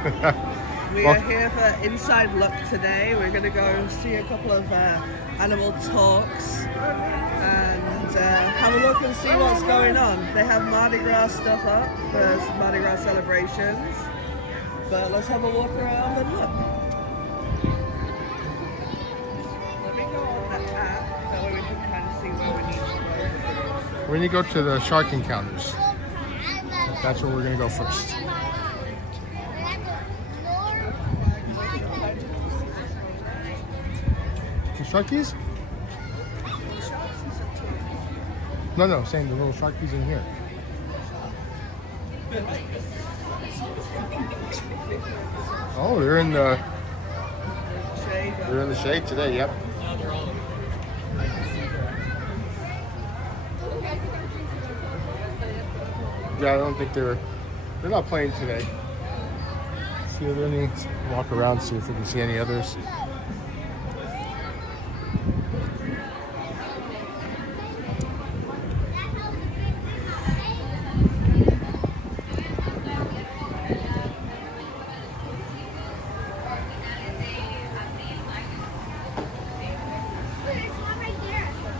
We are here for Inside Look today. We're going to go and see a couple of animal talks and have a look and see what's going on. They have Mardi Gras stuff up for Mardi Gras celebrations. But let's have a walk around and look. Let me go on the app, that way we can kind of see where we need to go. We need to go to the shark encounters. That's where we're going to go first. The sharkies? No, saying the little sharkies in here. Oh, they're in the shade today. Yep. Yeah, I don't think they're not playing today. See if there any. Walk around, see if we can see any others.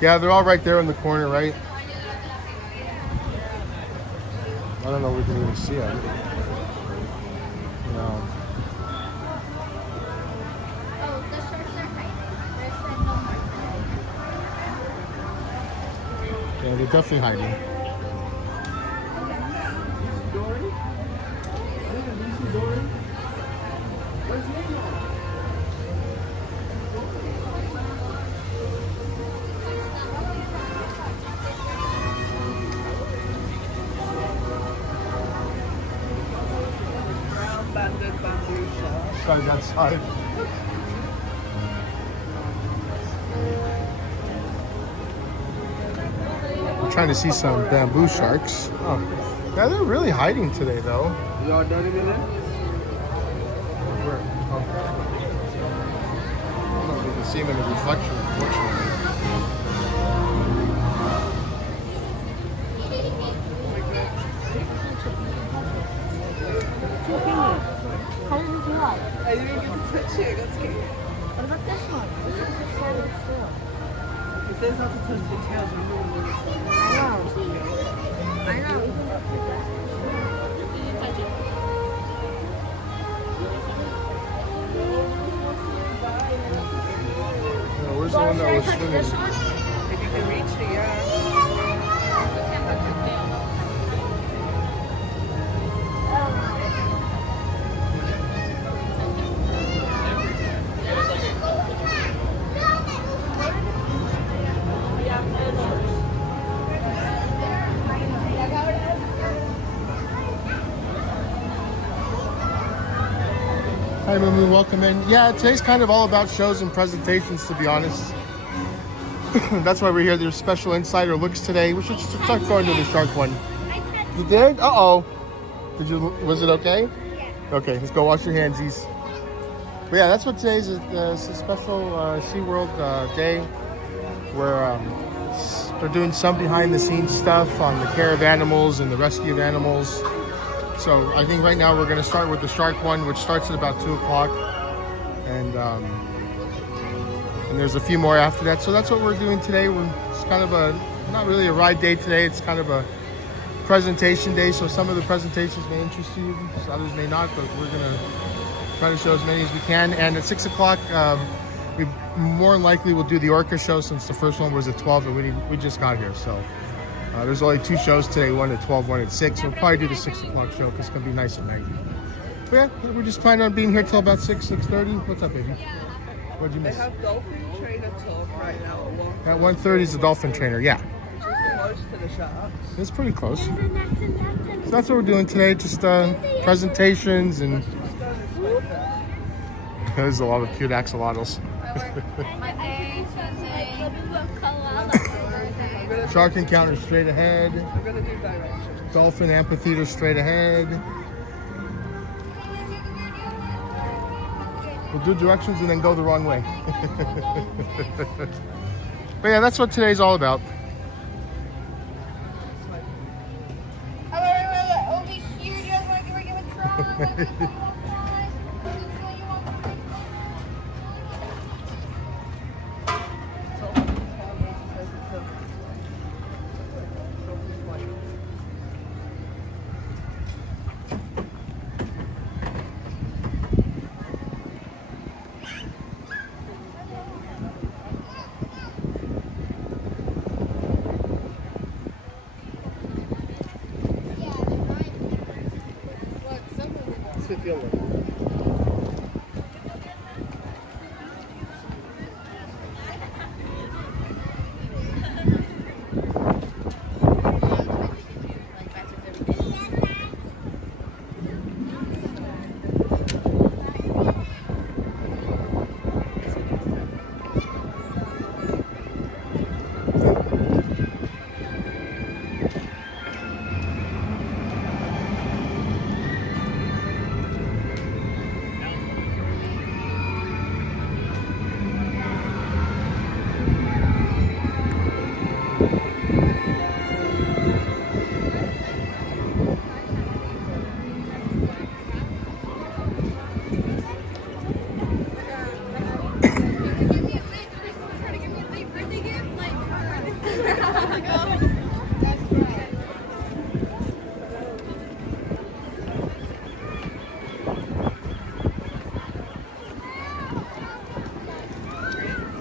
Yeah, they're all right there in the corner, right? I don't know if we can even see them. No. Oh, the sharks are hiding. Yeah, they're definitely hiding. Guys outside. We're trying to see some bamboo sharks. Oh, yeah, they're really hiding today, though. Y'all done in there? Where? Oh. I don't know if you can see them in the reflection, unfortunately. How does it feel like? I didn't get to touch it. I got scared. What about this one? This one's just standing still. It says not to touch the tails. Remember when we were I know. Where's the one that was swimming? If you can reach it, yeah. Hi, Mumu, welcome in. Yeah, today's kind of all about shows and presentations, to be honest. That's why we're here. There's special insider looks today. We should start going to the shark one. You did? Uh-oh. Did you? Was it okay? Yeah. Okay, let's go wash your handsies. But yeah, that's what today's is. It's a special SeaWorld day where they're doing some behind-the-scenes stuff on the care of animals and the rescue of animals. So I think right now we're going to start with the shark one, which starts at about 2 o'clock. And there's a few more after that. So that's what we're doing today. It's kind of not really a ride day today. It's kind of a presentation day. So some of the presentations may interest you, others may not, but we're going to try to show as many as we can. And at 6 o'clock, we more than likely will do the Orca show, since the first one was at 12 and we just got here. So there's only 2 shows today, one at 12, one at 6. We'll probably do the 6 o'clock show because it's going to be nice at night. But yeah, we're just planning on being here till about 6:30. What's up, baby? What'd you miss? They have dolphin trainer talk right now at 1:30. At 1:30 is the dolphin trainer, yeah. Which is close to the sharks. It's pretty close. So that's what we're doing today, just presentations and there's a lot of cute axolotls. Shark Encounter straight ahead. I'm gonna do directions. Dolphin Amphitheater straight ahead. We'll do directions and then go the wrong way. But yeah, that's what today's all about. Over here, do you guys want to give a try? feel it.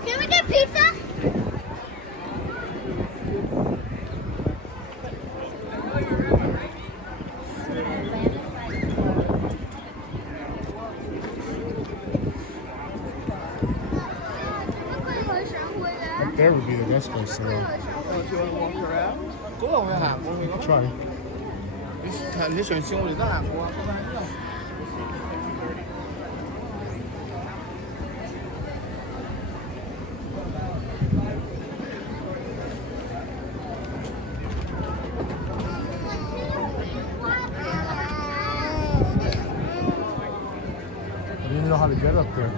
Can we get pizza? Up there would be the best place to go. Oh, do you want to walk around? 嗰度去行過去嗰 Try. 你上次我哋都行過啊，嗰間呢度。I didn't know how to get up there.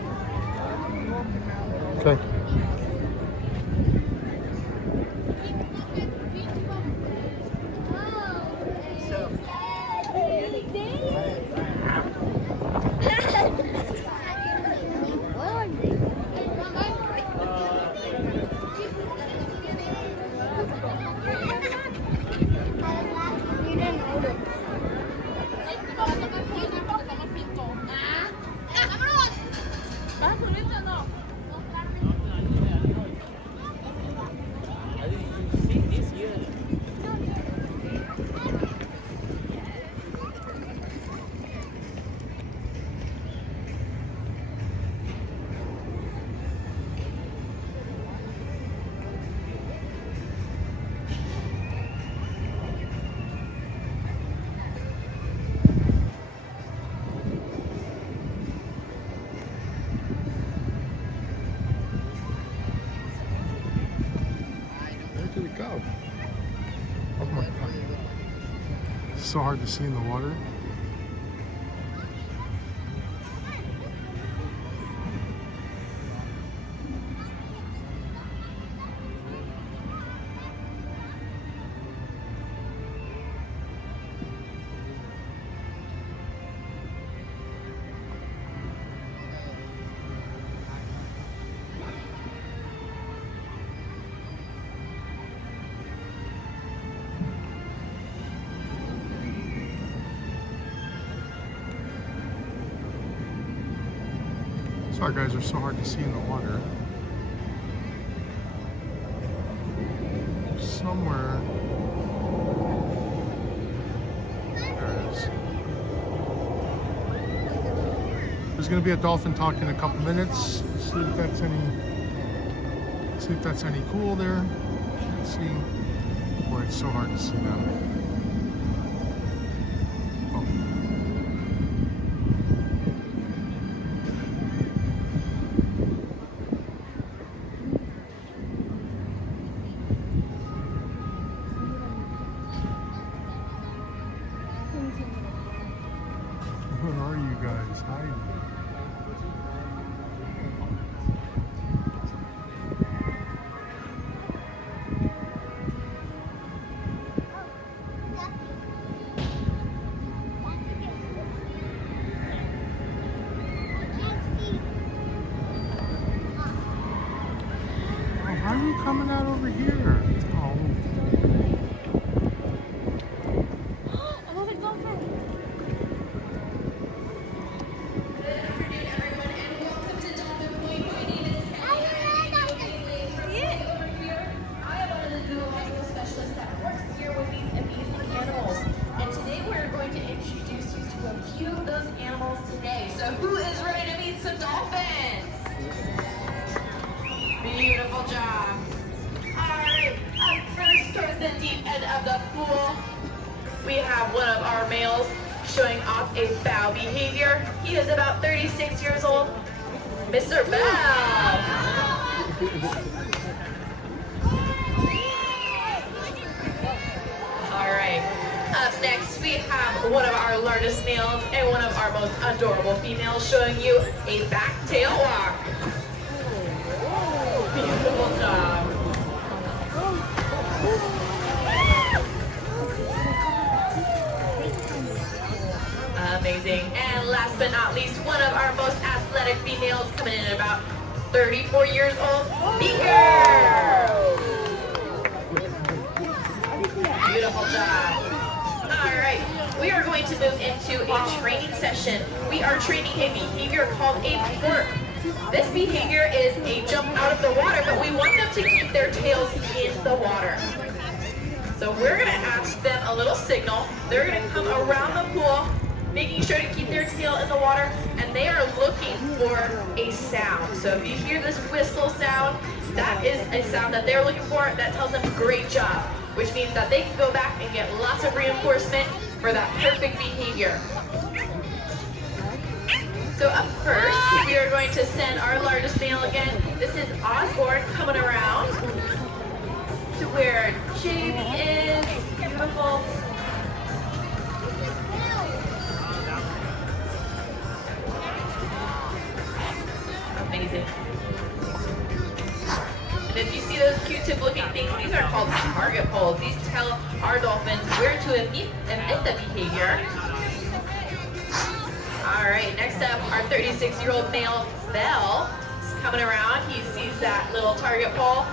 Okay. Where did it go? Oh my God. It's so hard to see in the water. Sorry guys, they're so hard to see in the water. Somewhere. There it is. There's gonna be a dolphin talk in a couple minutes. See if that's any cool there. Let's see. Boy, it's so hard to see now. Oh. Where are you guys hiding? Oh, how are you coming out over here? Oh. Another dolphin. Welcome to Dolphin Point. My name is Cheryl. Over here, I am one of the zoological specialists that works here with these amazing animals. And today we're going to introduce you to a few of those animals Beautiful job. All right, up first towards the deep end of the pool, we have one of our males showing off a bow behavior. He is about 36 years old. Mr. Bow. All right, up next we have one of our largest males and one of our most adorable females showing you a back tail walk. Beautiful job. Amazing. And last but not least, one of our most athletic females coming in at about 34 years old, Beaker. Beautiful job. All right, we are going to move into a training session. We are training a behavior called a twerp. This behavior is a jump out of the water, but we want them to keep their tails in the water. So we're gonna ask them a little signal. They're gonna come around the pool, making sure to keep their tail in the water, and they are looking for a sound. So if you hear this whistle sound, that is a sound that they're looking for. That tells them great job, which means that they can go back and get lots of reinforcement for that perfect behavior. So up first, we are going to send our largest male again. This is Osborne coming around to where Jamie is. Beautiful. Amazing. And if you see those Q-tip looking things, these are called target poles. These tell our dolphins where to emit the behavior. All right, next up, our 36-year-old male, Bell, is coming around. He sees that little target pole.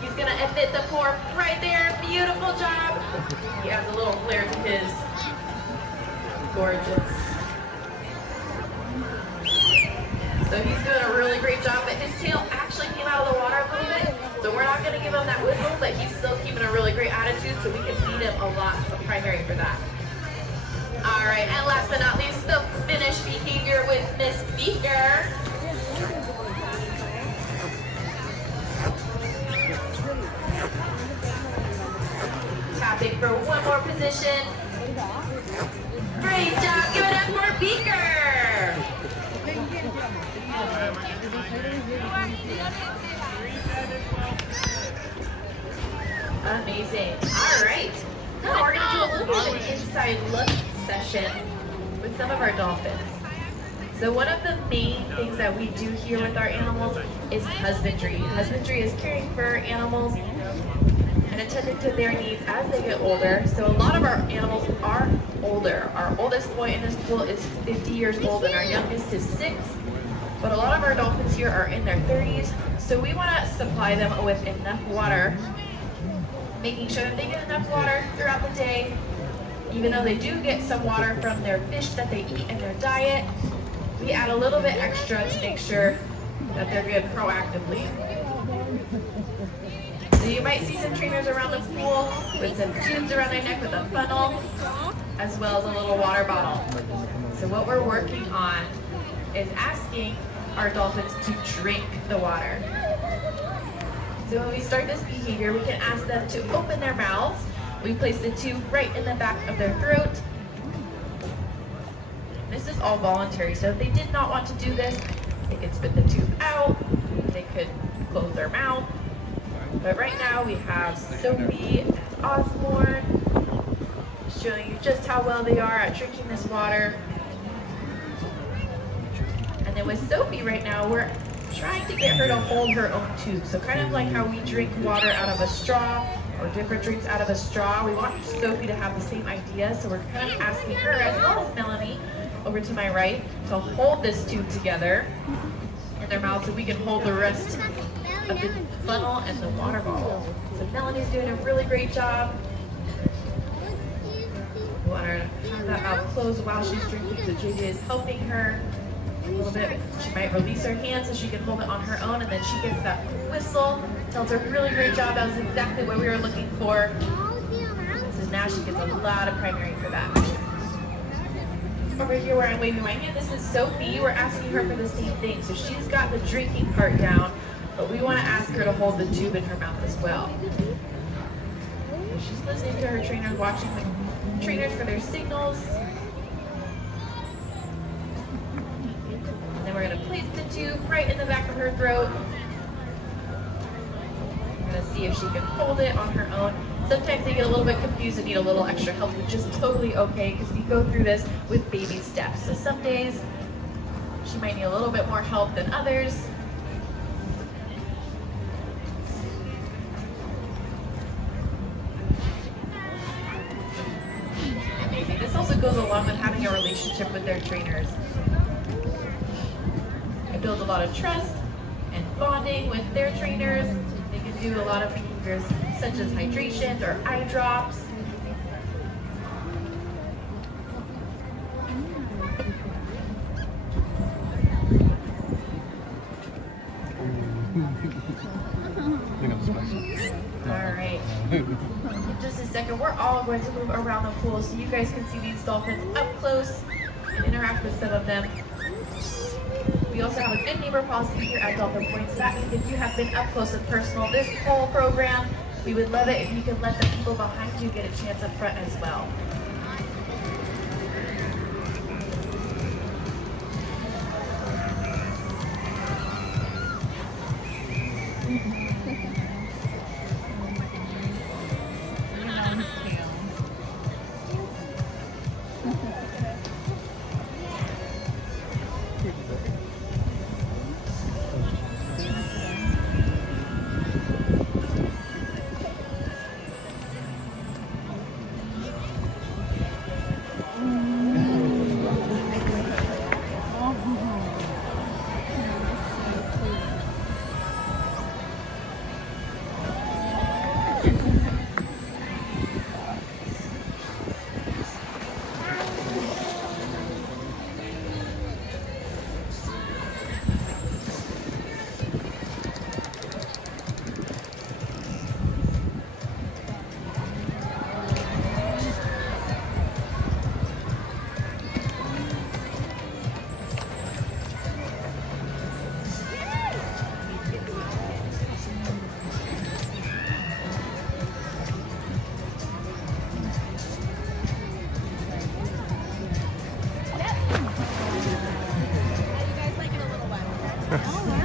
He's gonna emit the pour right there. Beautiful job. He has a little flare to his. Gorgeous. So he's doing a really great job, but his tail actually came out of the water a little bit. So we're not gonna give him that whistle, but he's still keeping a really great attitude, so we can feed him a lot of primary for that. All right, and last but not least, the finished behavior with Miss Beaker. Tapping for one more position. Great job, give it up for Beaker. Amazing. All right, now we're gonna do a little bit of an inside look session with some of our dolphins. So one of the main things that we do here with our animals is husbandry. Husbandry is caring for animals and attending to their needs as they get older. So a lot of our animals are older. Our oldest boy in this pool is 50 years old and our youngest is 6. But a lot of our dolphins here are in their 30s. So we want to supply them with enough water, making sure that they get enough water throughout the day. Even though they do get some water from their fish that they eat in their diet, we add a little bit extra to make sure that they're good proactively. So you might see some trainers around the pool with some tubes around their neck with a funnel, as well as a little water bottle. So what we're working on is asking our dolphins to drink the water. So when we start this behavior, we can ask them to open their mouths. We place the tube right in the back of their throat. This is all voluntary, so if they did not want to do this, they could spit the tube out, they could close their mouth. But right now we have Sophie and Osborne showing you just how well they are at drinking this water. And then with Sophie right now, we're trying to get her to hold her own tube. So kind of like how we drink water out of a straw or different drinks out of a straw, we want Sophie to have the same idea. So we're kind of asking her, as well as Melanie, over to my right, to hold this tube together in their mouth so we can hold the rest of the funnel and the water bottle. So Melanie's doing a really great job. We want her to have that mouth closed while she's drinking, so JJ is helping her a little bit. She might release her hand so she can hold it on her own, and then she gets that whistle. Tells her really great job. That was exactly what we were looking for. So now she gets a lot of primary for that. Over here where I'm waving my hand, this is Sophie. We're asking her for the same thing. So she's got the drinking part down. but we want to ask her to hold the tube in her mouth as well. She's listening to her trainers, watching the trainers for their signals. And then we're going to place the tube right in the back of her throat. We're going to see if she can hold it on her own. Sometimes they get a little bit confused and need a little extra help, which is totally okay because we go through this with baby steps. So some days she might need a little bit more help than others. Amazing. This also goes along with having a relationship with their trainers. It builds a lot of trust and bonding with their trainers. They can do a lot of behaviors such as hydrations or eye drops. All right. In just a second, we're all going to move around the pool so you guys can see these dolphins up close and interact with some of them. We also have a good neighbor policy here at Dolphin Point, so that means if you have been up close and personal this whole program, we would love it if you could let the people behind you get a chance up front as well.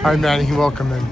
Hi, Manny. Welcome in.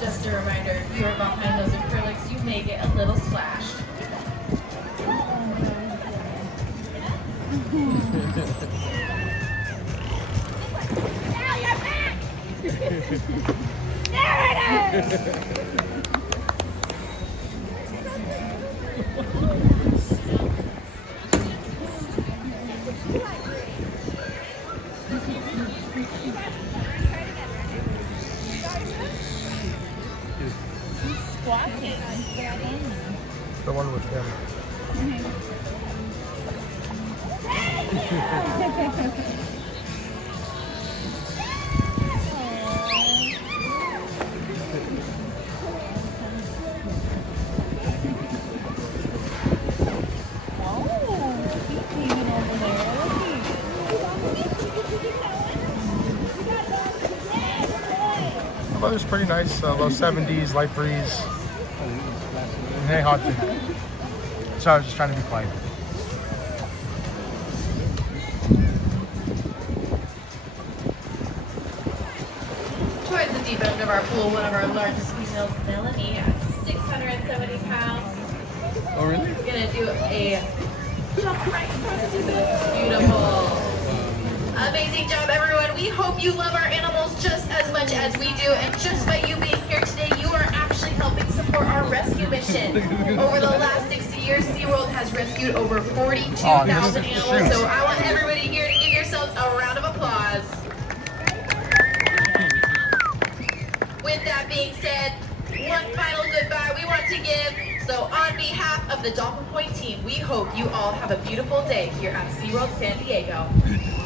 Just a reminder, if you are behind those acrylics, you may get a little splashed. Now you're back! There it is! The one with him. The weather's pretty nice, low 70s, light breeze. Hey, Haunted. So I was just trying to be quiet. Towards the deep end of our pool, one of our largest females, Melanie, at 670 pounds. Oh, really? We're gonna do a jump right in front of you. Beautiful. Amazing job, everyone. We hope you love our animals just as much as we do. And just by you being here today, you are actually helping support our rescue mission. Over the last 60 years, SeaWorld has rescued over 42,000 animals. So I want everybody here to give yourselves a round of applause. With that being said, one final goodbye we want to give. So on behalf of the Dolphin Point team, we hope you all have a beautiful day here at SeaWorld San Diego.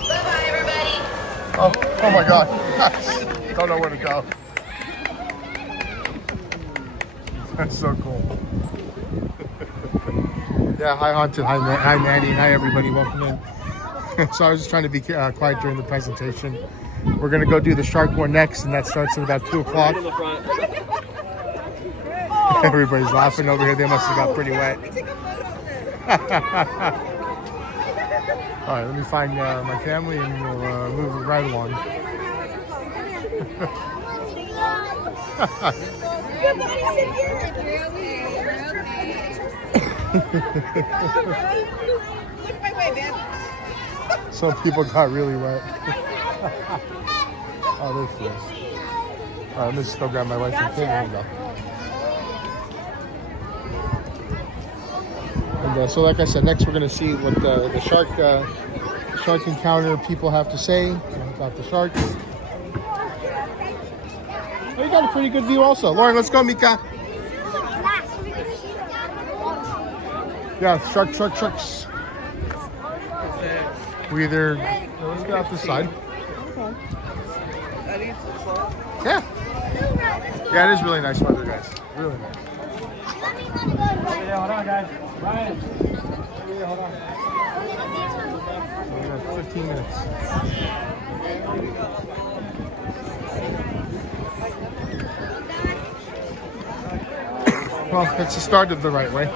Bye-bye, everybody. Oh my God. Don't know where to go. That's so cool. Yeah, hi Haunted, hi Maddie, hi everybody, welcome in. So I was just trying to be quiet during the presentation. We're gonna go do the shark one next, and that starts at about 2 o'clock. Everybody's laughing over here. They must have got pretty wet. All right, let me find my family, and we'll move right along. Your body's in here. Look my way, man. Some people got really wet. Oh, there she is. All right, let me just go grab my wife and kid. There we go. And so, like I said, next we're going to see what the shark encounter people have to say about the sharks. Oh, you got a pretty good view also. Lauren, let's go, Mika. Yeah, sharks. We either... Let's get out this side. Yeah. Yeah, it is really nice weather, guys. Really nice. Yeah, hold on, guys. Ryan. Hold on. We got 15 minutes. Well, it's the start of the right way.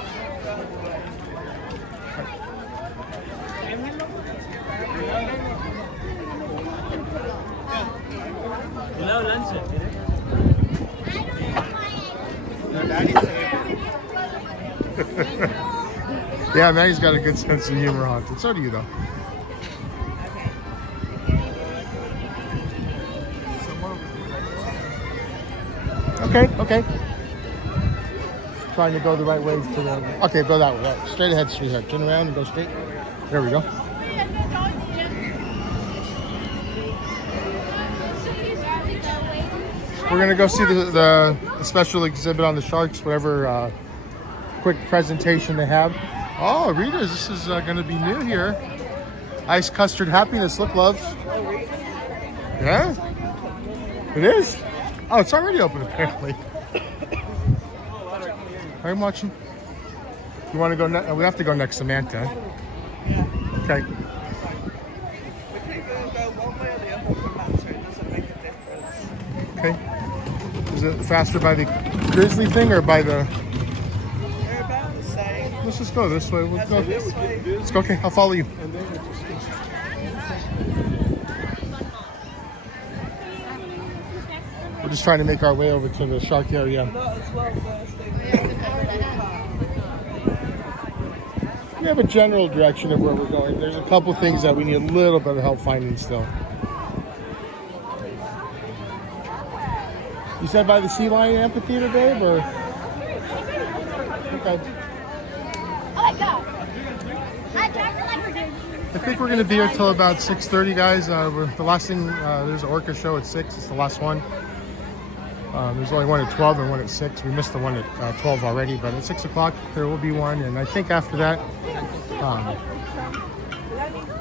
Yeah, Maddie's got a good sense of humor, Haunted. So do you, though. Okay. Trying to go the right way to the... Okay, go that way. Right. Straight ahead, sweetheart. Turn around and go straight. There we go. We're going to go see the special exhibit on the sharks, whatever quick presentation they have. Oh, Rita, this is going to be new here. Ice custard happiness. Look, love. Yeah? It is? Oh, it's already open, apparently. I'm watching. You want to go? We have to go next, Samantha. Yeah. Okay. We can go one way or the other from that, so it doesn't make a difference. Okay. Is it faster by the grizzly thing or by the... They're about the same. Let's just go this way. We'll go. This way. Let's go. Okay, I'll follow you. We're just trying to make our way over to the shark area. Not as well first thing. We have a general direction of where we're going. There's a couple things that we need a little bit of help finding still. You said by the Sea Lion Amphitheater, babe, or? Okay. Oh my God. I drive like we're doing. I think we're going to be here till about 6:30, guys. The last thing, there's an Orca show at 6. It's the last one. There's only one at 12 and one at 6. We missed the one at 12 already, but at 6 o'clock there will be one. And I think after that,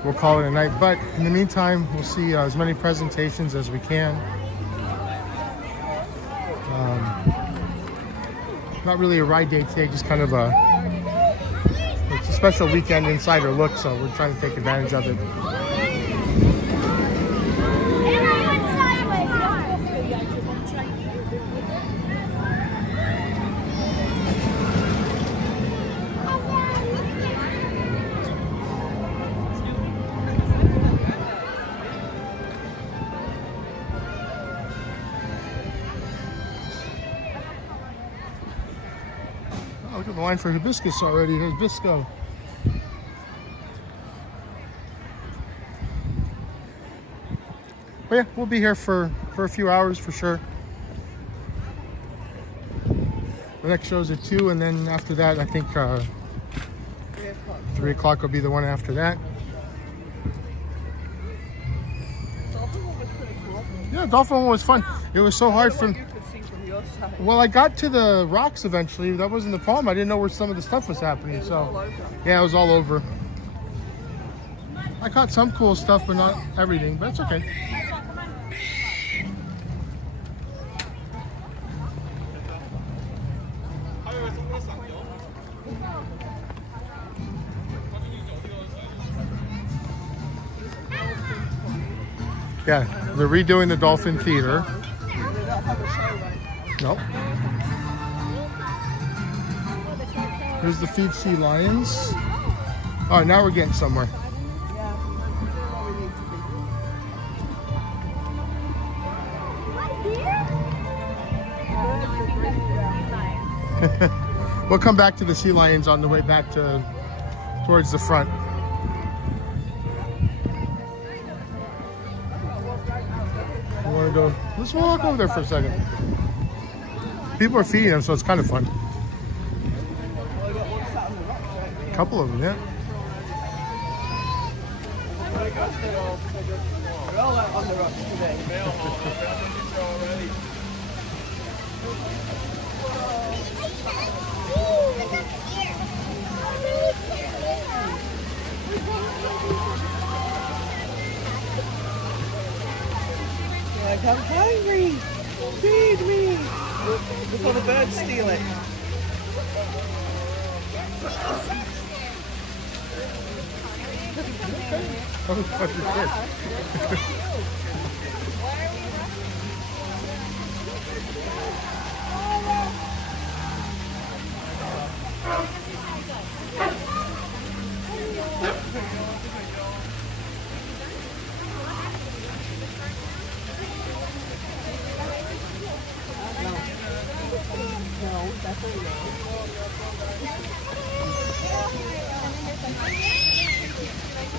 we'll call it a night. But in the meantime, we'll see as many presentations as we can. Not really a ride day today, just kind of it's a special weekend insider look, so we're trying to take advantage of it. And I went sideways. have a line for hibiscus already. Hibisco. But yeah, we'll be here for a few hours for sure. The next show's at 2, and then after that, I think 3 o'clock will be the one after that. Yeah, dolphin one was fun. It was so hard from. Well, I got to the rocks eventually. That wasn't the problem. I didn't know where some of the stuff was happening. So, yeah, it was all over. I caught some cool stuff, but not everything. But it's okay. Yeah, they're redoing the dolphin theater. Nope. Here's the feed sea lions. Oh, now we're getting somewhere. We'll come back to the sea lions on the way back towards the front. Go. Let's walk over there for a second. People are feeding them, so it's kind of fun. A couple of them, yeah. We're all out on the rocks today. Like, I'm hungry. Feed me. Before the birds steal it. Oh, what is this?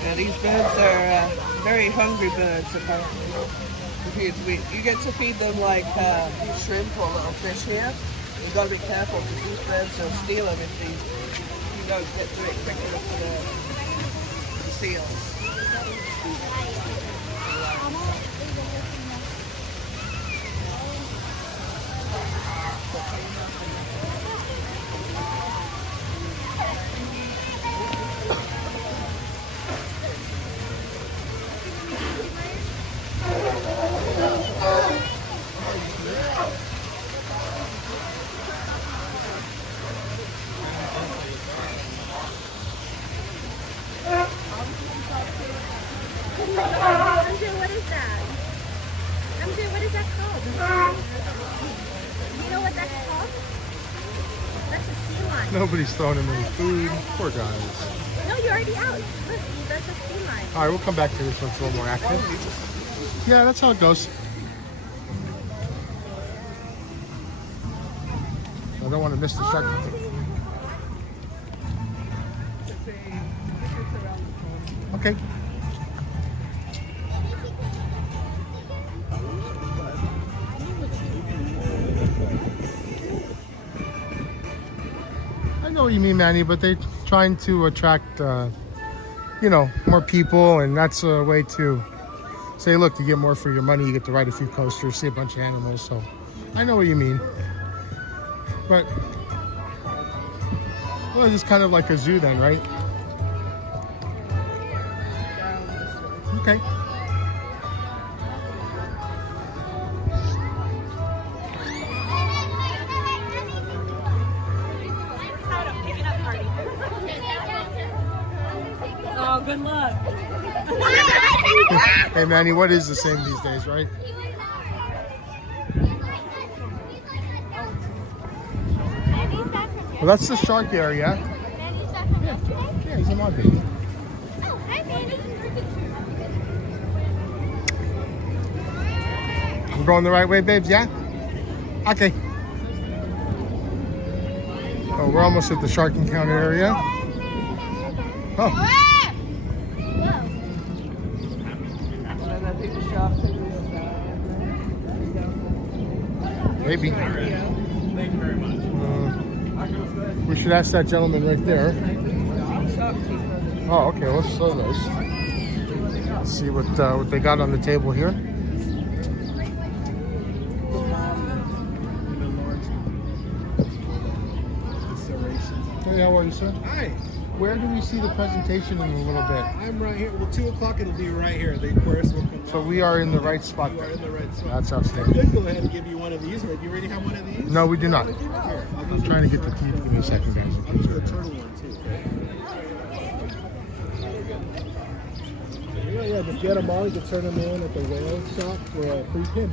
Yeah, these birds are very hungry birds, apparently. You get to feed them like shrimp or little fish here. You've got to be careful because these birds will steal them if you don't get to it quick enough for the seals. What is that? What is that called? You know what that's called? That's a sea lion. Nobody's throwing them any food. Poor guys. No, you're already out. Look, that's a sea lion. All right, we'll come back to this one. It's a little more active. Yeah, that's how it goes. I don't want to miss the shark. Okay. I know what you mean, Manny, but they're trying to attract, more people, and that's a way to say, look, you get more for your money, you get to ride a few coasters, see a bunch of animals, so I know what you mean. But, well, it's just kind of like a zoo then, right? Okay. Oh, good luck. Hey, Manny, what is the same these days, right? Well, that's the shark area. Yeah, he's in my baby. We're going the right way, babes, yeah? Okay. Oh, So we're almost at the shark encounter area. Oh, And then I think the shark is maybe. We should ask that gentleman right there. shark teeth. Oh, okay. Let's show those. Let's see what they got on the table here. Hey, how are you, sir? Hi, Where do we see the presentation in a little bit? I'm right here. Well, 2 o'clock it'll be right here. The aquarius will come. So we are in the right spot You are there. in the right spot. That's I outstanding. could go ahead and give you one of these. Or do you already have one of these? No, we do not. Here, I'll I'm trying to get the teeth. Give me a second, guys. I'll get you a turtle one too. Yeah, just get them all. You can turn them in at the whale shop for a free pin.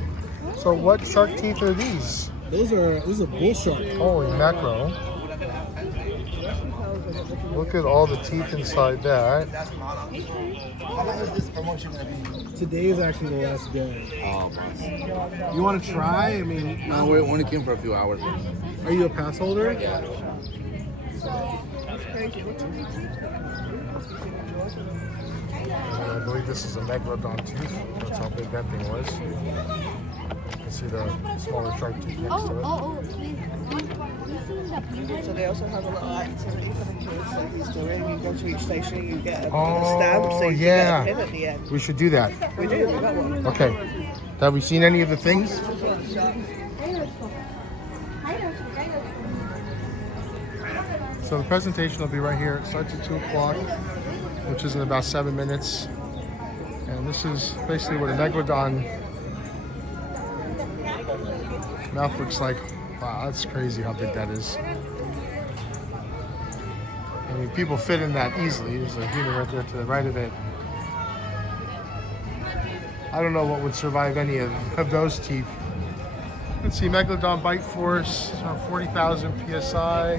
So what shark teeth are these? This is a bull shark. Holy mackerel. Look at all the teeth inside that. Today is actually the last day. You want to try? I mean, No, we only came for a few hours. are you a pass holder? Yeah. I believe this is a megalodon tooth. That's how big that thing was. You can see the smaller shark teeth next to it. So they also have a little activity for the kids that he's doing. You go to each station, you get a Oh, stamp, so you yeah. can get a pin at the end. We should do that. We do, we got one. Okay. Have we seen any of the things? So the presentation will be right here. It starts at 2 o'clock, which is in about 7 minutes. And this is basically what a megalodon mouth looks like. Wow, that's crazy how big that is. I mean, people fit in that easily. There's a human right there to the right of it. I don't know what would survive any of those teeth. Let's see, megalodon bite force, 40,000 PSI,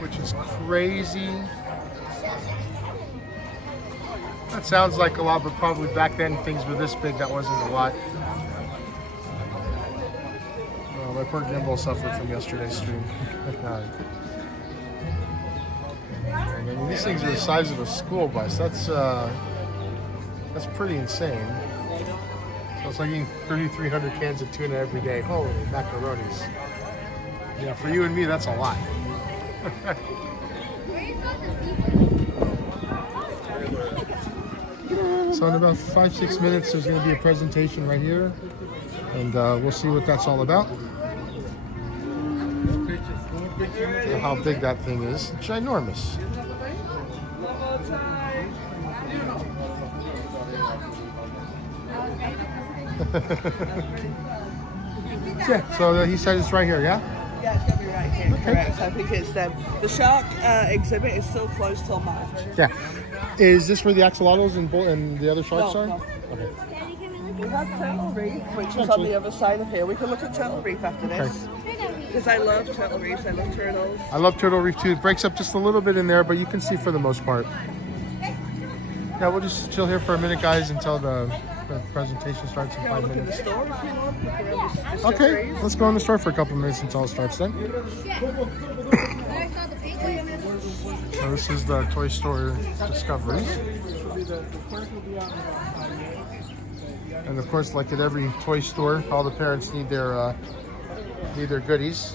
which is crazy. That sounds like a lot, but probably back then things were this big, that wasn't a lot. Oh, my poor gimbal suffered from yesterday's stream. I mean, these things are the size of a school bus. That's pretty insane. So it's like eating 3,300 cans of tuna every day. Holy macaronis. Yeah, for you and me, that's a lot. So in about 5-6 minutes, there's going to be a presentation right here. And we'll see what that's all about. And how big that thing is. It's ginormous. So he said it's right here, yeah? Yeah, it's going to be right here, correct. I think it's them. The shark exhibit is still closed till March. Yeah. Is this where the axolotls and the other sharks No, are? no. Okay. We have Turtle Reef, which is on the other side of here. We can look at Turtle Reef after this. Because I love Turtle Reefs, I love turtles. I love Turtle Reef too. It breaks up just a little bit in there, but you can see for the most part. Yeah, we'll just chill here for a minute, guys, until the presentation starts in 5 Look at the minutes. store if you want. Look around the Okay, trees. let's go in the store for a couple minutes until it starts then. So this is the Toy Store Discoveries. And of course, like at every toy store, all the parents need their goodies.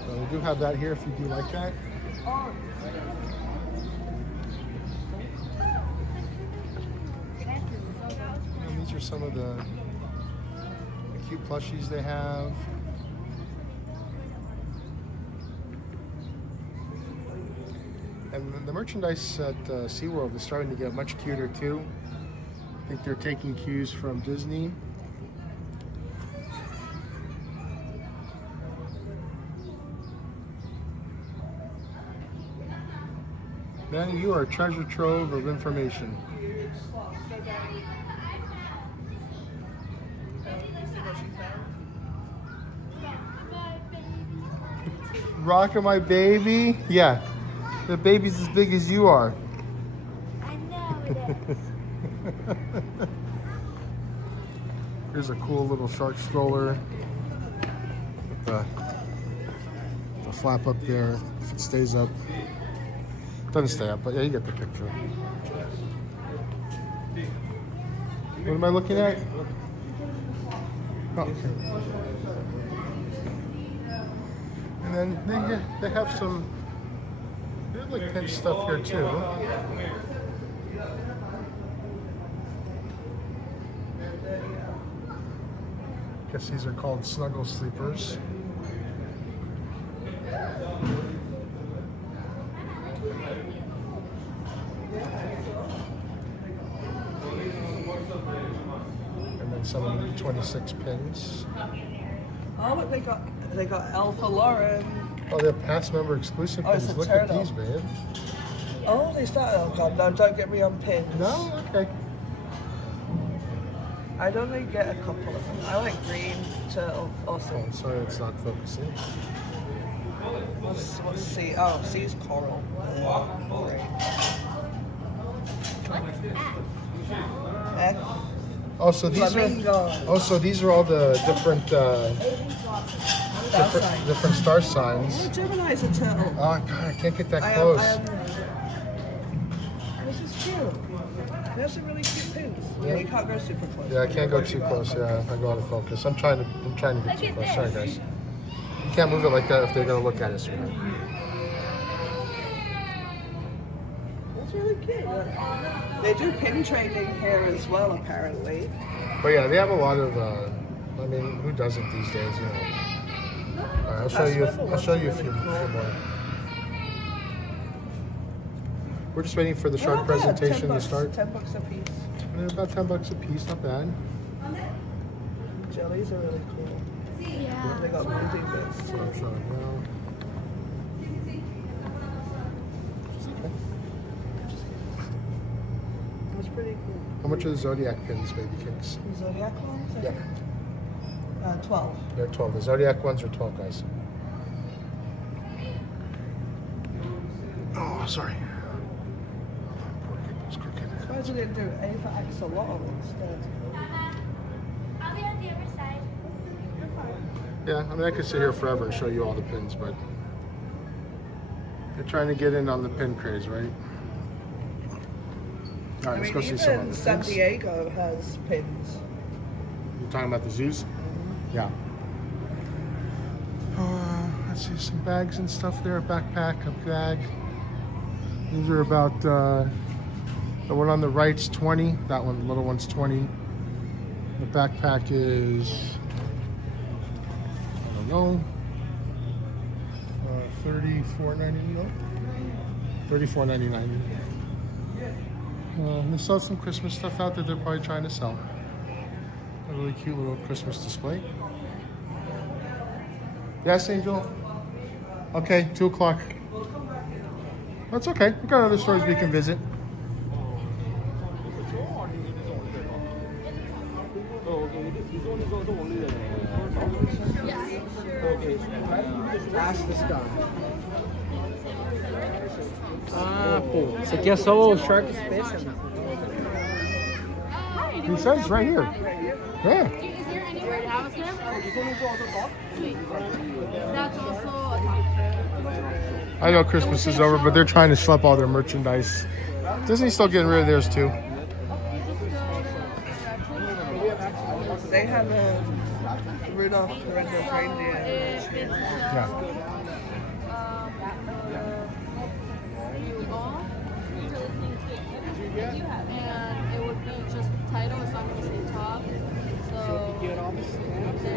So we do have that here if you do like that. And these are some of the cute plushies they have. And the merchandise at SeaWorld is starting to get much cuter too. I think they're taking cues from Disney. Manny, you are a treasure trove of information. Rockin' my baby? Yeah. The baby's as big as you are. I know it is. Here's a cool little shark stroller. the flap up there. If it stays up, doesn't stay up, but yeah, you get the picture. What am I looking at? Oh, okay. And then they have some, they have like pinch stuff here too. Guess these are called snuggle sleepers. And then some of the 26 pins. Oh, look, they got Alpha Lauren. Oh, they're past member exclusive Oh, it's pins. a Look at turtle. these, man. Oh, they started. Oh God, no! Don't get me on pins. No? Okay. I'd only get a couple of them. I like green turtle. Awesome. Oh, sorry, it's not focusing. What's C? Oh, C is coral. Great. Egg. Oh, so these Flamingo. are. Oh, so these are all the different different star signs. Oh, Gemini is a turtle. Oh God, I can't get that close. This is cute. They have some really cute pins. Yeah. You can't go super close. Yeah, I can't go too close. Yeah, I go out of focus. I'm trying to get too close. Sorry, guys. You can't move it like that if they're gonna look at us. Right? That's really cute. They do pin trading here as well, apparently. But yeah, they have a lot of. I mean, who doesn't these days? You know. All right, I'll show you. I'll show you a few more. We're just waiting for the shark presentation to start. $10 a piece. And they're about $10 a piece, not bad. Jellies are really cool. Yeah. They got moving bits. So I'm showing now. That's pretty cool. How much are the Zodiac pins, baby kicks? The Zodiac ones? Yeah. 12. They're 12. The Zodiac ones are 12, guys. Oh, sorry. Poor Giggle's crooked. Why did it do A for axolotl instead? I'll be on the other side. Yeah, I mean, I could sit here forever and show you all the pins, but they're trying to get in on the pin craze, right? All right, let's go see some of even the San pins. Diego has pins. You're talking about the zoos? Yeah. Let's see, some bags and stuff there. A backpack, a bag. These are about, the one on the right's 20. That one, the little one's 20. The backpack is, I don't know, $34.99. $34.99. They still have some Christmas stuff out that they're probably trying to sell. A really cute little Christmas display. Yes, Angel? Okay, 2 o'clock. That's okay. We've got other stores we can visit. Ask this guy. Ah, pô. Esse aqui é só o Shark Special. He says right here. Yeah. Is there anywhere to have a snap? That's also a top. I know Christmas is over, but they're trying to schlep all their merchandise. Disney's still getting rid of theirs too. They have a Rudolph the Red-Nosed Reindeer. Yeah. And it would be just the title, it's not going to say top. So,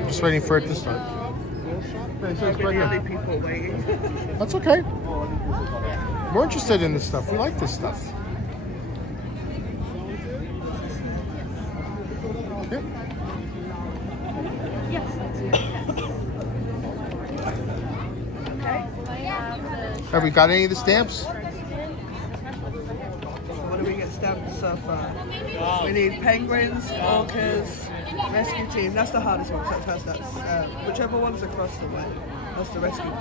Just waiting for it to start. Yeah, it says right Really here. people waiting. That's okay. We're interested in this stuff. We like this stuff. Yeah. yes, that's it. Have we got any of the stamps? What do we get stamps so far? We need penguins, orcas, rescue team. That's the hardest one. That's whichever one's across the way. That's the rescue team.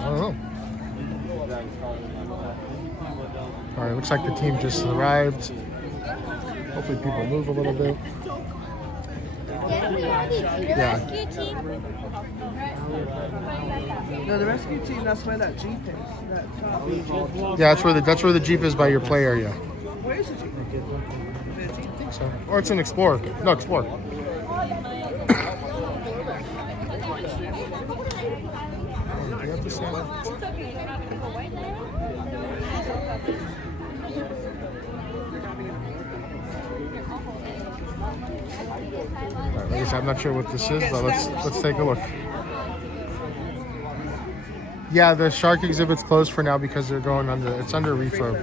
I don't know. All right, looks like the team just arrived. Hopefully people move a little bit. Yeah. No, the rescue team, that's where that Jeep is. That top. Yeah, that's where the Jeep is by your play area. Where is the Jeep? The Jeep. I think so. Or it's an Explorer. No, Explorer. Alright, like I said, I'm not sure what this is, but let's take a look. Yeah, the shark exhibit's closed for now because they're going under refurb.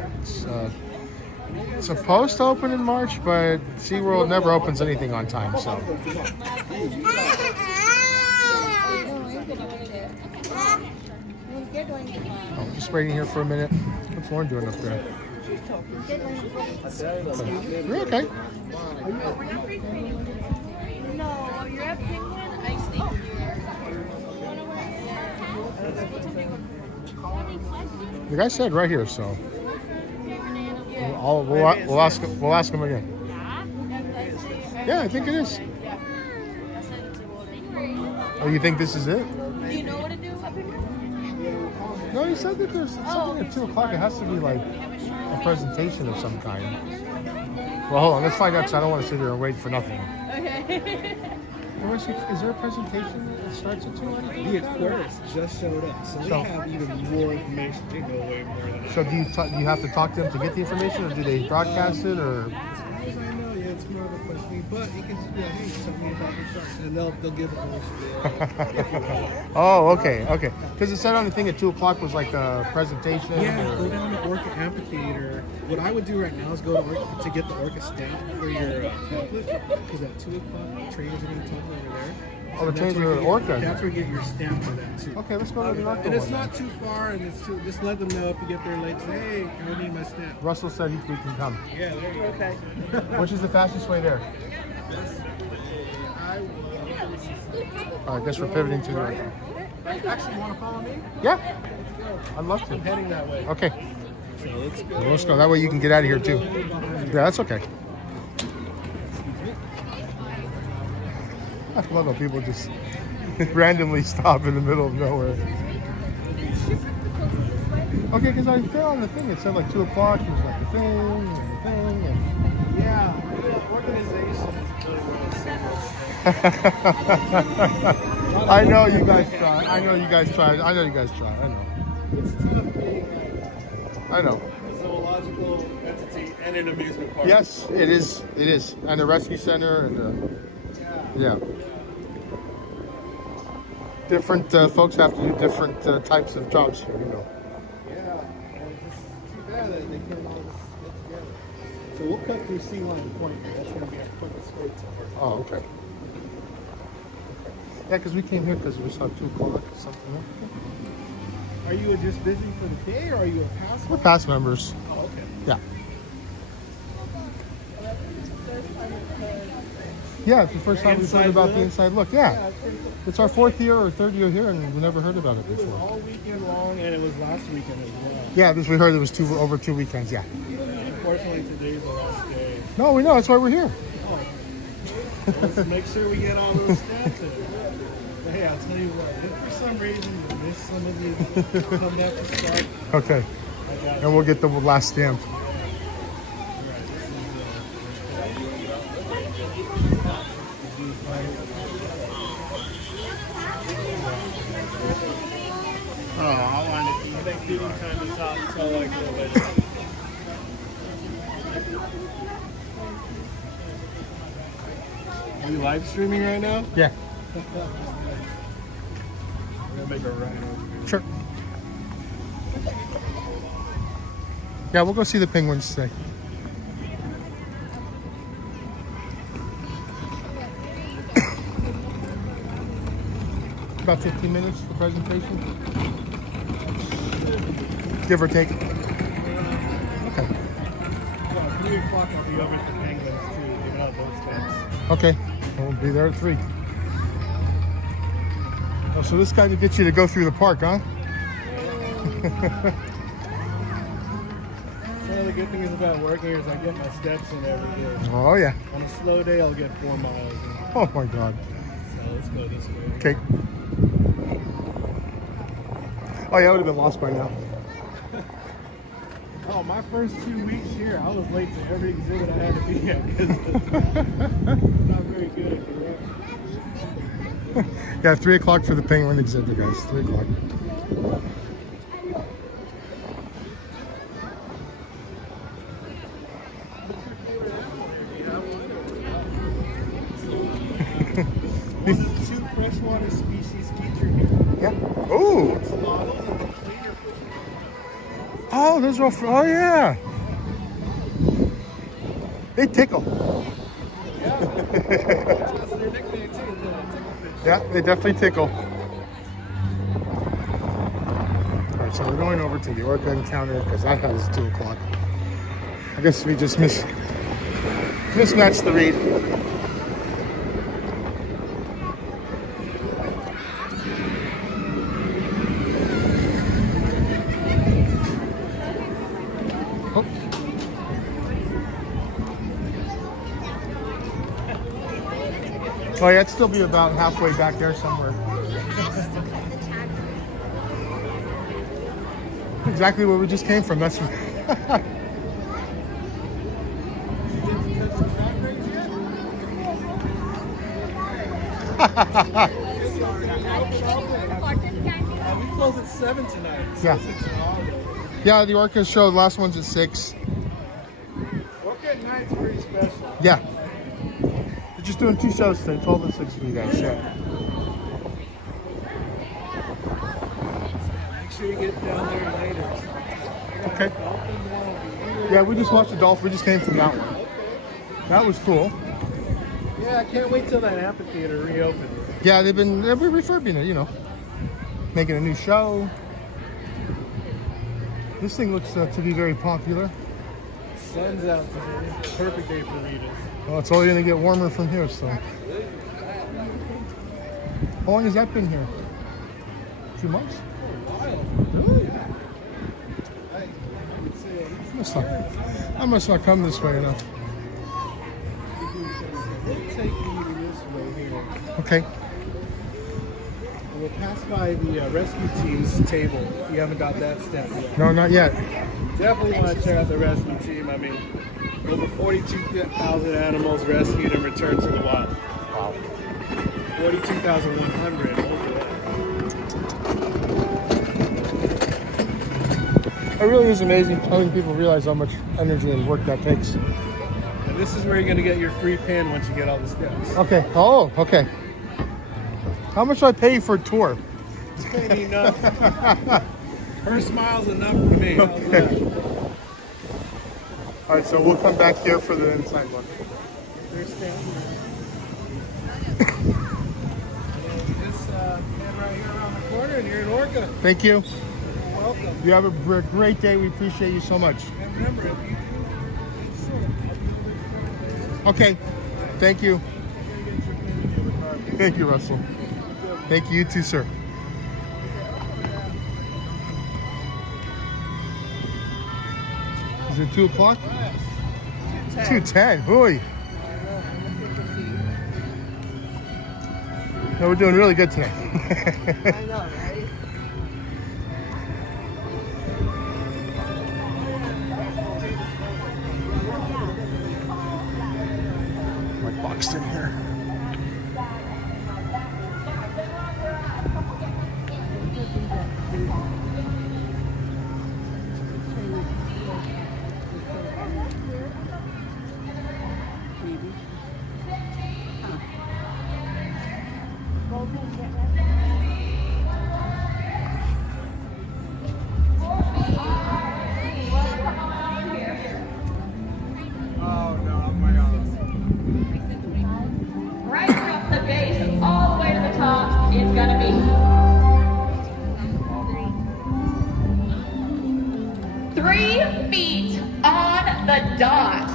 It's supposed to open in March, but SeaWorld never opens anything on time, so. Oh, just waiting here for a minute. What's Lauren doing up there? You're okay. No, you're at Penguin. I stay here. The guy said right here, so. We'll ask him again. Yeah, I think it is. Oh, you think this is it? Do you know what to do up here? No, he said that there's something at 2 o'clock. It has to be like a presentation of some kind. Well, hold on. Let's find out because I don't want to sit here and wait for nothing. Okay. Is there a presentation that starts at 2? The Aquarius just showed up, so they have even more information. They know way more than I. So do you have to talk to them to get the information, or do they broadcast it, or? As far as I know, yeah, it's more of a question. But you can be like, hey, tell me about the shark, and they'll give it a Oh, okay. Because it said on the thing at 2 o'clock was like a presentation. Yeah, go down to Orca Amphitheater. What I would do right now is go to Orca to get the Orca stamp for your pamphlet. Because at 2 o'clock, trainers are going to talk over there. Oh, the trainers are Orca. That's where you get your stamp for that too. Okay, let's go to the Orca. And it's not too far, and just let them know if you get there late. Say, hey, I need my stamp. Russell said we can come. Yeah, there you go. Okay. Which is the fastest way there? All right, I guess we're pivoting to the Orca. Actually, you want to follow me? Yeah, I'd love to. I'm heading that way. Okay, So let's go. let's go. That way you can get out of here too. Yeah, that's okay. I love how people just randomly stop in the middle of nowhere. Okay, because I fell on the thing. It said like 2 o'clock. It was like the thing and the thing. And... Yeah, organization. I know you guys try. I know you guys try. I know. It's tough being I know. a zoological entity and an amusement park. Yes, it is. It is. And the rescue center and yeah. Different folks have to do different types of jobs here, you know. Yeah, and it's too bad that they can't all just get together. So we'll cut through SeaWorld Point. That's going to be our quickest way to work. Oh, okay. Yeah, because we came here because we saw 2 o'clock or something. Are you just visiting for the day, or are you a pass? We're past members. Oh, okay. Yeah. Yeah, it's the first time we've heard about the inside look. Yeah. It's our 4th year or 3rd year here, and we never heard about it It was before. all weekend long, and it was last weekend as well. Yeah, we heard it was over 2 weekends. Yeah. Unfortunately, today's the last day. No, we know. That's why we're here. Let's make sure we get all those stats in. But hey, I'll tell you what, if for some reason you miss some of you, come back to start. Okay. I got And we'll get the last stamp. Oh, I wanted to make feeding time is out until like a little bit. Are you live streaming right now? Yeah. I'm gonna make a run over here. Sure. Yeah, we'll go see the penguins today. About 15 minutes for presentation. Give or take. Okay. About 3 o'clock I'll be over at the penguins too, giving out those stamps. Okay. We'll be there at 3. Oh, so this guy to get you to go through the park, huh? So the good things about working here is I get my steps in every day. Oh yeah. On a slow day, I'll get 4 miles in. Oh my God. So let's go this way. Okay. Oh yeah, I would have been lost by now. Oh, my first 2 weeks here, I was late to every exhibit I had to be at because I'm not very good at directions. Yeah, 3 o'clock for the penguin exhibit, guys. 3 o'clock. Only 2 freshwater species featured here. Yeah. Ooh. Axolotls and the cleaner fish. Oh, those are. Oh yeah. They tickle. Yeah. That's their nickname too, the tickle fish. Yeah, they definitely tickle. All right, so we're going over to the Orca Encounter because that has 2 o'clock. I guess we just mismatched the read. Oh. Oh yeah, it'd still be about halfway back there somewhere. Exactly where we just came from. That's. We close at 7 tonight. Yeah. Yeah, the Orca show. The last one's at 6. Orca at night's pretty special. Yeah. They're just doing 2 shows today, 12 and 6 for you guys. Yeah. Make sure you get down there later. Okay. Dolphin one will be here. Yeah, we just watched the dolphin. We just came from that one. That was cool. Yeah, I can't wait till that amphitheater reopens. Yeah, they've been refurbing it, you know, making a new show. This thing looks to be very popular. Sun's out today. Perfect day for readers. Well, it's only going to get warmer from here, so. How long has that been here? 2 months? Really? I must not come this way enough. We'll take you this way here. Okay. We'll pass by the rescue team's table. You haven't got that step yet. No, not yet. Definitely want to check out the rescue team. I mean, over 42,000 animals rescued and returned to the wild. Wow. 42,100. It really is amazing. I don't think people realize how much energy and work that takes. And this is where you're going to get your free pin once you get all the steps. Okay. Oh, okay. How much do I pay for a tour? It's going to be enough. Her smile's enough for me. How's that? All right, so we'll come back here for the inside look. There's standing. This man right here around the corner, and you're in Orca. Thank you. Welcome. You have a great day. We appreciate you so much. And remember, if you do, Okay. Thank you. Thank you, Russell. Thank you, too, sir. Is it 2 o'clock? 2:10. Hooey. No, we're doing really good today. I know, right? Like boxed in here. Right from the base all the way to the top is going to be 3 feet on the dot.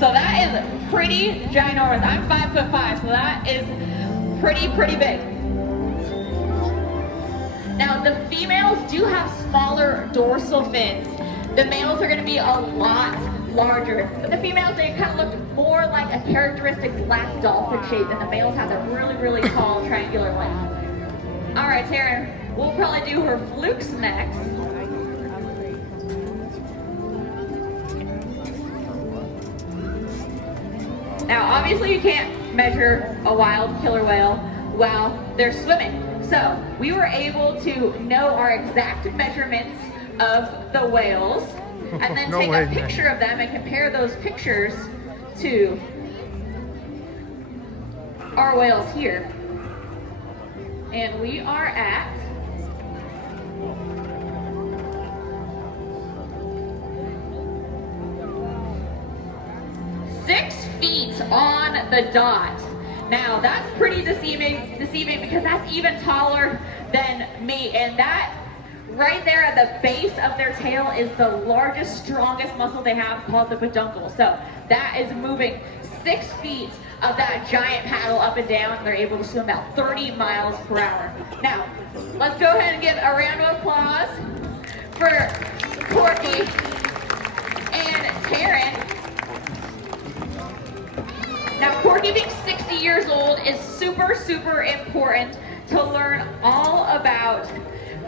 So that is pretty ginormous. I'm 5'5", so that is pretty big. Now the females do have smaller dorsal fins. The males are going to be a lot larger, but the females, they kind of look more like a characteristic black dolphin shape, and the males have a really, really tall triangular leg. All right, Tara, we'll probably do her flukes next. Now, obviously you can't measure a wild killer whale while they're swimming. So we were able to know our exact measurements of the whales and then take a picture of them and compare those pictures to our whales here. And we are at 6 feet on the dot. Now that's pretty deceiving because that's even taller than me, and that right there at the base of their tail is the largest, strongest muscle they have, called the peduncle. So that is moving 6 feet of that giant paddle up and down. They're able to swim about 30 miles per hour. Now, let's go ahead and give a round of applause for Corky and Taryn. Now, Corky being 60 years old is super, super important to learn all about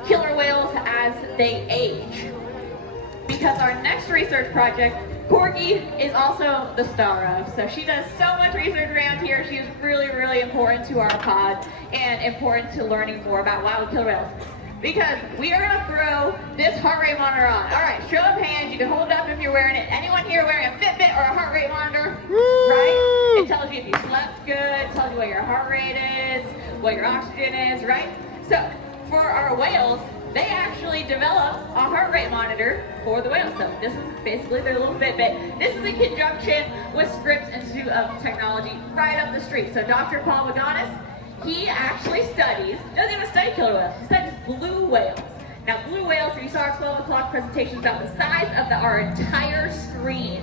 killer whales as they age. Because our next research project, Corky is also the star of. So she does so much research around here. She is really, really important to our pod and important to learning more about wild killer whales. Because we are gonna throw this heart rate monitor on. All right, show of hands, you can hold it up if you're wearing it. Anyone here wearing a Fitbit or a heart rate monitor? Right? It tells you if you slept good, it tells you what your heart rate is, what your oxygen is, right? So for our whales, they actually developed a heart rate monitor for the whales. So this is basically their little Fitbit. This is in conjunction with Scripps Institute of Technology right up the street. So Dr. Paul Waganis, he actually studies, doesn't even study killer whales, he studies blue whales. Now blue whales, if you saw our 12 o'clock presentation, is about the size of our entire screen.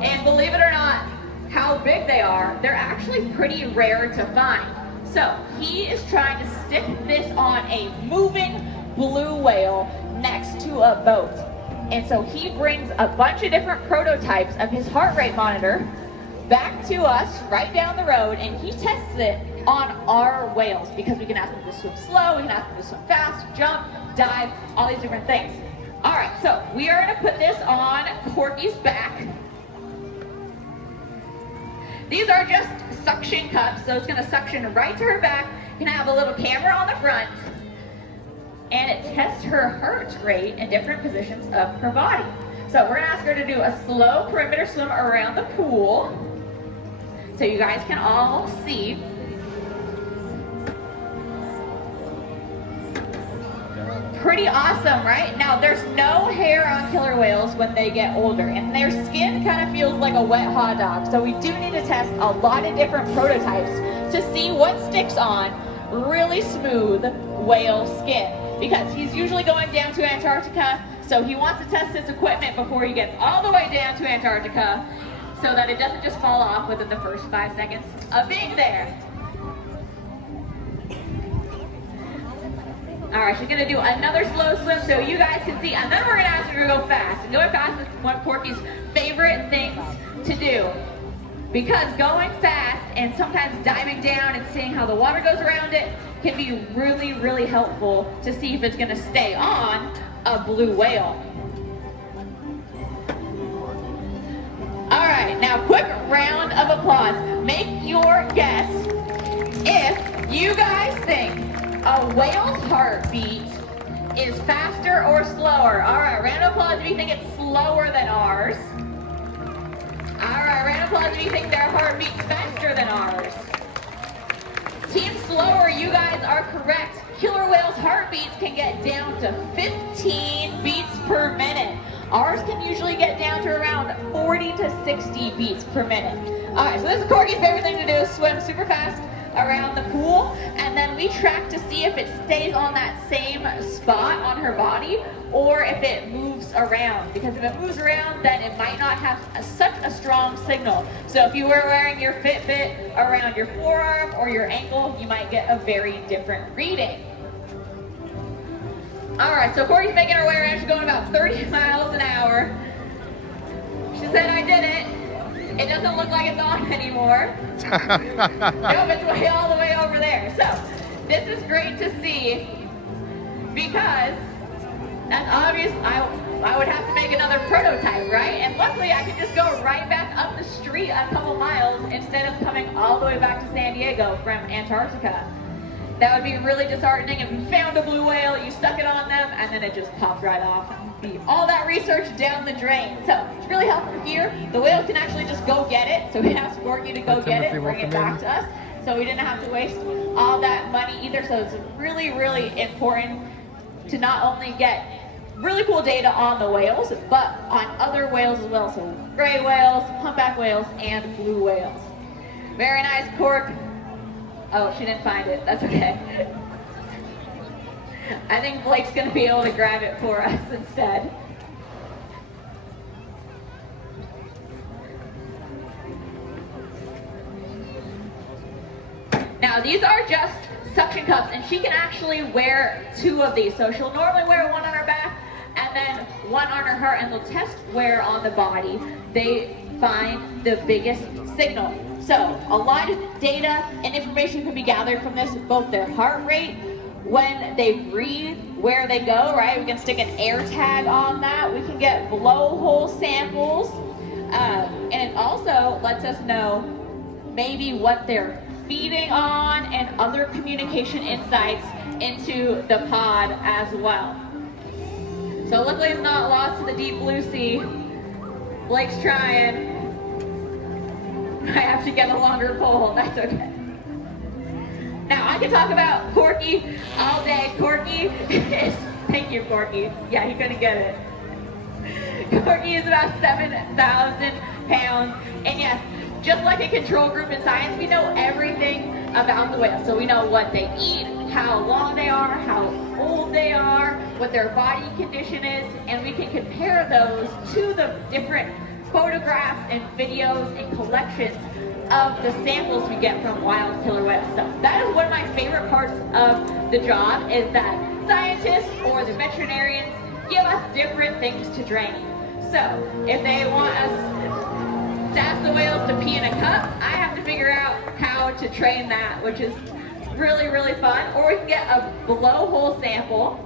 And believe it or not, how big they are, they're actually pretty rare to find. So he is trying to stick this on a moving blue whale next to a boat. And so he brings a bunch of different prototypes of his heart rate monitor back to us right down the road, and he tests it on our whales because we can ask them to swim slow, we can ask them to swim fast, jump, dive, all these different things. All right, so we are gonna put this on Corky's back. These are just suction cups, so it's gonna suction right to her back. You can have a little camera on the front, and it tests her heart rate in different positions of her body. So we're gonna ask her to do a slow perimeter swim around the pool, so you guys can all see. Pretty awesome, right? Now, there's no hair on killer whales when they get older, and their skin kind of feels like a wet hot dog. So we do need to test a lot of different prototypes to see what sticks on really smooth whale skin. Because he's usually going down to Antarctica, so he wants to test his equipment before he gets all the way down to Antarctica so that it doesn't just fall off within the first 5 seconds of being there. All right, she's gonna do another slow swim so you guys can see, and then we're gonna ask her to go fast. And going fast is one of Corky's favorite things to do. Because going fast and sometimes diving down and seeing how the water goes around it can be really, really helpful to see if it's gonna stay on a blue whale. All right, now quick round of applause. Make your guess if you guys think a whale's heartbeat is faster or slower. All right, round of applause if you think it's slower than ours. All right, round of applause if you think their heartbeat's faster than ours. Team slower, you guys are correct. Killer whales' heartbeats can get down to 15 beats per minute. Ours can usually get down to around 40 to 60 beats per minute. All right, so this is Corky's favorite thing to do, is swim super fast around the pool, and then we track to see if it stays on that same spot on her body or if it moves around, because if it moves around, then it might not have such a strong signal. So if you were wearing your Fitbit around your forearm or your ankle, you might get a very different reading. All right, so Corey's making her way around. She's going about 30 miles an hour. She said, I did it. It doesn't look like it's on anymore. Nope, it's way all the way over there. So this is great to see because that's obvious. I would have to make another prototype, right? And luckily I could just go right back up the street a couple miles instead of coming all the way back to San Diego from Antarctica. That would be really disheartening if you found a blue whale, you stuck it on them, and then it just popped right off. All that research down the drain. So it's really helpful here. The whale can actually just go get it. So we asked Corky to go get it and bring it back to us. So we didn't have to waste all that money either. So it's really, really important to not only get really cool data on the whales, but on other whales as well. So gray whales, humpback whales, and blue whales. Very nice, Cork. Oh, she didn't find it. That's okay. I think Blake's going to be able to grab it for us instead. Now, these are just suction cups, and she can actually wear 2 of these. So she'll normally wear one on her back and then one on her heart, and they'll test where on the body they find the biggest signal. So a lot of data and information can be gathered from this, both their heart rate, when they breathe, where they go, right? We can stick an air tag on that. We can get blowhole samples. And it also lets us know maybe what they're feeding on and other communication insights into the pod as well. So luckily it's not lost to the deep blue sea. Blake's trying. I have to get a longer pole, that's okay. Now I can talk about Corky all day. Corky is, thank you Corky. Yeah, he couldn't get it. Corky is about 7,000 pounds. And yes, just like a control group in science, we know everything about the whale. So we know what they eat, how long they are, how old they are, what their body condition is, and we can compare those to the different photographs and videos and collections of the samples we get from wild killer whales. So that is one of my favorite parts of the job, is that scientists or the veterinarians give us different things to drain. So if they want us to ask the whales to pee in a cup, I have to figure out how to train that, which is really, really fun. Or we can get a blowhole sample.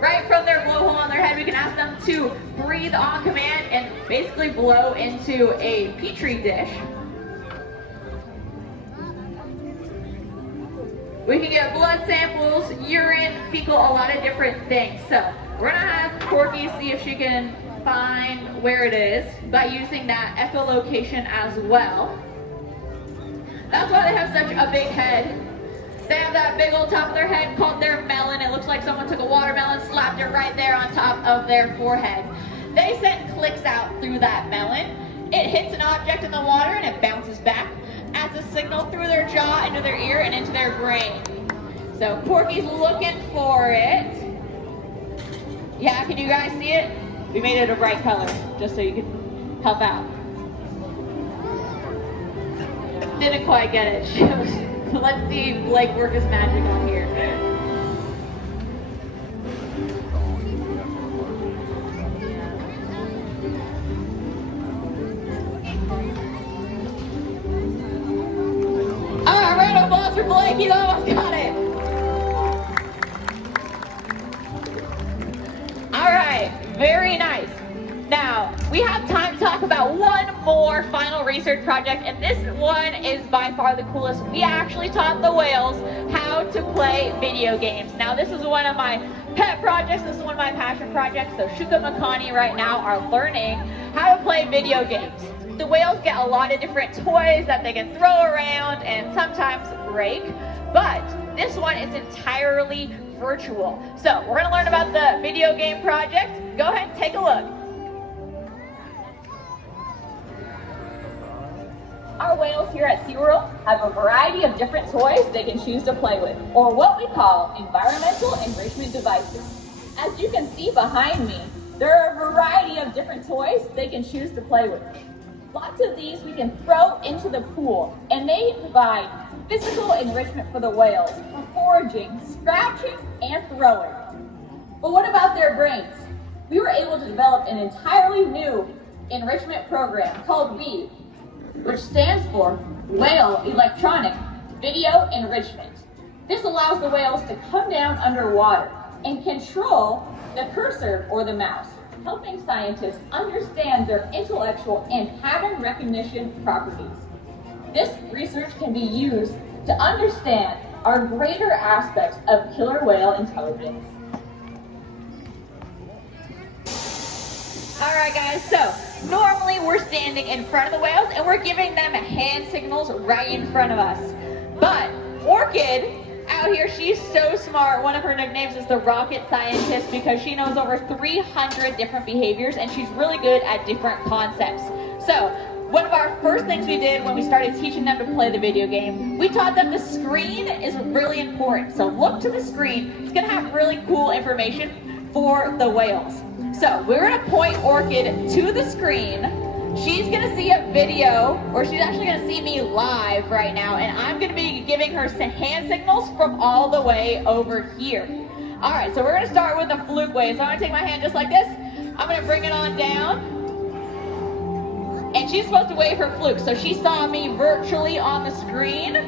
Right from their blowhole on their head, we can ask them to breathe on command and basically blow into a petri dish. We can get blood samples, urine, fecal, a lot of different things. So we're gonna have Corky see if she can find where it is by using that echolocation as well. That's why they have such a big head. They have that big old top of their head called their melon. It looks like someone took a watermelon, slapped it right there on top of their forehead. They send clicks out through that melon. It hits an object in the water and it bounces back, adds a signal through their jaw, into their ear, and into their brain. So Corky's looking for it. Yeah, can you guys see it? We made it a bright color, just so you can help out. Didn't quite get it. Let's see Blake work his magic on here. All right, round of applause for Blake. He's almost got it. All right, very nice. Now, we have time to talk about one more final research project, and this one is by far the coolest. We actually taught the whales how to play video games. Now, this is one of my pet projects. This is one of my passion projects. So Shuka and Makani right now are learning how to play video games. The whales get a lot of different toys that they can throw around and sometimes break, but this one is entirely virtual. So we're gonna learn about the video game project. Go ahead and take a look. Our whales here at SeaWorld have a variety of different toys they can choose to play with, or what we call environmental enrichment devices. As you can see behind me, there are a variety of different toys they can choose to play with. Lots of these we can throw into the pool, and they provide physical enrichment for the whales for foraging, scratching, and throwing. But what about their brains? We were able to develop an entirely new enrichment program called WEAVE, which stands for Whale Electronic Video Enrichment. This allows the whales to come down underwater and control the cursor or the mouse, helping scientists understand their intellectual and pattern recognition properties. This research can be used to understand our greater aspects of killer whale intelligence. All right, guys, so normally we're standing in front of the whales and we're giving them hand signals right in front of us. But Orchid out here, she's so smart. One of her nicknames is the rocket scientist because she knows over 300 different behaviors and she's really good at different concepts. So one of our first things we did when we started teaching them to play the video game, we taught them the screen is really important. So look to the screen. It's gonna have really cool information for the whales. So we're gonna point Orchid to the screen. She's gonna see a video, or she's actually gonna see me live right now, and I'm gonna be giving her hand signals from all the way over here. All right, so we're gonna start with a fluke wave. So I'm gonna take my hand just like this. I'm gonna bring it on down. And she's supposed to wave her fluke. So she saw me virtually on the screen.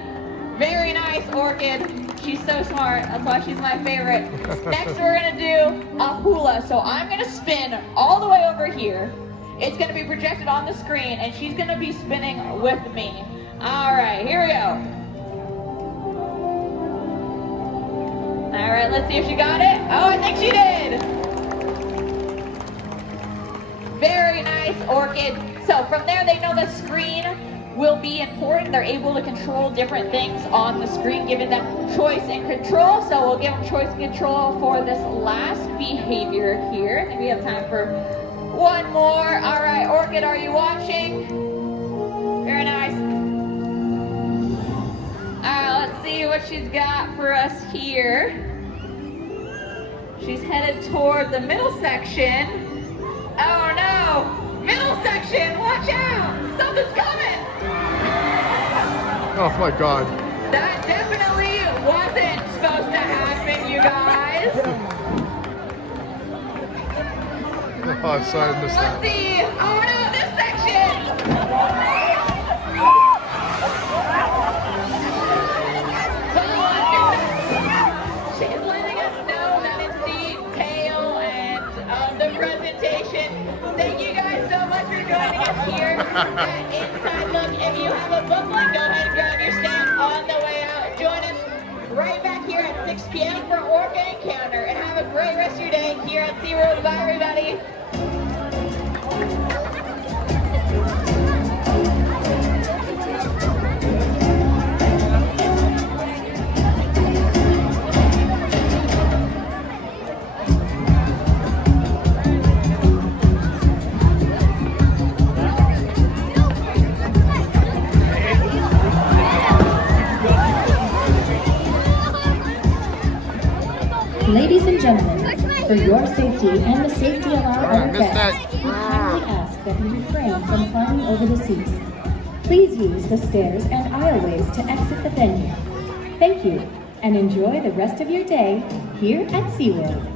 Very nice, Orchid. She's so smart. That's why she's my favorite. Next, we're gonna do a hula. So I'm gonna spin all the way over here. It's gonna be projected on the screen and she's gonna be spinning with me. All right, here we go. All right, let's see if she got it. Oh, I think she did. Very nice, Orchid. So from there, they know the screen will be important. They're able to control different things on the screen, giving them choice and control. So we'll give them choice and control for this last behavior here. I think we have time for one more. All right, Orchid, are you watching? Very nice. All right, let's see what she's got for us here. She's headed toward the middle section. Oh no, middle section, watch out, something's coming. Oh my God. That definitely wasn't supposed to happen, you guys. Oh, sorry, I missed that. Let's see. Oh no, this section! She's letting us know that it's the tail and the presentation. Thank you guys so much for joining us here at Inside Look. If you have a booklet, go ahead and grab your stamp on the way out. Join us right back here at 6 p.m. for Orca Encounter. And have a great rest of your day here at SeaWorld. Bye, everybody. Ladies and gentlemen, for your safety and the safety of our other guests, we kindly ask that you refrain from climbing over the seats. Please use the stairs and aisleways to exit the venue. Thank you, and enjoy the rest of your day here at SeaWorld.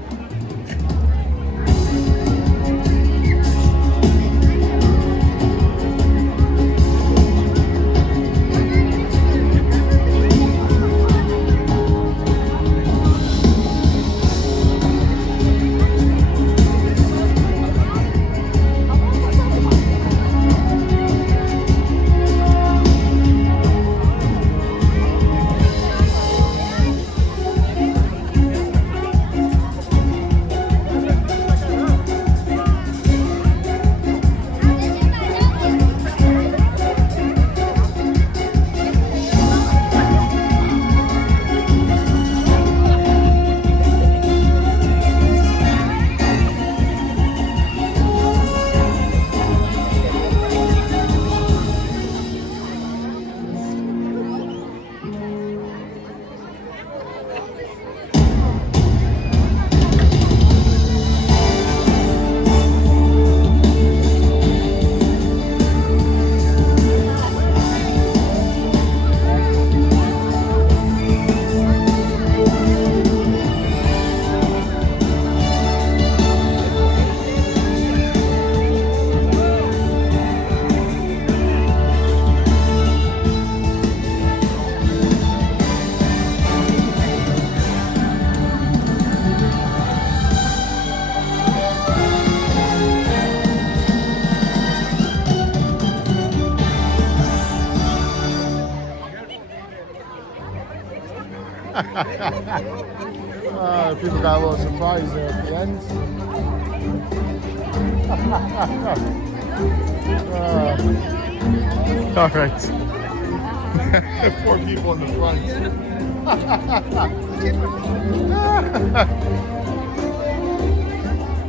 People got a little surprise there at the end. All right. Poor people in the front.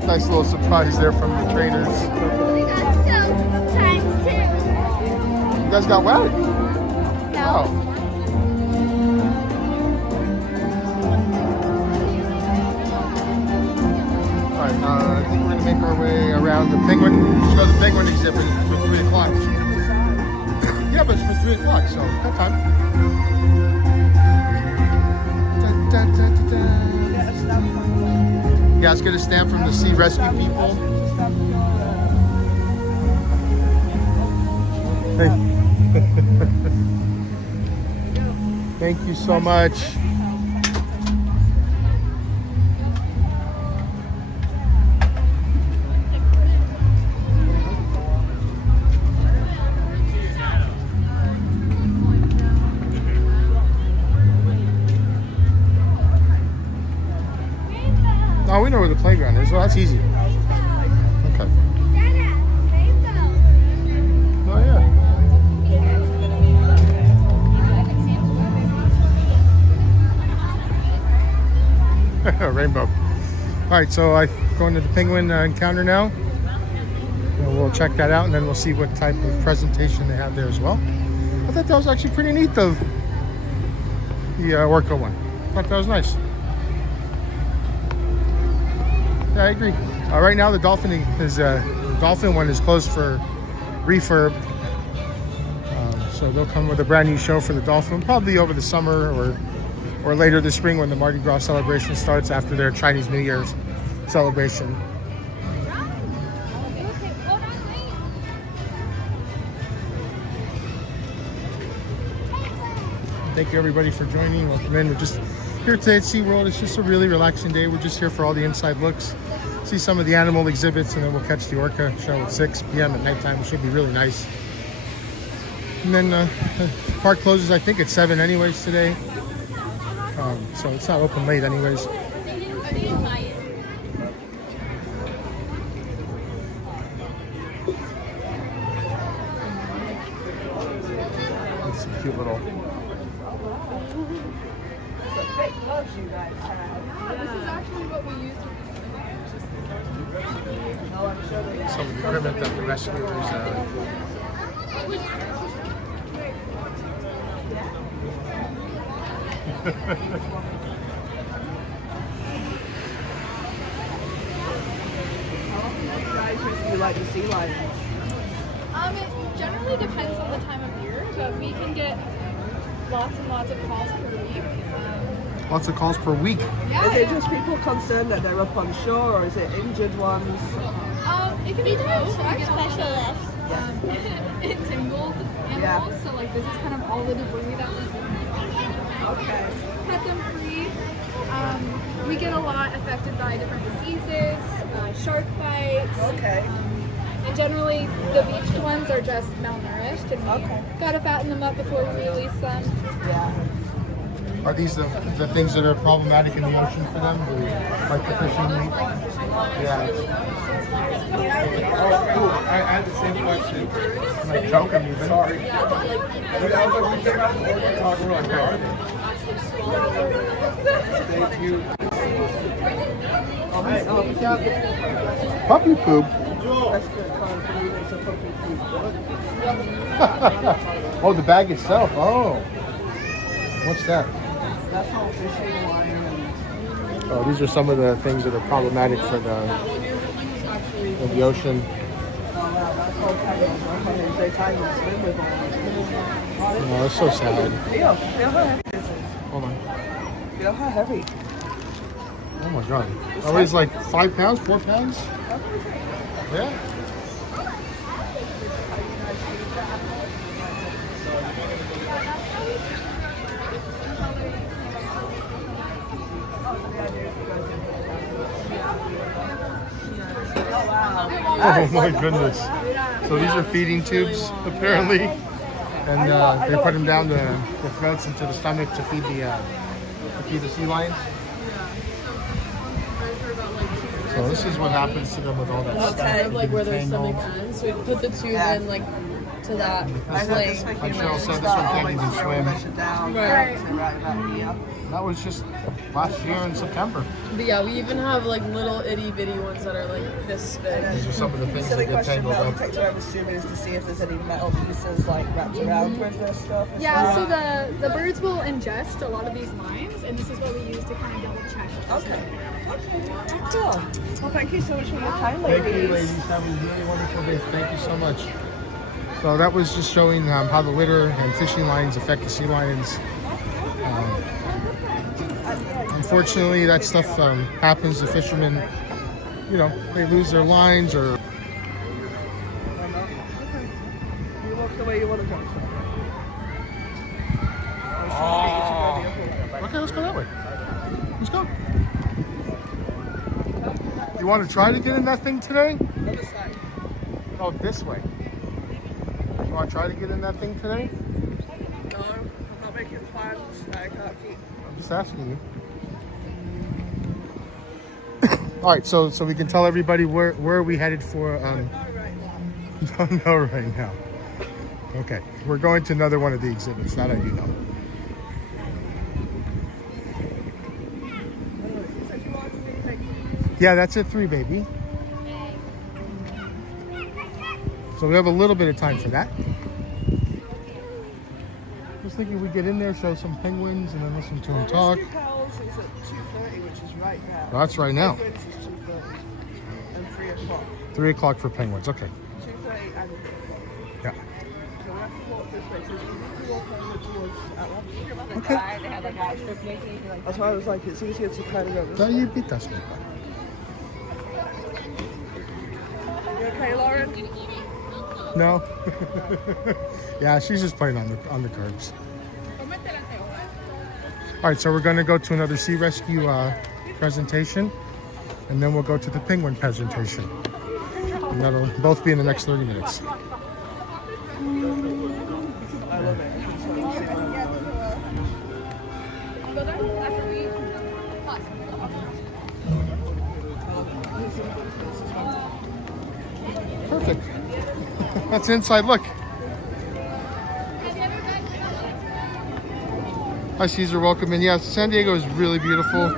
Nice little surprise there from the trainers. We got some times too. You guys got wet? No. Oh. Alright, I think we're going to make our way around the penguin. Let's go to the penguin exhibit for 3 o'clock. Yeah, but it's for 3 o'clock, so got time. Yeah, let's get a stamp from the sea rescue people. Hey. Thank you so much. Oh, we know where the playground is. Well, that's easy. Okay. Oh, yeah. Rainbow. All right, so I'm going to the penguin encounter now. And we'll check that out, and then we'll see what type of presentation they have there as well. I thought that was actually pretty neat, though. The orca one. I thought that was nice. Yeah, I agree. Right now, the dolphin one is closed for refurb. So they'll come with a brand new show for the dolphin, probably over the summer or later this spring when the Mardi Gras celebration starts after their Chinese New Year's celebration. Thank you everybody for joining. Welcome in. We're just here today at SeaWorld. It's just a really relaxing day. We're just here for all the inside looks, see some of the animal exhibits, and then we'll catch the orca show at 6 p.m. at nighttime. It should be really nice. And then the park closes, I think, at 7 anyways today. So it's not open late anyways. That's some cute little... This is actually what we use with some of the equipment that the rescuers You like the sea lions? It generally depends on the time of year, but we can get lots and lots of calls per week. Lots of calls per week. Yeah. Is it just people concerned that they're up on shore, or is it injured ones? It can be both. Our specialist. Entangled animals, so like this is kind of all the debris that was Okay. Pet them free. We get a lot affected by different diseases, shark bites. Okay. And generally, the beached ones are just malnourished, and we gotta fatten them up before we release them. Yeah. Are these the things that are problematic in the ocean for them? Like the fishing? Yeah. I had the same question. I'm like joking even. Sorry. I was like, we came out the orca talk, we're like, where are they? Thank you. Puppy poop? Oh, the bag itself. Oh. What's that? That's all fishing line. Oh, these are some of the things that are problematic for the ocean. Oh, wow, that's all kind of they kind of swim with all these. Oh, it's so sad. Feel how heavy this is. Hold on. Feel how heavy. Oh my god. That weighs like 5 pounds, 4 pounds? Yeah. Oh my goodness. So these are feeding tubes, apparently. And they put them down the throats into the stomach to feed the feed the sea lions. So this is what happens to them with all that stuff. Okay. Like where their Tangled. stomach ends. So we put the tube Yeah. in like to that. I heard this Like, weekend Cheryl said this start one all can't the way even to zero swim. measure down. Right. So right about here. That was just last year in September. but yeah, we even have like little itty bitty ones that are like this big. These are some of the things that Silly get question tangled about up. the picture I'm assuming is to see if there's any metal pieces like wrapped around with this stuff. as Yeah, well. so the birds will ingest a lot of these lines, and this is what we use to kind of double check. Okay. Cool. Well, thank you so much for your time, Thank ladies. you, ladies. Have a really wonderful day. Thank you so much. So that was just showing how the litter and fishing lines affect the sea lions. Unfortunately, that stuff happens to fishermen. You know, they lose their lines or. You walk the way you want to go. Okay, let's go that way. Let's go. You want to try to get in that thing today? Other side. Oh, this way. You want to try to get in that thing today? No, I'm not making plans. I can't keep. I'm just asking you. All right, so we can tell everybody where are we headed for. Don't know right now. Okay, we're going to another one of the exhibits. That I do know. Yeah, that's it. 3, baby. So we have a little bit of time for that. Just thinking we get in there, show some penguins, and then listen to them talk. Pals is at 2:30, which is right now. Well, that's right now. Penguins is 2:30 and 3 o'clock. 3 o'clock for penguins. Okay. 2:30 and 3 o'clock. Yeah. So we have to walk this way. So you can walk over towards Atlantic. Okay. That's why I was like, it's easier to kind of go this way. Zajebitas. You okay, Lauren? No. Yeah, she's just playing on the curbs. All right, so we're going to go to another sea rescue presentation, and then we'll go to the penguin presentation. And that'll both be in the next 30 minutes. I love it. So we'll see what happens. Perfect. That's an inside look. Hi, Caesar. Welcome in. Yeah, San Diego is really beautiful.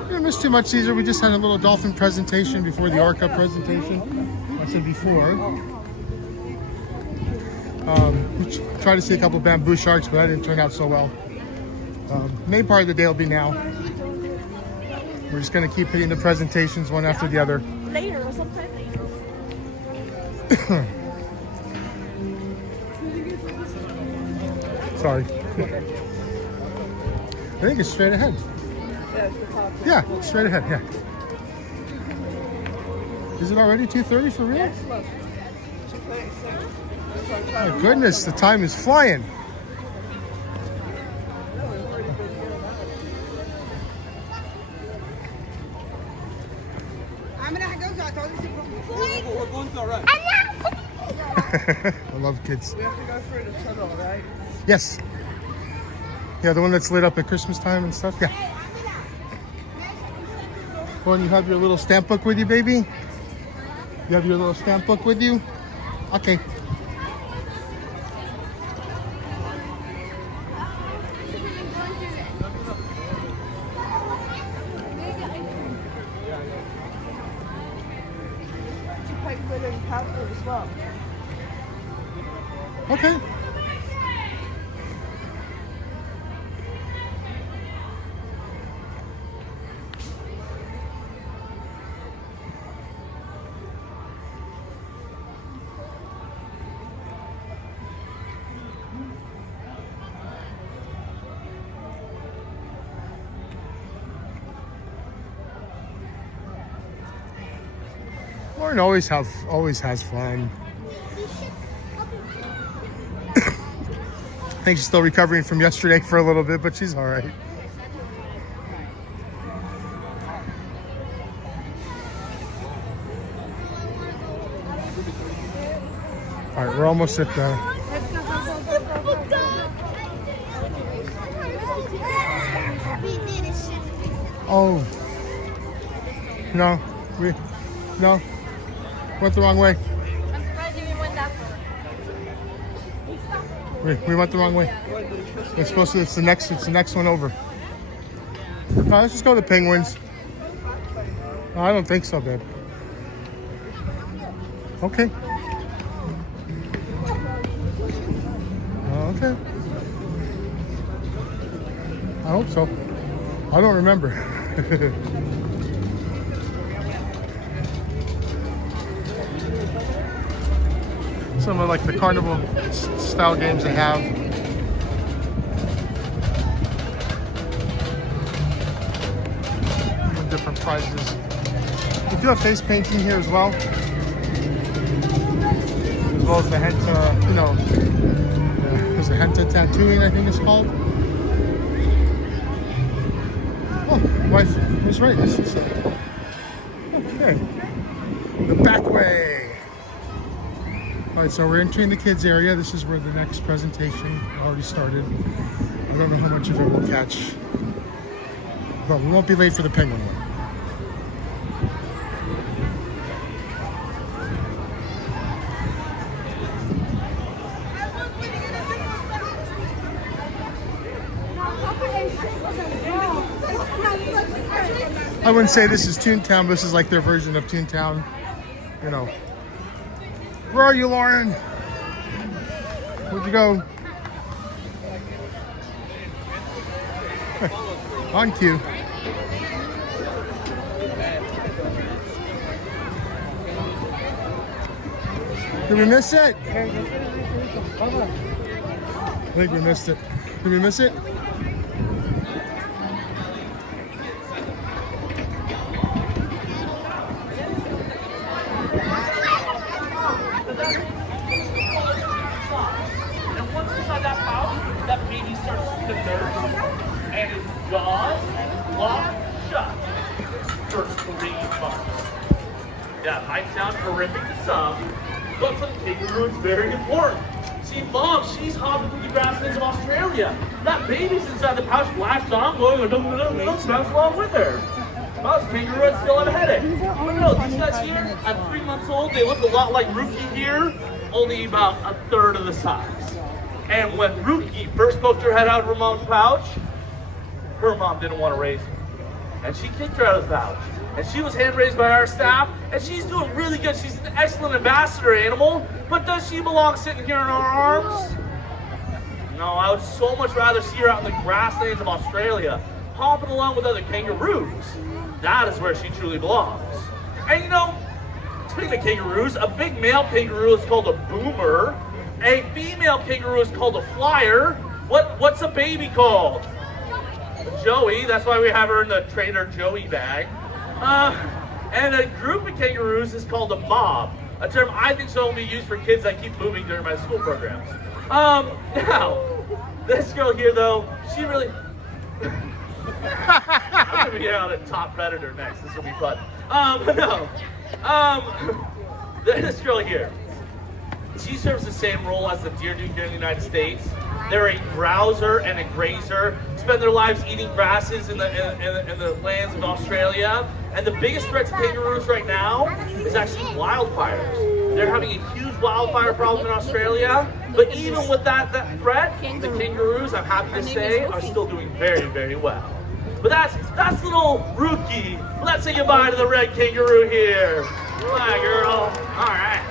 We didn't miss too much, Caesar. We just had a little dolphin presentation before the Orca presentation. I said before. We tried to see a couple bamboo sharks, but that didn't turn out so well. Main part of the day will be now. We're just going to keep hitting the presentations one after the other. Later or sometime later. Sorry. I think it's straight ahead. Yeah, straight ahead, yeah. Is it already 2:30 for real? Yes, love. 2:36. My goodness, the time is flying. I love kids. We have to go through the tunnel, right? Yes. Yeah, the one that's lit up at Christmas time and stuff. Yeah. Well, and you have your little stamp book with you, baby? You have your little stamp book with you? Okay. Penguin Encounter as well. Okay. Lauren always has fun. I think she's still recovering from yesterday for a little bit, but she's all right. All right, we're almost at the Oh. No. No. Went the wrong way. I'm surprised you even went that far. We went the wrong way. It's supposed to. It's the next one over. No, let's just go to the penguins. No, I don't think so, babe. Okay. Okay. I hope so. I don't remember. Some of like the carnival style games they have. Different prizes. We do have face painting here as well. As well as the henna, there's a henna tattooing, I think it's called. Oh, my wife was right. This is okay. The back way. All right, so we're entering the kids area. This is where the next presentation already started. I don't know how much of it we'll catch, but we won't be late for the penguin one. I wouldn't say this is Toontown, but this is like their version of Toontown. You know. Where are you, Lauren? Where'd you go? On cue. Did we miss it? I think we missed it. Did we miss it? Yeah, might sound horrific to some, but for the kangaroo it's very important. See, Mom, she's hopping through the grasslands of Australia. That baby's inside the pouch, latched on, going bounce along with her. Well, this kangaroo would still have a headache. But no, these guys here, at 3 months old, they look a lot like Rookie here, only about a third of the size. And when Rookie first poked her head out of her mom's pouch, her mom didn't want to raise her. And she kicked her out of the pouch. And she was hand-raised by our staff, and she's doing really good. She's an excellent ambassador animal, but does she belong sitting here in our arms? No, I would so much rather see her out in the grasslands of Australia, hopping along with other kangaroos. That is where she truly belongs. And you know, speaking of kangaroos, a big male kangaroo is called a boomer. A female kangaroo is called a flyer. What's a baby called? Joey. That's why we have her in the Trader Joey bag. And a group of kangaroos is called a mob, a term I think should only be used for kids that keep moving during my school programs. Now, this girl here though, she really... I'm gonna be out at Top Predator next, this will be fun. But no, this girl here, she serves the same role as the deer do here in the United States. They're a browser and a grazer, spend their lives eating grasses in the lands of Australia. And the biggest threat to kangaroos right now is actually wildfires. They're having a huge wildfire problem in Australia. But even with that threat, the kangaroos, I'm happy to say, are still doing very, very well. But that's little Rookie. Let's say goodbye to the red kangaroo here. Bye, girl. All right.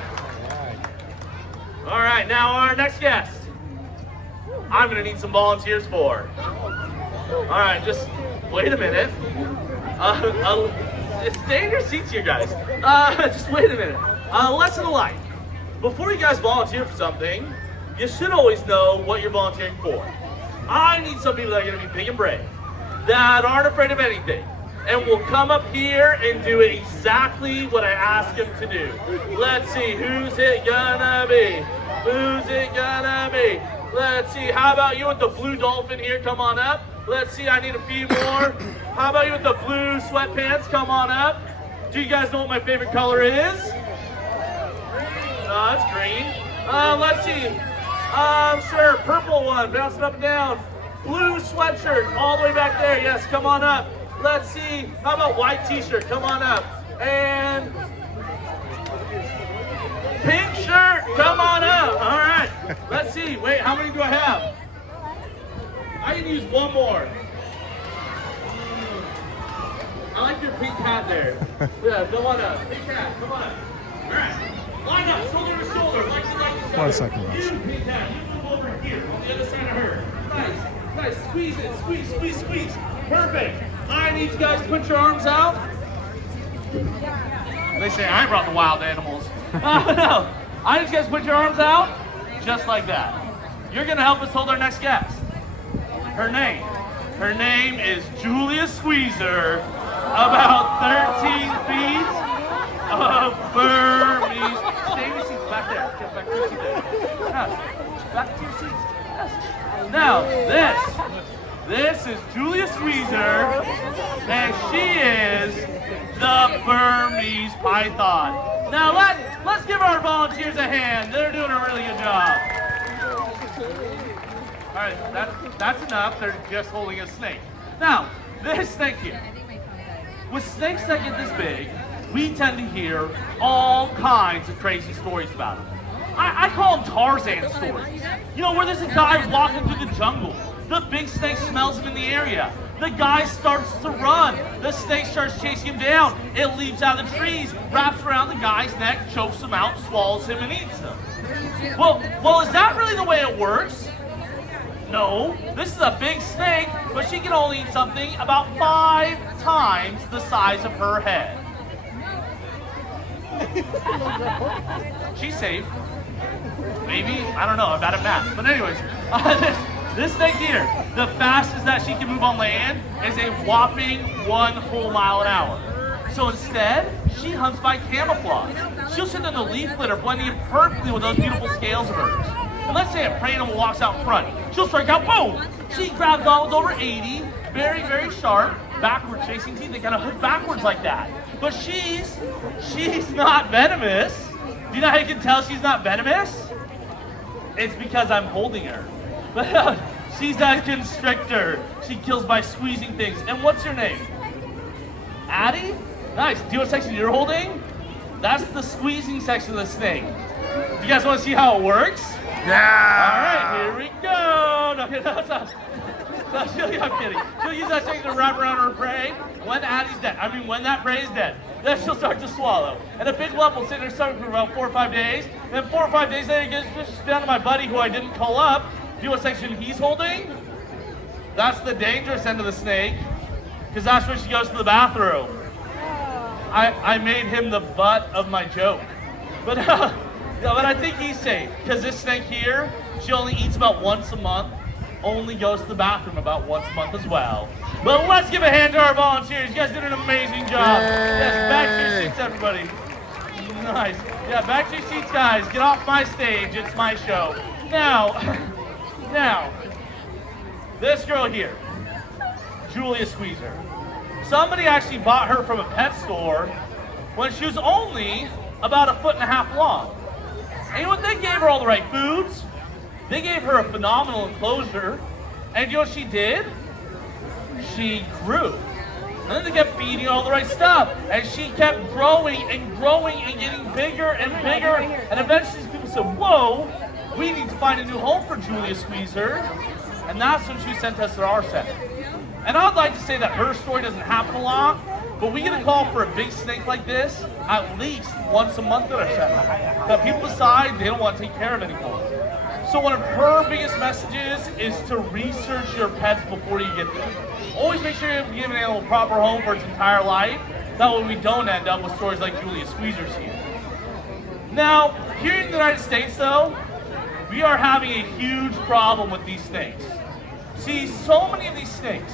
All right, now our next guest. I'm gonna need some volunteers for. All right, just wait a minute. Stay in your seats here, guys. Just wait a minute. Lesson of life. Before you guys volunteer for something, you should always know what you're volunteering for. I need some people that are gonna be big and brave, that aren't afraid of anything, and will come up here and do exactly what I ask them to do. Let's see, who's it gonna be? Who's it gonna be? Let's see, how about you with the blue dolphin here? Come on up. Let's see, I need a few more. How about you with the blue sweatpants? Come on up. Do you guys know what my favorite color is? No, it's green. Let's see. Sure, purple one, bouncing up and down. Blue sweatshirt all the way back there. Yes, come on up. Let's see. How about white t-shirt? Come on up. And pink shirt. Come on up. All right. Let's see. Wait, how many do I have? I can use one more. I like your pink hat there. Yeah, come on up. Pink hat. Come on up. All right. Line up, shoulder to shoulder, like you like each other. 1 second. You, pink hat, you move over here, on the other side of her. Nice, nice, squeeze it, squeeze, squeeze, squeeze. Perfect. I need you guys to put your arms out. They say, I brought the wild animals. No, I need you guys to put your arms out, just like that. You're gonna help us hold our next guest. Her name is Julia Squeezer, about 13 feet of Burmese. Stay in your seats back there. Get back to your seat there. Yes. Back to your seats. Yes. Now, this is Julia Squeezer, and she is the Burmese python. Now, let's give our volunteers a hand. They're doing a really good job. All right, that's enough. They're just holding a snake. Now, this snake here. With snakes that get this big, we tend to hear all kinds of crazy stories about them. I call them Tarzan stories. You know, where there's a guy walking through the jungle. The big snake smells him in the area. The guy starts to run. The snake starts chasing him down. It leaps out of the trees, wraps around the guy's neck, chokes him out, swallows him, and eats him. Well, is that really the way it works? No, this is a big snake, but she can only eat something about 5 times the size of her head. She's safe. Maybe, I don't know, I'm bad at math. But anyways, this snake here, the fastest that she can move on land is a whopping 1 whole mile an hour. So instead, she hunts by camouflage. She'll sit in the leaf litter, blending in perfectly with those beautiful scales of hers. And let's say a prey animal walks out front. She'll strike out, boom! She grabs on with over 80, very, very sharp, backward chasing teeth. They kind of hook backwards like that. But she's not venomous. Do you know how you can tell she's not venomous? It's because I'm holding her. But she's a constrictor. She kills by squeezing things. And what's your name? Addie? Nice. Do you know what section you're holding? That's the squeezing section of the snake. Do you guys want to see how it works? Yeah! All right, here we go. No, I'm kidding. She'll use that snake to wrap around her prey. When that prey is dead, then she'll start to swallow. And a big lump will sit in her stomach for about 4 or 5 days. Then 4 or 5 days later, it gets just down to my buddy who I didn't call up. Do you know what section he's holding? That's the dangerous end of the snake, because that's where she goes to the bathroom. I made him the butt of my joke. But I think he's safe, because this snake here, she only eats about once a month, only goes to the bathroom about once a month as well. But let's give a hand to our volunteers. You guys did an amazing job. Yes, back to your seats, everybody. Nice. Yeah, back to your seats, guys. Get off my stage. It's my show. Now, this girl here, Julia Squeezer. Somebody actually bought her from a pet store when she was only about 1.5 feet long. And you know what? They gave her all the right foods. They gave her a phenomenal enclosure. And you know what she did? She grew. And then they kept feeding her all the right stuff. And she kept growing and growing and getting bigger and bigger. And eventually people said, whoa, we need to find a new home for Julia Squeezer. And that's when she was sent to us at our center. And I'd like to say that her story doesn't happen a lot, but we get a call for a big snake like this at least once a month at our center. That people decide they don't want to take care of anymore. So one of her biggest messages is to research your pets before you get them. Always make sure you give an animal a proper home for its entire life. That way we don't end up with stories like Julia Squeezer's here. Now, here in the United States though, we are having a huge problem with these snakes. See, so many of these snakes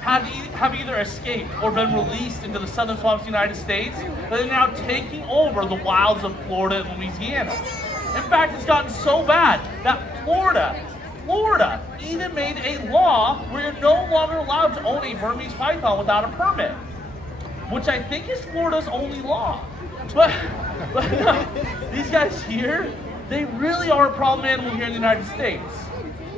have either escaped or been released into the southern swamps of the United States that are now taking over the wilds of Florida and Louisiana. In fact, it's gotten so bad that Florida even made a law where you're no longer allowed to own a Burmese python without a permit, which I think is Florida's only law. But these guys here, they really are a problem animal here in the United States,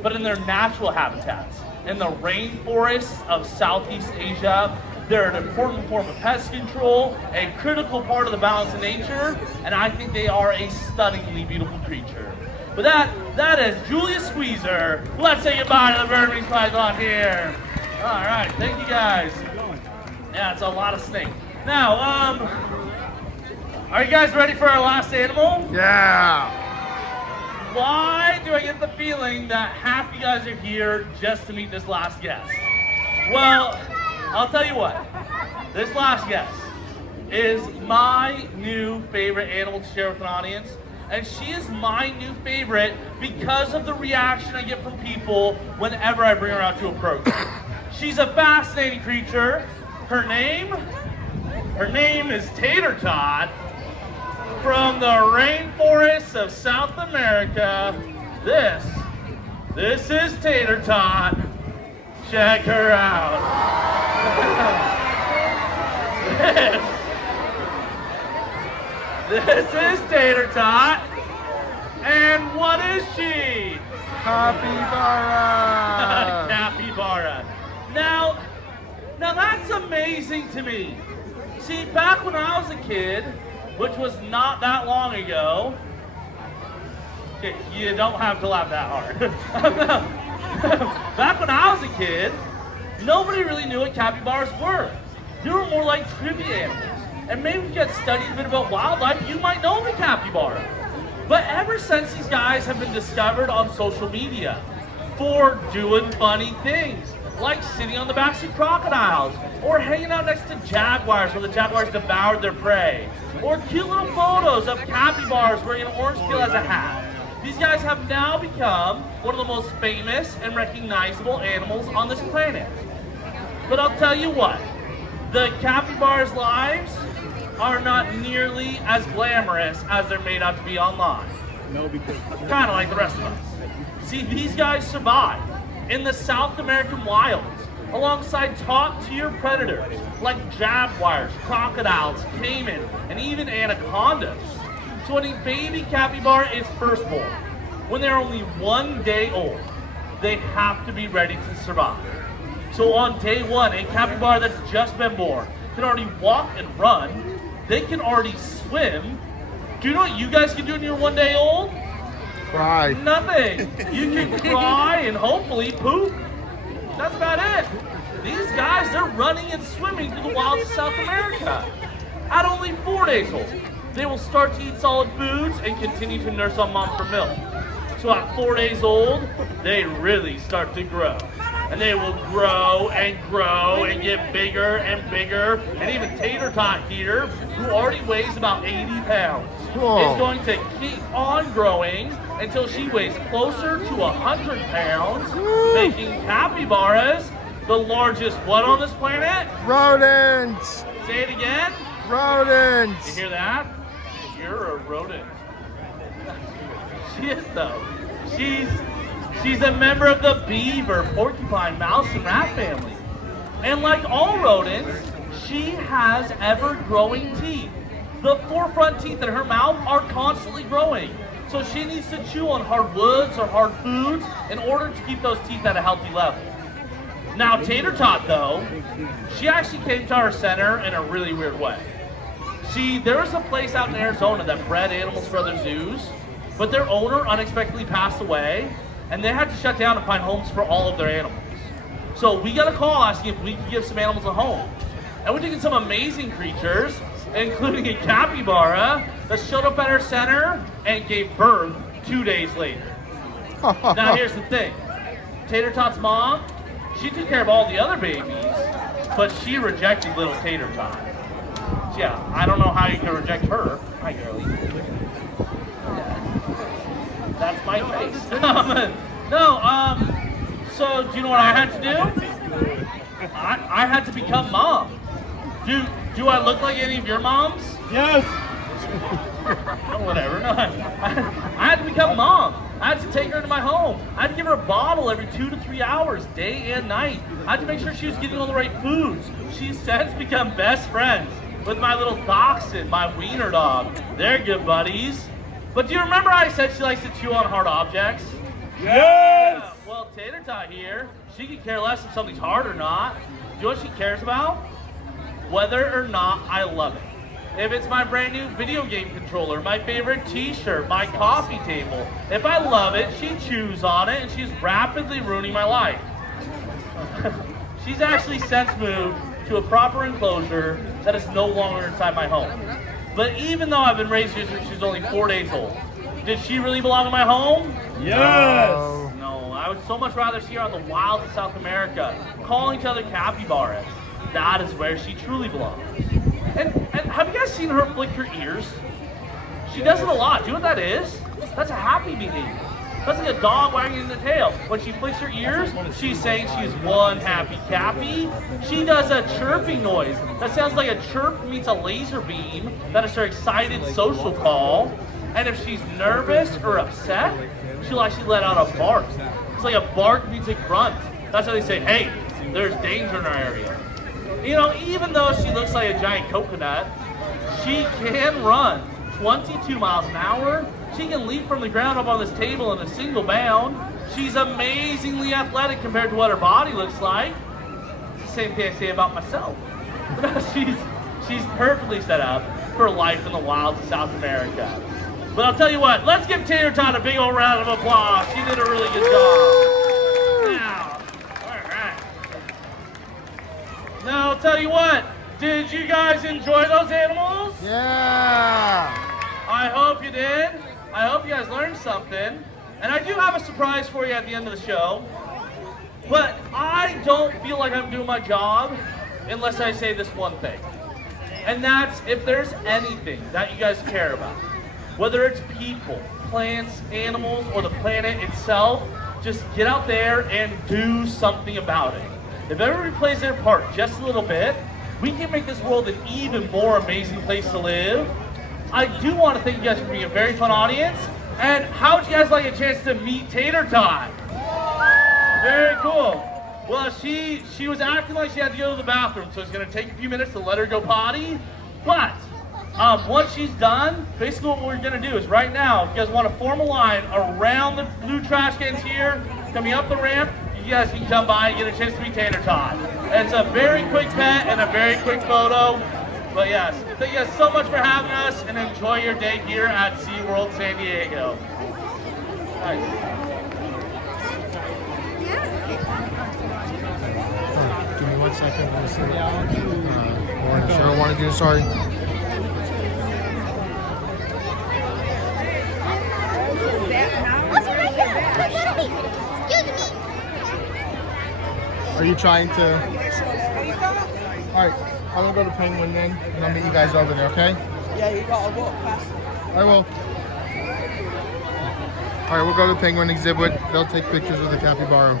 but in their natural habitats. in the rainforests of Southeast Asia. They're an important form of pest control, a critical part of the balance of nature, and I think they are a stunningly beautiful creature. But that is Julius Squeezer. Let's say goodbye to the Burmese python here. All right, thank you guys. Yeah, it's a lot of snake. Now, are you guys ready for our last animal? Yeah. Why do I get the feeling that half you guys are here just to meet this last guest? Well, I'll tell you what. This last guest is my new favorite animal to share with an audience. And she is my new favorite because of the reaction I get from people whenever I bring her out to a program. She's a fascinating creature. Her name is Tater Tot. From the rainforests of South America, this is Tater Tot. Check her out. This is Tater Tot. And what is she? Capybara. Capybara. Now that's amazing to me. See, back when I was a kid, which was not that long ago. Okay, you don't have to laugh that hard. Back when I was a kid, nobody really knew what capybaras were. They were more like trivia animals. And maybe if you had studied a bit about wildlife, you might know the capybara. But ever since these guys have been discovered on social media for doing funny things, like sitting on the backs of crocodiles, or hanging out next to jaguars where the jaguars devoured their prey, or cute little photos of capybaras wearing an orange peel as a hat. These guys have now become one of the most famous and recognizable animals on this planet. But I'll tell you what, the capybara's lives are not nearly as glamorous as they're made out to be online. No, because Kind of like the rest of us. See, these guys survive in the South American wilds alongside top-tier predators like jaguars, crocodiles, caiman, and even anacondas. So when a baby capybara is first born, when they're only 1 day old, they have to be ready to survive. So on day one, a capybara that's just been born can already walk and run. They can already swim. Do you know what you guys can do when you're 1 day old? Cry. Nothing. You can cry and hopefully poop. That's about it. These guys, they're running and swimming through the wilds of South America. At only 4 days old, they will start to eat solid foods and continue to nurse on mom for milk. So at 4 days old, they really start to grow. And they will grow and get bigger and bigger. And even Tater Tot here, who already weighs about 80 pounds, is going to keep on growing until she weighs closer to 100 pounds, making capybaras the largest what on this planet? Rodents. Say it again. Rodents. You hear that? You're a rodent. She is though. She's a member of the beaver, porcupine, mouse, and rat family. And like all rodents, she has ever-growing teeth. The forefront teeth in her mouth are constantly growing. So she needs to chew on hard woods or hard foods in order to keep those teeth at a healthy level. Now Tater Tot though, she actually came to our center in a really weird way. See, there was a place out in Arizona that bred animals for other zoos, but their owner unexpectedly passed away, and they had to shut down and find homes for all of their animals. So we got a call asking if we could give some animals a home. And we're taking some amazing creatures, including a capybara that showed up at our center and gave birth 2 days later. Now here's the thing. Tater Tot's mom, she took care of all the other babies, but she rejected little Tater Tot. So yeah, I don't know how you can reject her. Hi, girlie. That's my face. So do you know what I had to do? I had to become mom. Do I look like any of your moms? yes. Whatever. No, I had to become mom. I had to take her into my home. I had to give her a bottle every 2 to 3 hours, day and night. I had to make sure she was getting all the right foods. She's since become best friends with my little dachshund, my wiener dog. They're good buddies. But do you remember I said she likes to chew on hard objects? Yes. Well, Tater Tot here, She could care less if something's hard or not. Do you know what she cares about? Whether or not I love it. If it's my brand new video game controller, my favorite t-shirt, my coffee table, if I love it, she chews on it and she's rapidly ruining my life. She's actually since moved to a proper enclosure that is no longer inside my home. But even though I've been raised here since she was only 4 days old, did she really belong in my home? Yes! No, I would so much rather see her on the wilds of South America, calling each other capybaras. That is where she truly belongs. And have you guys seen her flick her ears? She does it a lot. Do you know what that is? That's a happy behavior. That's like a dog wagging the tail. When she flicks her ears, she's saying she's one happy cappy. She does a chirping noise. That sounds like a chirp meets a laser beam. That is her excited social call. And if she's nervous or upset, she'll actually let out a bark. It's like a bark meets a grunt. That's how they say, hey, there's danger in our area. You know, even though she looks like a giant coconut, she can run 22 miles an hour. She can leap from the ground up on this table in a single bound. She's amazingly athletic compared to what her body looks like. It's the same thing I say about myself. She's perfectly set up for life in the wilds of South America. But I'll tell you what, let's give Tater Tot a big old round of applause. She did a really good job. Now, I'll tell you what, did you guys enjoy those animals? Yeah! I hope you did. I hope you guys learned something. And I do have a surprise for you at the end of the show. But I don't feel like I'm doing my job unless I say this one thing. And that's if there's anything that you guys care about, whether it's people, plants, animals, or the planet itself, just get out there and do something about it. If everybody plays their part just a little bit, we can make this world an even more amazing place to live. I do want to thank you guys for being a very fun audience. And how would you guys like a chance to meet Tater Tot? Very cool. Well, she was acting like she had to go to the bathroom, so it's going to take a few minutes to let her go potty. But once she's done, basically what we're going to do is right now, if you guys want to form a line around the blue trash cans here, coming up the ramp, you guys can come by and get a chance to meet Tater Tot. It's a very quick pet and a very quick photo. But yes, thank you guys so much for having us and enjoy your day here at SeaWorld San Diego. Nice. Give me 1 second. Let me see. Lauren and Cheryl want to do, sorry. Are you trying to? All right, I'm gonna go to Penguin then, and I'll meet you guys over there, okay? Yeah, you gotta walk past. I will. All right, we'll go to the Penguin exhibit. They'll take pictures of the capybara.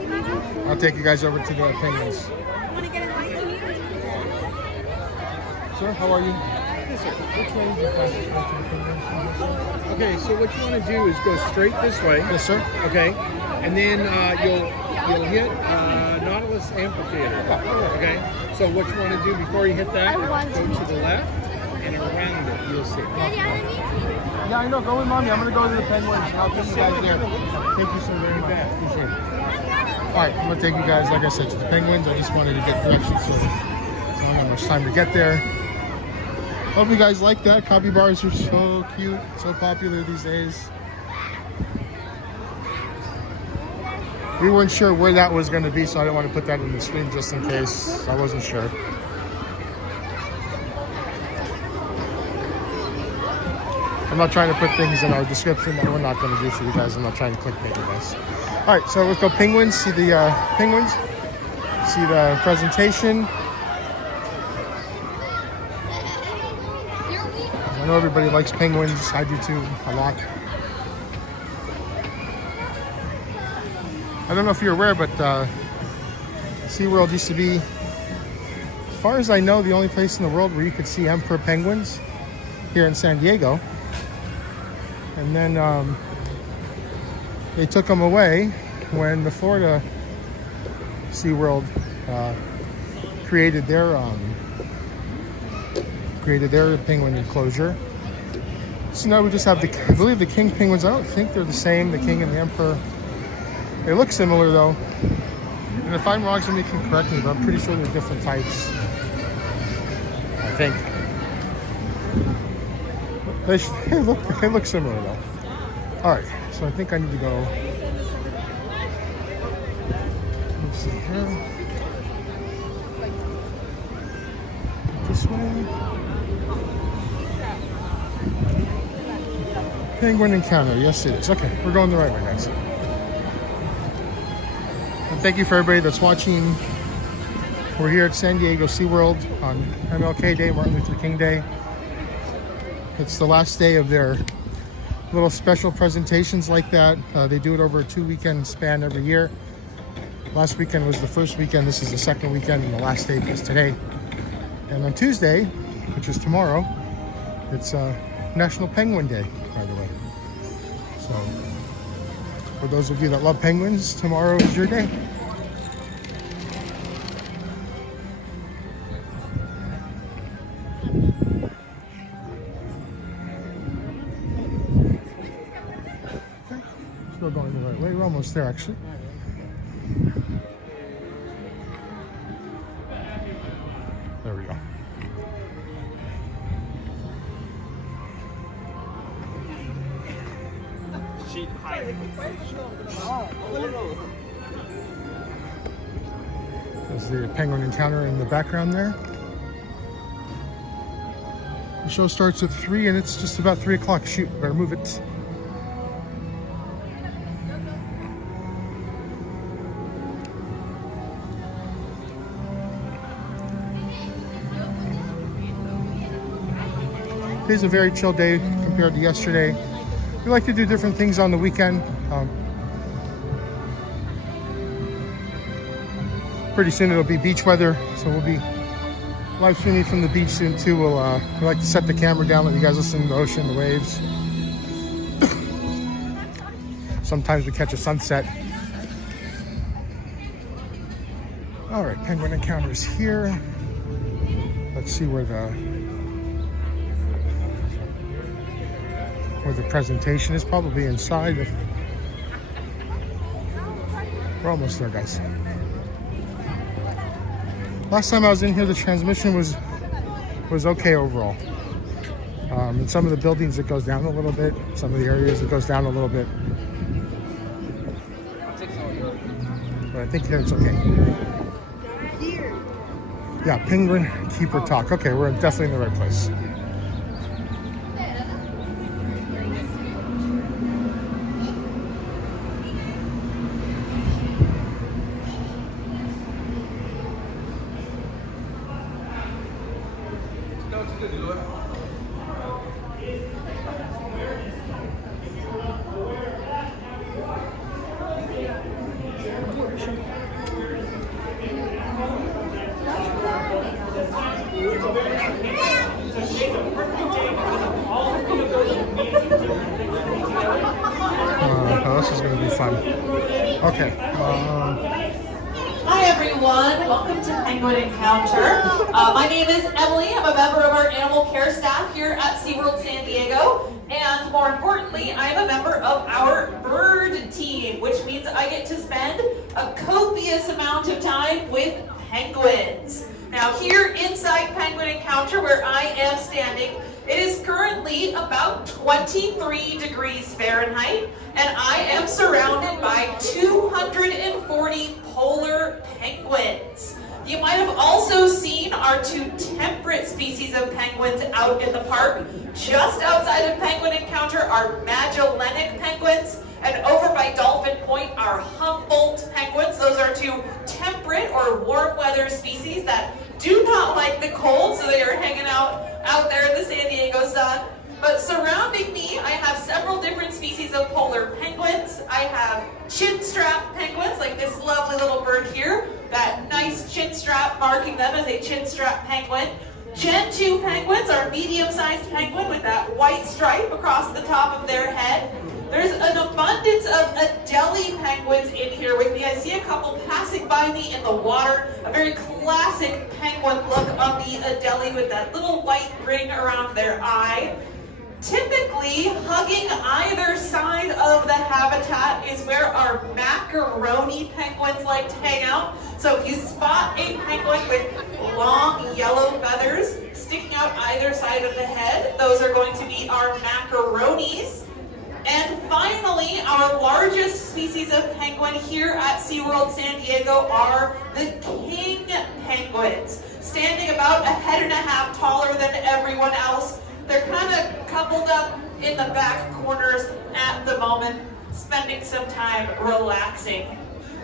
I'll take you guys over to the penguins. Sir, how are you? Which way is the fastest way to the penguins? Okay, so what you want to do is go straight this way. Yes, sir. Okay, and then you'll hit Nautilus Amphitheater. Okay, so what you want to do before you hit that, go to the left and around it. You'll see. Yeah, I know. Go with mommy. I'm gonna go to the penguins. And I'll take you guys there. Thank you so very much. Appreciate it. All right, I'm gonna take you guys, like I said, to the penguins. I just wanted to get directions, so I don't have much time to get there. Hope you guys like that. Capybaras are so cute, so popular these days. We weren't sure where that was going to be, so I didn't want to put that in the stream just in case. I wasn't sure. I'm not trying to put things in our description that we're not going to do for you guys. I'm not trying to clickbait you guys. All right, so let's go penguins. See the penguins. See the presentation. I know everybody likes penguins. I do too, a lot. I don't know if you're aware, but SeaWorld used to be, as far as I know, the only place in the world where you could see emperor penguins here in San Diego. And then they took them away when the Florida SeaWorld created their penguin enclosure. So now we just have I believe the king penguins. I don't think they're the same, the king and the emperor. They look similar though. And And if I'm wrong, somebody can correct me, but I'm pretty sure they're different types. I think. They look similar though. All right, so I think I need to go. Let's see here. This way. Penguin Encounter. Yes, it is. Okay, we're going the right way, guys. And thank you for everybody that's watching. We're here at San Diego SeaWorld on MLK Day, Martin Luther King Day. It's the last day of their little special presentations like that. They do it over a 2-weekend span every year. Last weekend was the first weekend. This is the second weekend, and the last day is today. And on Tuesday, which is tomorrow, it's National Penguin Day, by the way. So for those of you that love penguins, tomorrow is your day. Still going the right way. We're almost there, actually. There we go. There's the Penguin Encounter in the background there. The show starts at 3 and it's just about 3 o'clock. Shoot, better move it. Today's a very chill day compared to yesterday. We like to do different things on the weekend. Pretty soon it'll be beach weather, so we'll be live streaming from the beach soon too. We like to set the camera down, let you guys listen to the ocean, the waves. Sometimes we catch a sunset. All right, Penguin Encounter is here. Let's see where the presentation is. Probably inside. We're almost there, guys. Last time I was in here, the transmission was okay overall. In some of the buildings it goes down a little bit. Some of the areas it goes down a little bit. But I think here it's okay. Yeah, Penguin Keeper Talk. Okay, we're definitely in the right place. This is going to be fun. Okay. Hi everyone, welcome to Penguin Encounter. My name is Emily. I'm a member of our animal care staff here at SeaWorld San Diego. And more importantly, I'm a member of our bird team, which means I get to spend a copious amount of time with penguins. Now here inside Penguin Encounter, where I am standing, it is currently about 23 degrees Fahrenheit, and I am surrounded by 240 polar penguins. You might have also seen our 2 temperate species of penguins out in the park. Just outside of Penguin Encounter are Magellanic penguins, and over by Dolphin Point are Humboldt penguins. Those are 2 temperate or warm weather species that do not like the cold, so they are hanging out there in the San Diego sun. But surrounding me, I have several different species of polar penguins. I have chinstrap penguins, like this lovely little bird here. That nice chin strap marking them as a chinstrap penguin. Gen 2 penguins are medium-sized penguin with that white stripe across the top of their head. There's an abundance of Adelie penguins in here with me. I see a couple passing by me in the water. A very classic penguin look on the Adelie with that little white ring around their eye. Typically, hugging either side of the habitat is where our macaroni penguins like to hang out. So if you spot a penguin with long yellow feathers sticking out either side of the head, those are going to be our macaronis. And finally, our largest species of penguin here at SeaWorld San Diego are the king penguins, standing about 1.5 heads taller than everyone else. They're kind of coupled up in the back corners at the moment, spending some time relaxing.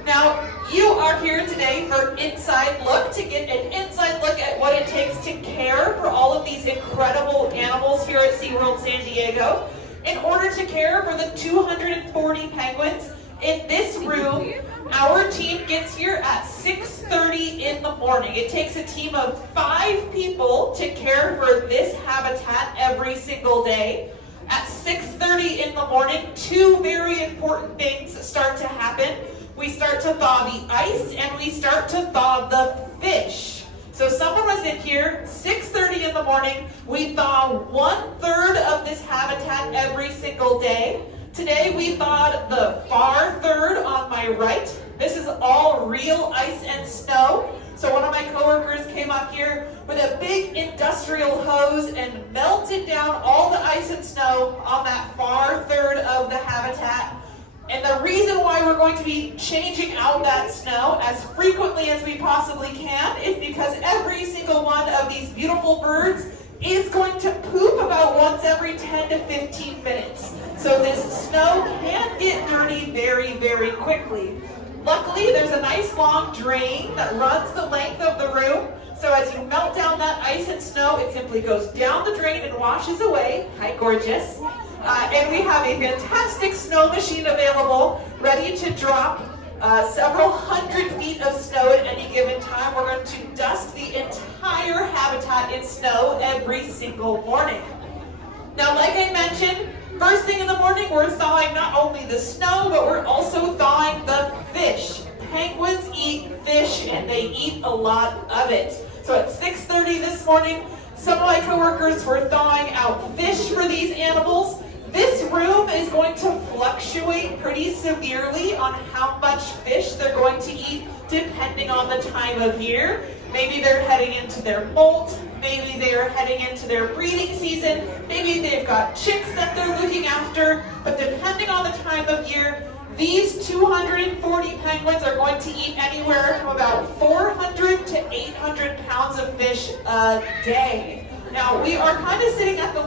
Now, you are here today for Inside Look, to get an inside look at what it takes to care for all of these incredible animals here at SeaWorld San Diego. In order to care for the 240 penguins in this room, our team gets here at 6:30 in the morning. It takes a team of 5 people to care for this habitat every single day. At 6:30 in the morning, 2 very important things start to happen. We start to thaw the ice and we start to thaw the fish. So someone was in here, 6:30 in the morning. We thaw 1/3 of this habitat every single day. Today we thawed the far third on my right. This is all real ice and snow. So one of my coworkers came up here with a big industrial hose and melted down all the ice and snow on that far third of the habitat. And the reason why we're going to be changing out that snow as frequently as we possibly can is because every single one of these beautiful birds is going to poop about once every 10 to 15 minutes. So this snow can get dirty very, very quickly. Luckily, there's a nice long drain that runs the length of the room. So as you melt down that ice and snow, it simply goes down the drain and washes away. Hi, gorgeous. And we have a fantastic snow machine available, ready to drop several hundred feet of snow at any given time. We're going to dust the entire habitat in snow every single morning. Now, like I mentioned, first thing in the morning, we're thawing not only the snow, but we're also thawing the fish. Penguins eat fish, and they eat a lot of it. So at 6:30 this morning, some of my coworkers were thawing out fish for these animals. This room is going to fluctuate pretty severely on how much fish they're going to eat depending on the time of year. Maybe they're heading into their molt, maybe they're heading into their breeding season, maybe they've got chicks that they're looking after, but depending on the time of year, these 240 penguins are going to eat anywhere from about 400 to 800 pounds of fish a day. Now, we are kind of sitting at the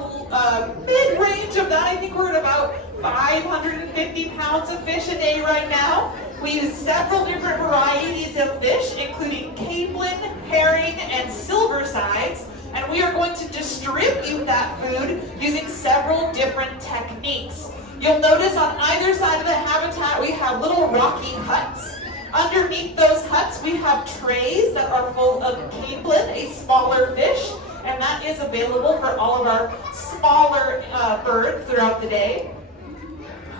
mid-range of that. I think we're at about 550 pounds of fish a day right now. We use several different varieties of fish, including capelin, herring, and silver sides. And we are going to distribute that food using several different techniques. You'll notice on either side of the habitat, we have little rocky huts. Underneath those huts, we have trays that are full of capelin, a smaller fish, and that is available for all of our smaller birds throughout the day.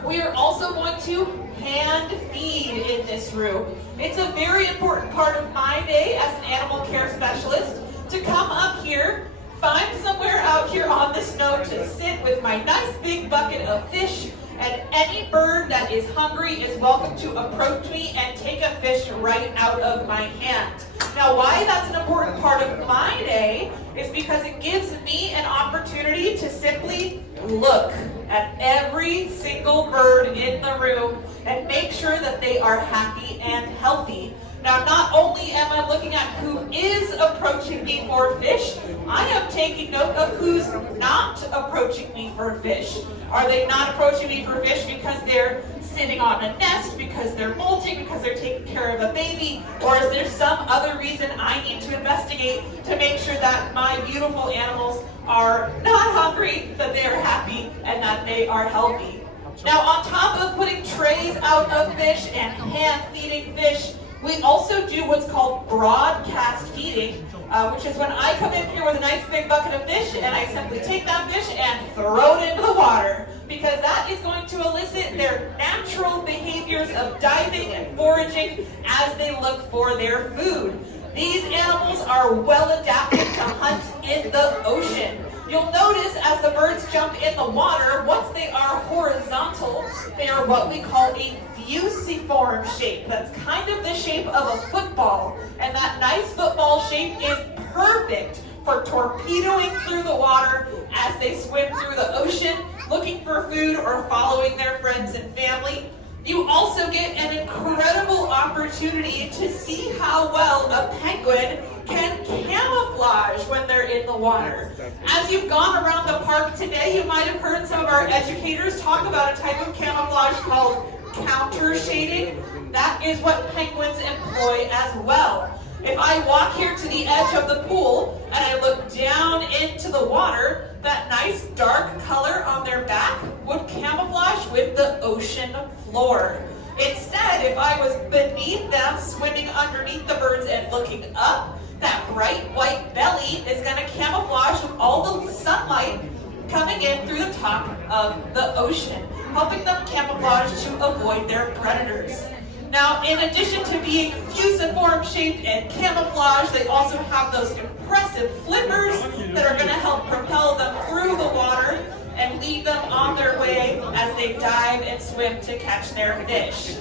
We are also going to hand feed in this room. It's a very important part of my day as an animal care specialist to come up here, find somewhere out here on the snow to sit with my nice big bucket of fish, and any bird that is hungry is welcome to approach me and take a fish right out of my hand. Now, why that's an important part of my day is because it gives me an opportunity to simply look at every single bird in the room and make sure that they are happy and healthy. Now, not only am I looking at who is approaching me for fish, I am taking note of who's not approaching me for fish. Are they not approaching me for fish because they're sitting on a nest, because they're molting, because they're taking care of a baby, or is there some other reason I need to investigate to make sure that my beautiful animals are not hungry, that they are happy, and that they are healthy? Now, on top of putting trays out of fish and hand feeding fish, we also do what's called broadcast feeding, which is when I come in here with a nice big bucket of fish and I simply take that fish and throw it into the water, because that is going to elicit their natural behaviors of diving and foraging as they look for their food. These animals are well adapted to hunt in the ocean. You'll notice as the birds jump in the water, once they are horizontal, they are what we call a fusiform shape. That's kind of the shape of a football. And that nice football shape is perfect for torpedoing through the water as they swim through the ocean, looking for food or following their friends and family. You also get an incredible opportunity to see how well a penguin can camouflage when they're in the water. As you've gone around the park today, you might have heard some of our educators talk about a type of camouflage called counter shading. That is what penguins employ as well. If I walk here to the edge of the pool and I look down into the water, that nice dark color on their back would camouflage with the ocean floor. Instead, if I was beneath them, swimming underneath the birds and looking up, that bright white belly is going to camouflage with all the sunlight coming in through the top of the ocean, helping them camouflage to avoid their predators. Now, in addition to being fusiform shaped and camouflage, they also have those impressive flippers that are going to help propel them through the water and lead them on their way as they dive and swim to catch their fish.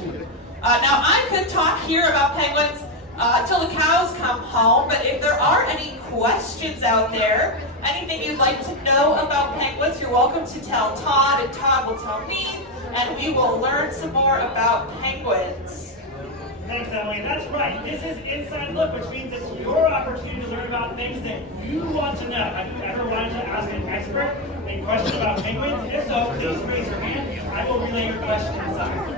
Now, I could talk here about penguins till the cows come home, but if there are any questions out there, anything you'd like to know about penguins, you're welcome to tell Todd, and Todd will tell me, and we will learn some more about penguins. Thanks, Emily. That's right. This is Inside Look, which means it's your opportunity to learn about things that you want to know. Have you ever wanted to ask an expert a question about penguins? If so, please raise your hand and I will relay your question inside.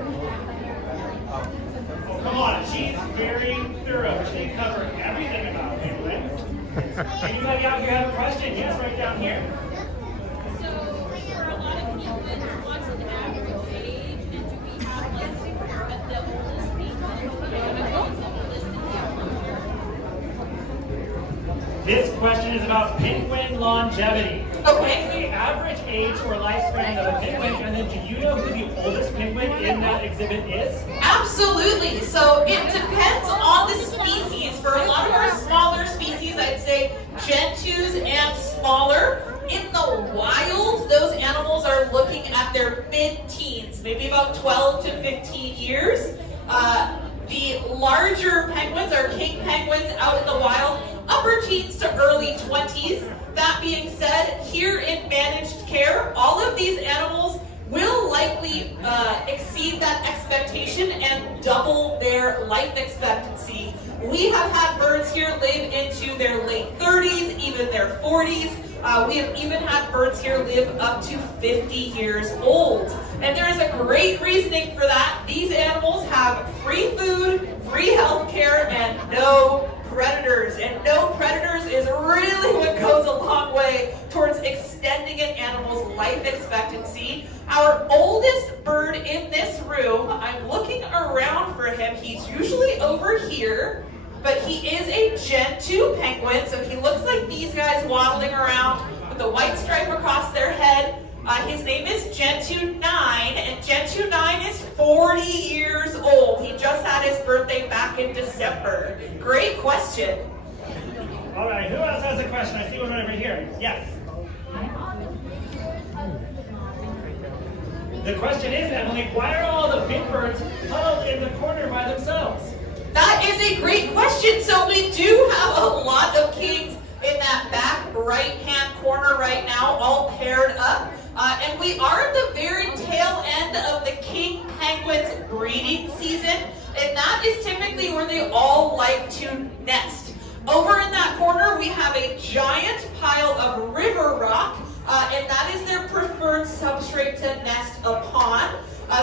Oh, come on. She's very thorough. She covered everything about penguins. Anybody out here have a question? Yes, right down here. So, for a lot of penguins, what's an average age, and do we have like the oldest This question is about penguin longevity. Okay. What's the average age or lifespan of a penguin, and then do you know who the oldest penguin in that exhibit is? Absolutely. So it depends on the species. For a lot of our smaller species, I'd say gentoos and smaller. In the wild, those animals are looking at their mid-teens, maybe about 12 to 15 years. The larger penguins are king penguins out in the wild, upper teens to early 20s. That being said, here in managed care, all of these animals will likely exceed that expectation and double their life expectancy. We have had birds here live into their late 30s, even their 40s. We have even had birds here live up to 50 years old. And there is a great reasoning for that. These animals have free food, free health care, and no predators. And no predators is really what goes a long way towards extending an animal's life expectancy. Our oldest bird in this room, I'm looking around for him. He's usually over here. But he is a Gen 2 penguin, so he looks like these guys waddling around with a white stripe across their head. His name is Gen 2 9, and Gen 2 9 is 40 years old. He just had his birthday back in December. Great question. All right, who else has a question? I see one right over here. Yes. The question is, Emily, why are all the big birds huddled in the corner by themselves? That is a great question. So we do have a lot of kings in that back right-hand corner right now, all paired up. And we are at the very tail end of the king penguin's breeding season. And that is typically where they all like to nest. Over in that corner, we have a giant pile of river rock. And that is their preferred substrate to nest upon.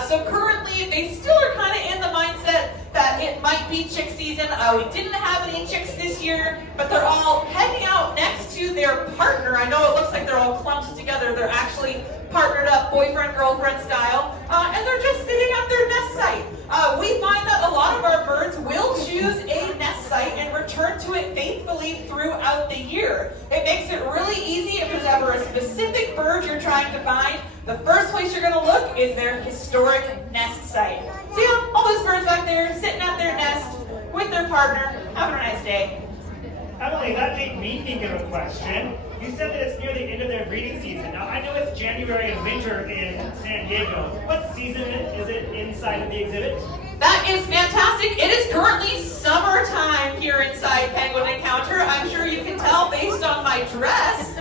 So currently, they still are kind of in the mindset that it might be chick season. We didn't have any chicks this year, but they're all heading out next to their partner. I know it looks like they're all clumped together. They're actually partnered up, boyfriend-girlfriend style, and they're just sitting at their nest site. We find that a lot of our birds will choose a nest site and return to it faithfully throughout the year. It makes it really easy if there's ever a specific bird you're trying to find. The first place you're going to look is their historic nest site. So yeah, all those birds back there sitting at their nest with their partner, having a nice day. Emily, that made me think of a question. You said that it's near the end of their breeding season. Now, I know it's January and winter in San Diego. What season is it inside of the exhibit? That is fantastic. It is currently summertime here inside Penguin Encounter. I'm sure you can tell based on my dress.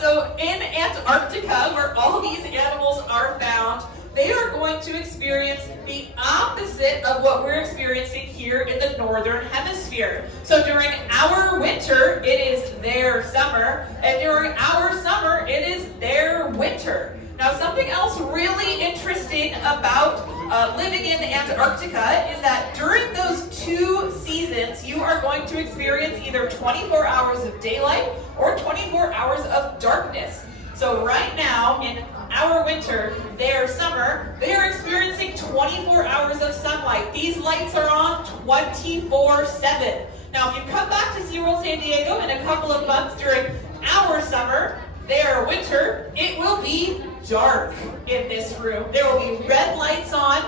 So in Antarctica, where all these animals are found, they are going to experience the opposite of what we're experiencing here in the northern hemisphere. So during our winter, it is their summer, and during our summer, it is their winter. Now, something else really interesting about living in Antarctica is that during those 2 seasons, you are going to experience either 24 hours of daylight or 24 hours of darkness. So right now, in our winter, their summer, they are experiencing 24 hours of sunlight. These lights are on 24/7. Now, if you come back to SeaWorld San Diego in a couple of months during our summer, their winter, it will be dark in this room. There will be red lights on,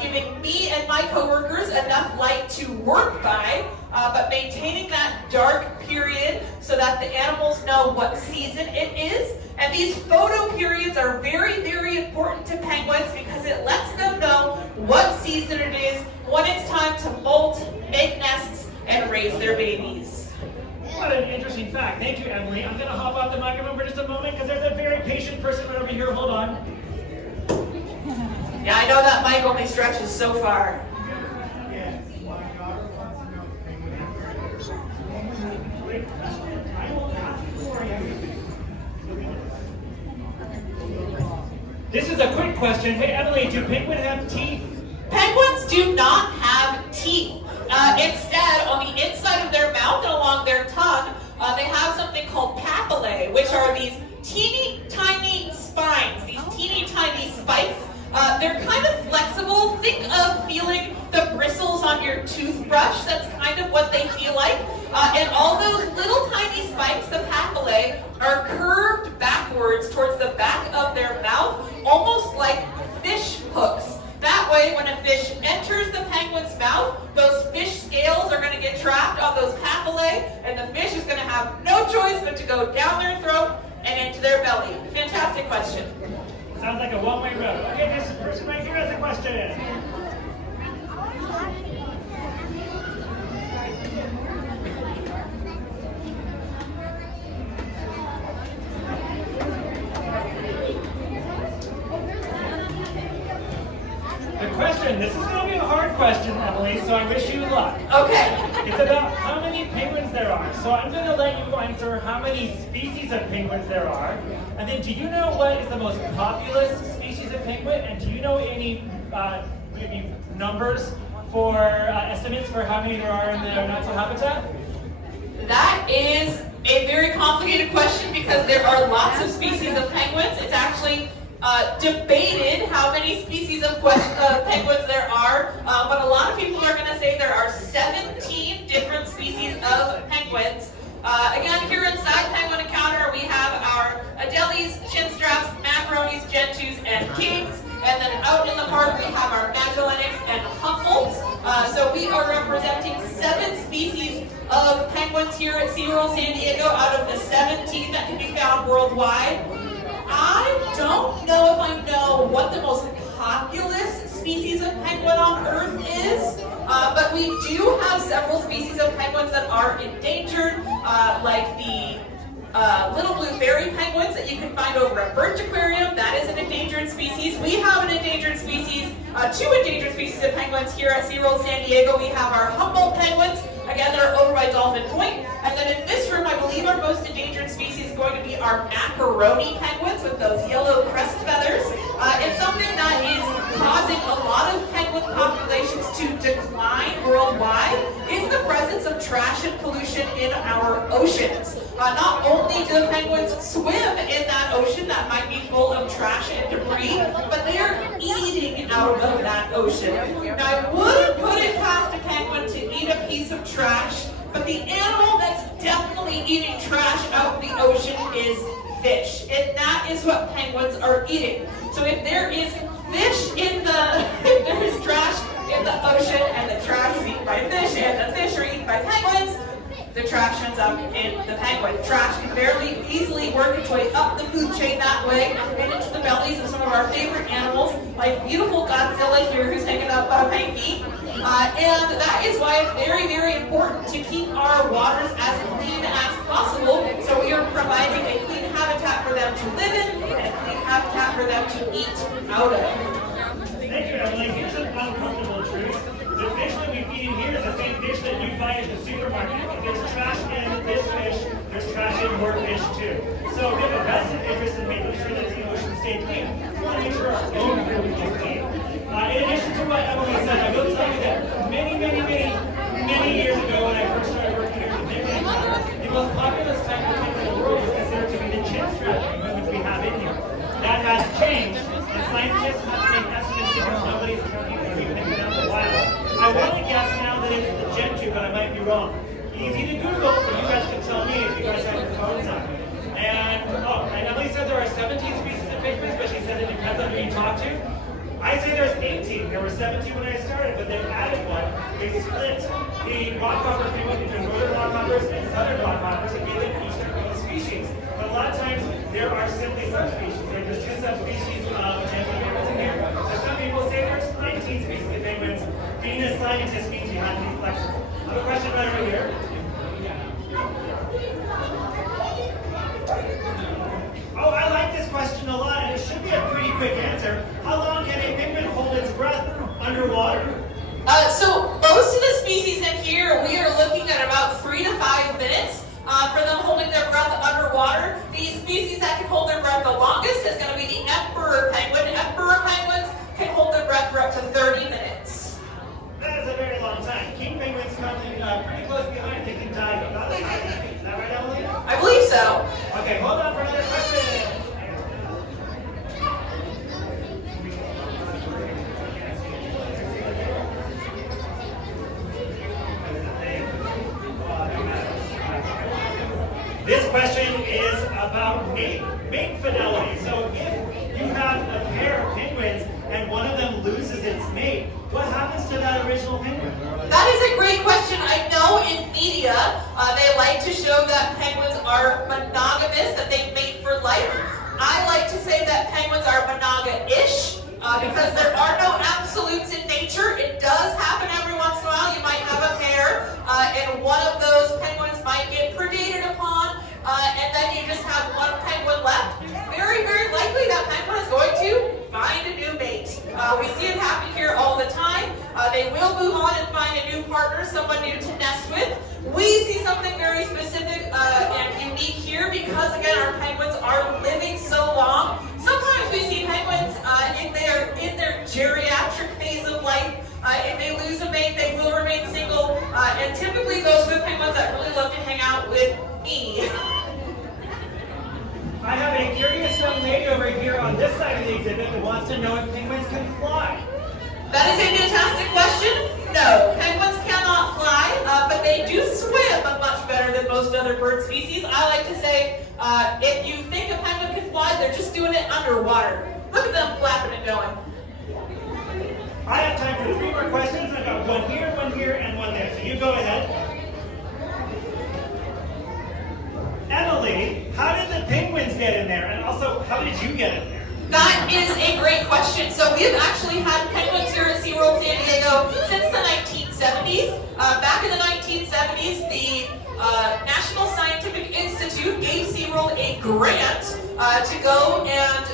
giving me and my coworkers enough light to work by, but maintaining that dark period so that the animals know what season it is. And these photo periods are very, very important to penguins because it lets them know what season it is, when it's time to molt, make nests, and raise their babies. What an interesting fact. Thank you, Emily. I'm going to hop off the microphone for just a moment because there's a very patient person right over here. Hold on. Yeah, I know that mic only stretches so far. This is a quick question. Hey, Emily, do penguins have teeth? Penguins do not have teeth. Instead, on the inside of their mouth and along their tongue, they have something called papillae, which are these teeny tiny spines, these teeny tiny spikes. They're kind of flexible. Think of feeling the bristles on your toothbrush. That's kind of what they feel like. And all those little tiny spikes, the papillae, are curved backwards towards the back of their mouth, almost like fish hooks. That way, when a fish enters the penguin's mouth, those fish scales are going to get trapped on those papillae, and the fish is going to have no choice but to go down their throat and into their belly. Fantastic question. Sounds like a one-way road. Okay, this person right here has a question. This is going to be a hard question, Emily, so I wish you luck. Okay. It's about how many penguins there are. So I'm going to let you answer how many species of penguins there are. And then do you know what is the most populous species of penguin? And do you know any maybe numbers for estimates for how many there are in their natural habitat? That is a very complicated question because there are lots of species of penguins. It's actually debated how many species of penguins there are, but a lot of people are going to say there are 17 different species of penguins. Again, here inside Penguin Encounter, we have our Adelies, Chinstraps, Macaronis, Gentus, and Kings. And then out in the park, we have our Magellanics and Humboldts. So we are representing 7 species of penguins here at SeaWorld San Diego out of the 17 that can be found worldwide. I don't know if I know what the most populous species of penguin on Earth is, but we do have several species of penguins that are endangered, like the little blue fairy penguins that you can find over at Birch Aquarium. That is an endangered species. We have an endangered species, 2 endangered species of penguins here at SeaWorld San Diego. We have our Humboldt penguins. Again, they're over by Dolphin Point. And then in this room, I believe our most endangered species is going to be our macaroni penguins with those yellow crest feathers. It's something that is causing a lot of penguin populations to decline worldwide is the presence of trash and pollution in our oceans. Not only do penguins swim in that ocean that might be full of trash and debris, but they are eating out of that ocean. Now, I wouldn't put it past a penguin to eat a piece of trash, but the animal that's definitely eating trash out of the ocean is fish, and that is what penguins are eating. So if there is fish in the, if there is trash in the ocean, and the trash is eaten by fish, and the fish are eaten by penguins, the trash ends up in the penguin. Trash can very easily work its way up the food chain that way and into the bellies of some of our favorite animals, like beautiful Godzilla here who's hanging up a penguin. And that is why it's very, very important to keep our waters as clean as possible. So we are providing a clean habitat for them to live in and a clean habitat for them to eat out of. Thank you, Emily. Here's an uncomfortable truth. The fish that we feed in here is the same fish that you buy at the supermarket. If there's trash in this fish, there's trash in your fish too. So we have a vested interest in making sure that the ocean stays clean. We want to make sure our own food is clean. In addition to what Emily said, I will tell you that many years ago when I first started working here at the Orca Encounter, the most popular type of penguin in the world was considered to be the chin strap penguin, which we have in here. That has changed, and scientists have to make estimates because nobody's counting every penguin out in the wild. I want to guess now that it's the gentoo, but I might be wrong. Easy to Google, so you guys can tell me if you guys have your phones on. And Emily said there are 17 species of penguins, but she said it depends on who you talk to. I say there's 18. There were 17 when I started, but they added one. They split the rockhopper penguin between northern rockhoppers and southern rockhoppers and gave them each their own species. But a lot of times there are simply subspecies. Like there's 2 subspecies of gentoo penguins in here. So some people say there's 19 species of penguins. Being a scientist means you have to be flexible. I have a question right over here. Oh, I like this question a lot, and it should be a pretty quick answer. How long can a penguin hold its breath underwater? So most of the species in here, we are looking at about 3 to 5 minutes for them holding their breath underwater. The species that can hold their breath the longest is going to be the emperor penguin. Emperor penguins can hold their breath for up to 30 minutes. That is a very long time. King penguins come in pretty close behind. They can dive about 5 feet. Is that right, Emily? I believe so. Okay, hold on for another question. This question is about mate fidelity. So if you have a pair of penguins and one of them loses its mate, what happens to that original penguin? That is a great question. I know in media, they like to show that penguins are monogamous, that they mate for life. I like to say that penguins are monoga-ish, because there are no absolutes in nature. It does happen every once in a while. You might have a pair, and one of those penguins might get predated upon, and then you just have one penguin left. Very, very likely that penguin is going to find a new mate. We see it happen here all the time. They will move on and find a new partner, someone new to nest with. We see something very specific and unique here because, again, our penguins are living so long. Sometimes we see penguins in their geriatric phase of life. If they lose a mate, they will remain single. And typically those are the penguins that really love to hang out with me. I have a curious young lady over here on this side of the exhibit that wants to know if penguins can fly. That is a fantastic question. No, penguins cannot fly, but they do swim much better than most other bird species. I like to say, if you think a penguin can fly, they're just doing it underwater. Look at them flapping and going. I have time for 3 more questions. I've got one here, and one there. So you go ahead. Emily, how did the penguins get in there? And also, how did you get in there? That is a great question. So we have actually had penguins here at SeaWorld San Diego since the 1970s. Back in the 1970s, the National Scientific Institute gave SeaWorld a grant to go and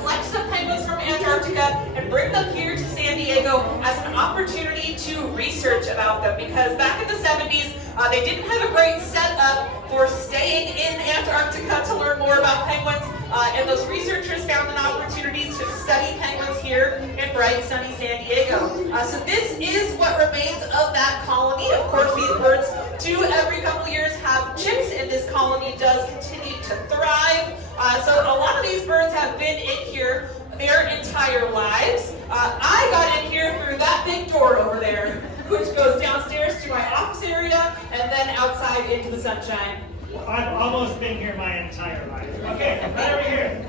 collect some penguins from Antarctica and bring them here to San Diego as an opportunity to research about them. Because back in the 70s, they didn't have a great setup for staying in Antarctica to learn more about penguins. And those researchers found an opportunity to study penguins here in bright, sunny San Diego. So this is what remains of that colony. Of course, these birds do every couple of years have chicks, and this colony does continue to thrive. So a lot of these birds have been in here their entire lives. I got in here through that big door over there, which goes downstairs to my office area and then outside into the sunshine. I've almost been here my entire life. Okay, right over here.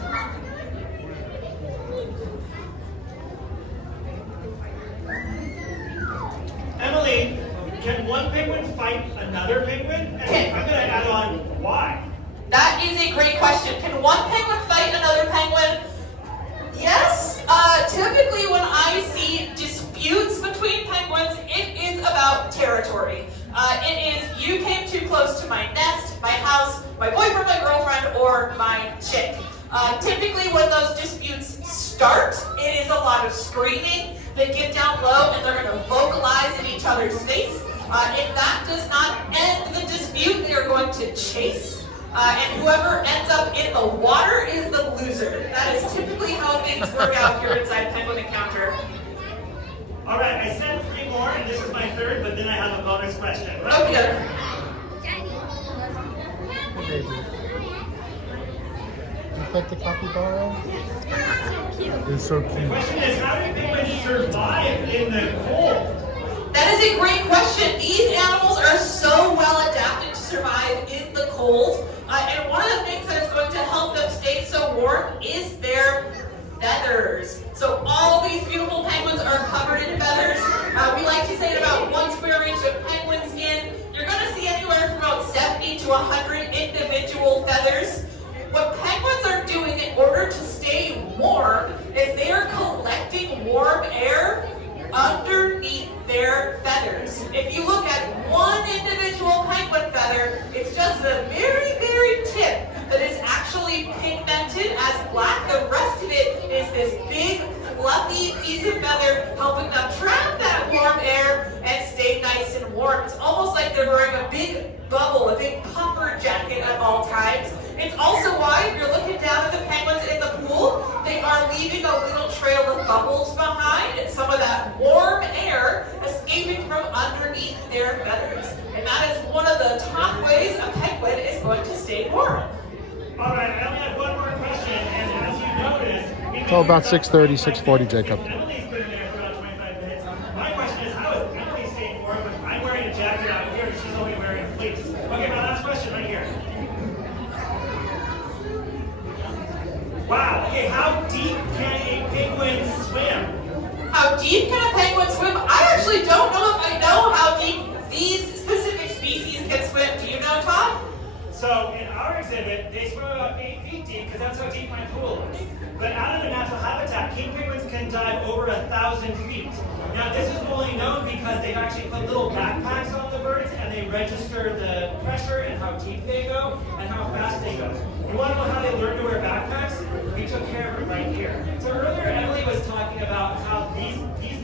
Emily, can one penguin fight another penguin? And I'm going to add on why. That is a great question. Can one penguin fight another penguin? Yes. Typically when I see disputes between penguins, it is about territory. It is, you came too close to my nest, my house, my boyfriend, my girlfriend, or my chick. Typically when those disputes start, it is a lot of screaming. They get down low and they're going to vocalize in each other's face. If that does not end the dispute, they are going to chase. And whoever ends up in the water is the loser. That is typically how things work out here inside Penguin Encounter. All right, I said 3 more, and this is my 3rd, but then I have a bonus question. Okay. You pet the capybara? It's so cute. The question is, how do penguins survive in the cold? That is a great question. These animals are so well adapted to survive in the cold. And one of the things that is going to help them stay so warm is their feathers. So all these beautiful penguins are covered in feathers. We like to say about 1 square inch of penguin skin. You're going to see anywhere from about 70 to 100 individual feathers. What penguins are doing in order to stay warm is they are collecting warm air underneath their feathers. If you look at one individual penguin feather, it's just the very, very tip that is actually pigmented as black. The rest of it is this big, fluffy piece of feather helping them trap that warm air and stay nice and warm. It's almost like they're wearing a big bubble, a big puffer jacket at all times. It's also why, if you're looking down at the penguins in the pool, they are leaving a little trail of bubbles behind and some of that warm air escaping from underneath their feathers. And that is one of the top ways a penguin is going to stay warm. All right, I only have 1 more question, and as you noticed... It's all about 6:30, 6:40, Jacob. Emily's been there for about 25 minutes. My question is, how is Emily staying warm, but I'm wearing a jacket out here and she's only wearing a fleece? Okay, my last question right here. Wow, okay, how deep can a penguin swim? How deep can a penguin swim? I actually don't know if I know how deep these specific species can swim. Do you know, Todd? So in our exhibit, they swim about 8 feet deep because that's how deep my pool is. But out of the natural habitat, king penguins can dive over 1,000 feet. Now this is only known because they've actually put little backpacks on the birds and they register the pressure and how deep they go and how fast they go. You want to know how they learn to wear backpacks? We took care of it right here. So earlier Emily was talking about how these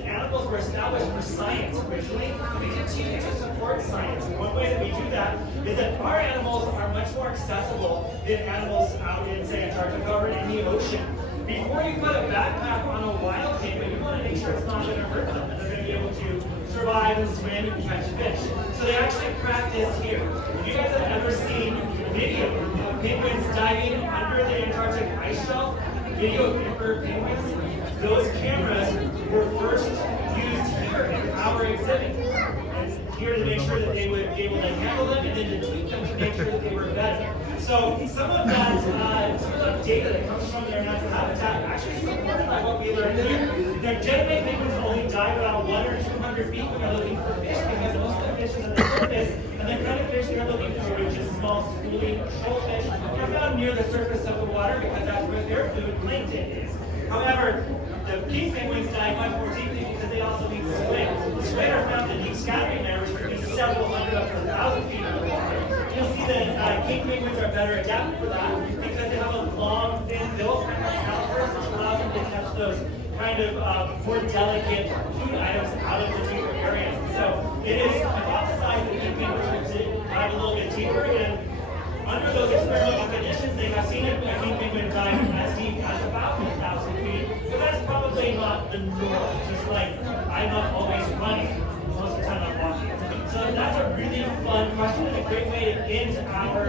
animals were established for science originally, and we continue to support science. And one way that we do that is that our animals are much more accessible than animals out in, say, Antarctica or in the ocean. Before you put a backpack on a wild penguin, you want to make sure it's not going to hurt them, and they're going to be able to survive and swim and catch fish. So they actually practice here. If you guys have ever seen video of penguins diving under the Antarctic ice shelf, video of emperor penguins, those cameras were first used here in our exhibit. And here to make sure that they would be able to handle them and then to tweak them to make sure that they were better. So some of that data that comes from their natural habitat actually supported by what we learned here. Their gentleman penguins only dive about 100 or 200 feet when they're looking for fish because most of the fish is on the surface, and the kind of fish they're looking for, which is small, schooling, shoalfish, are found near the surface of the water because that's where their food plankton is. However, the king penguins dive much more deeply because they also need squid. Squid are found in deep scattering there, which could be several hundred up to 1,000 feet under the water. You'll see that king penguins are better adapted for that because they have a long, thin bill, kind of like calipers, which allows them to catch those kind of more delicate food items out of the deeper areas. So it is hypothesized that king penguins would dive a little bit deeper, and under those experimental conditions, they have seen a king penguin dive as deep as about 1,000 feet. But that's probably not the norm, just like I'm not always running. Most of the time I'm walking. So that's a really fun question and a great way to end our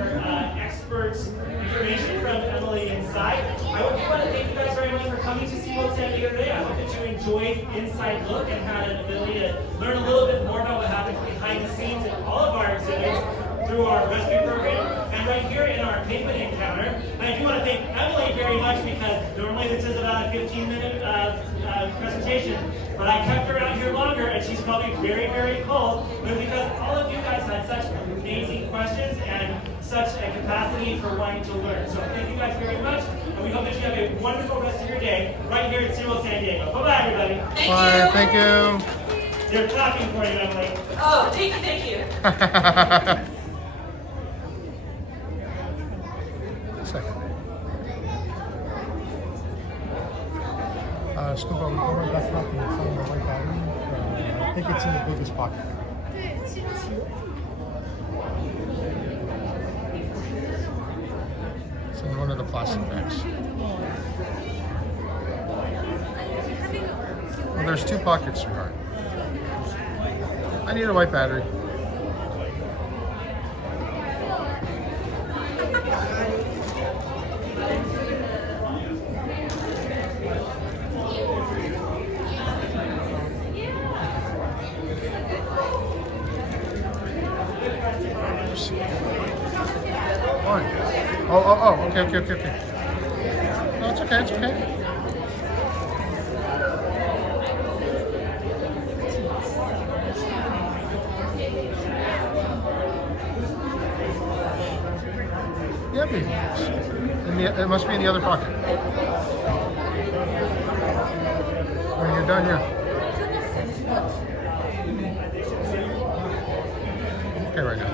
experts information from Emily inside. I want to thank you guys very much for coming to SeaWorld San Diego today. I hope that you enjoyed Inside Look and had an ability to learn a little bit more about what happens behind the scenes in all of our exhibits through our rescue program. And right here in our Orca Encounter. And I do want to thank Emily very much because normally this is about a 15-minute presentation, but I kept her out here longer and she's probably very, very cold. But it's because all of you guys had such amazing questions and such a capacity for wanting to learn. So thank you guys very much, and we hope that you have a wonderful rest of your day right here at SeaWorld San Diego. Bye-bye, everybody. Bye, thank you. They're clapping for you, Emily. Oh, thank you. Scuba, we're going back up and find the white battery. I think it's in the biggest pocket. It's in one of the plastic bags. Well, there's 2 pockets, sweetheart. I need a white battery. Oh, okay. No, it's okay. Yeah, baby. It must be in the other pocket. When you're done, yeah. Okay, right now.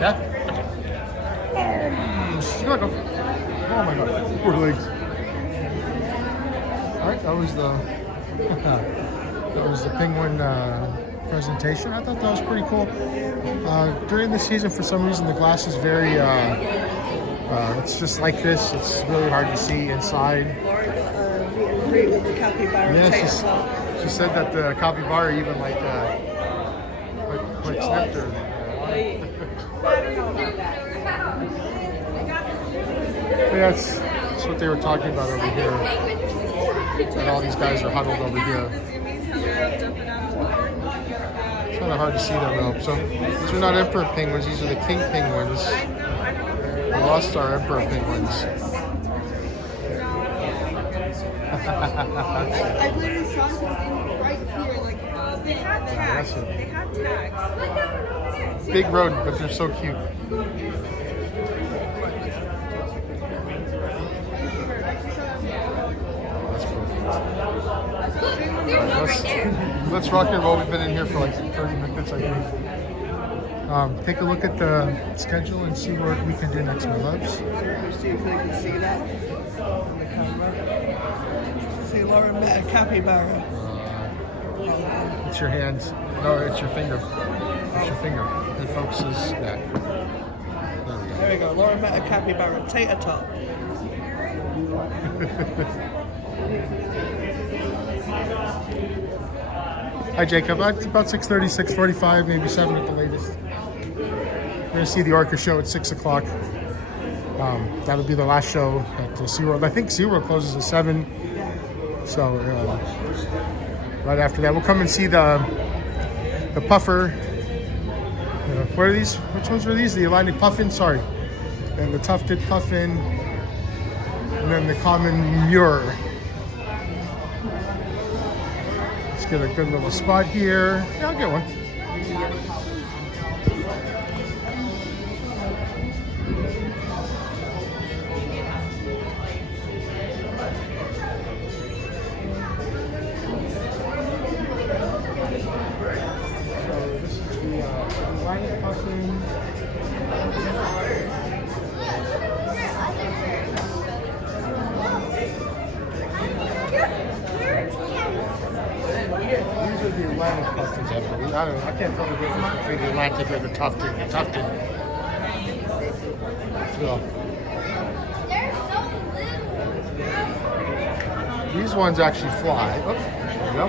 Yeah? She's gonna go. Oh my god, poor legs. Alright, that was the penguin presentation. I thought that was pretty cool. During the season, for some reason, the glass is very, it's just like this. It's really hard to see inside. Agree with the capybara. Yeah, she said that the capybara even like sniffed her. Yeah, that's what they were talking about over here. And all these guys are huddled over here. It's kind of hard to see them though. So these are not emperor penguins, these are the king penguins. We lost our emperor penguins. I believe the sauce was right here, like they had tags. They had tags. Big rodent, but they're so cute. Let's rock and roll. We've been in here for like 30 minutes, I think. Take a look at the schedule and see what we can do next, my loves. See if they can see that on the camera. See, Laura met a capybara. It's your hands. No, it's your finger. It's your finger. It focuses that. There we go. Laura met a capybara. Tater Tot. Hi, Jacob. It's about 6:30, 6:45, maybe 7 at the latest. We're going to see the Orca show at 6 o'clock. That'll be the last show at SeaWorld. I think SeaWorld closes at 7. So right after that, we'll come and see the puffer. What are these? Which ones are these? The Atlantic puffin, sorry. And the tufted puffin. And then the common murre. Let's get a good little spot here. Yeah, I'll get one. I can't tell the difference between the Atlantic or the tufted. So, these ones actually fly. Oh, there we go.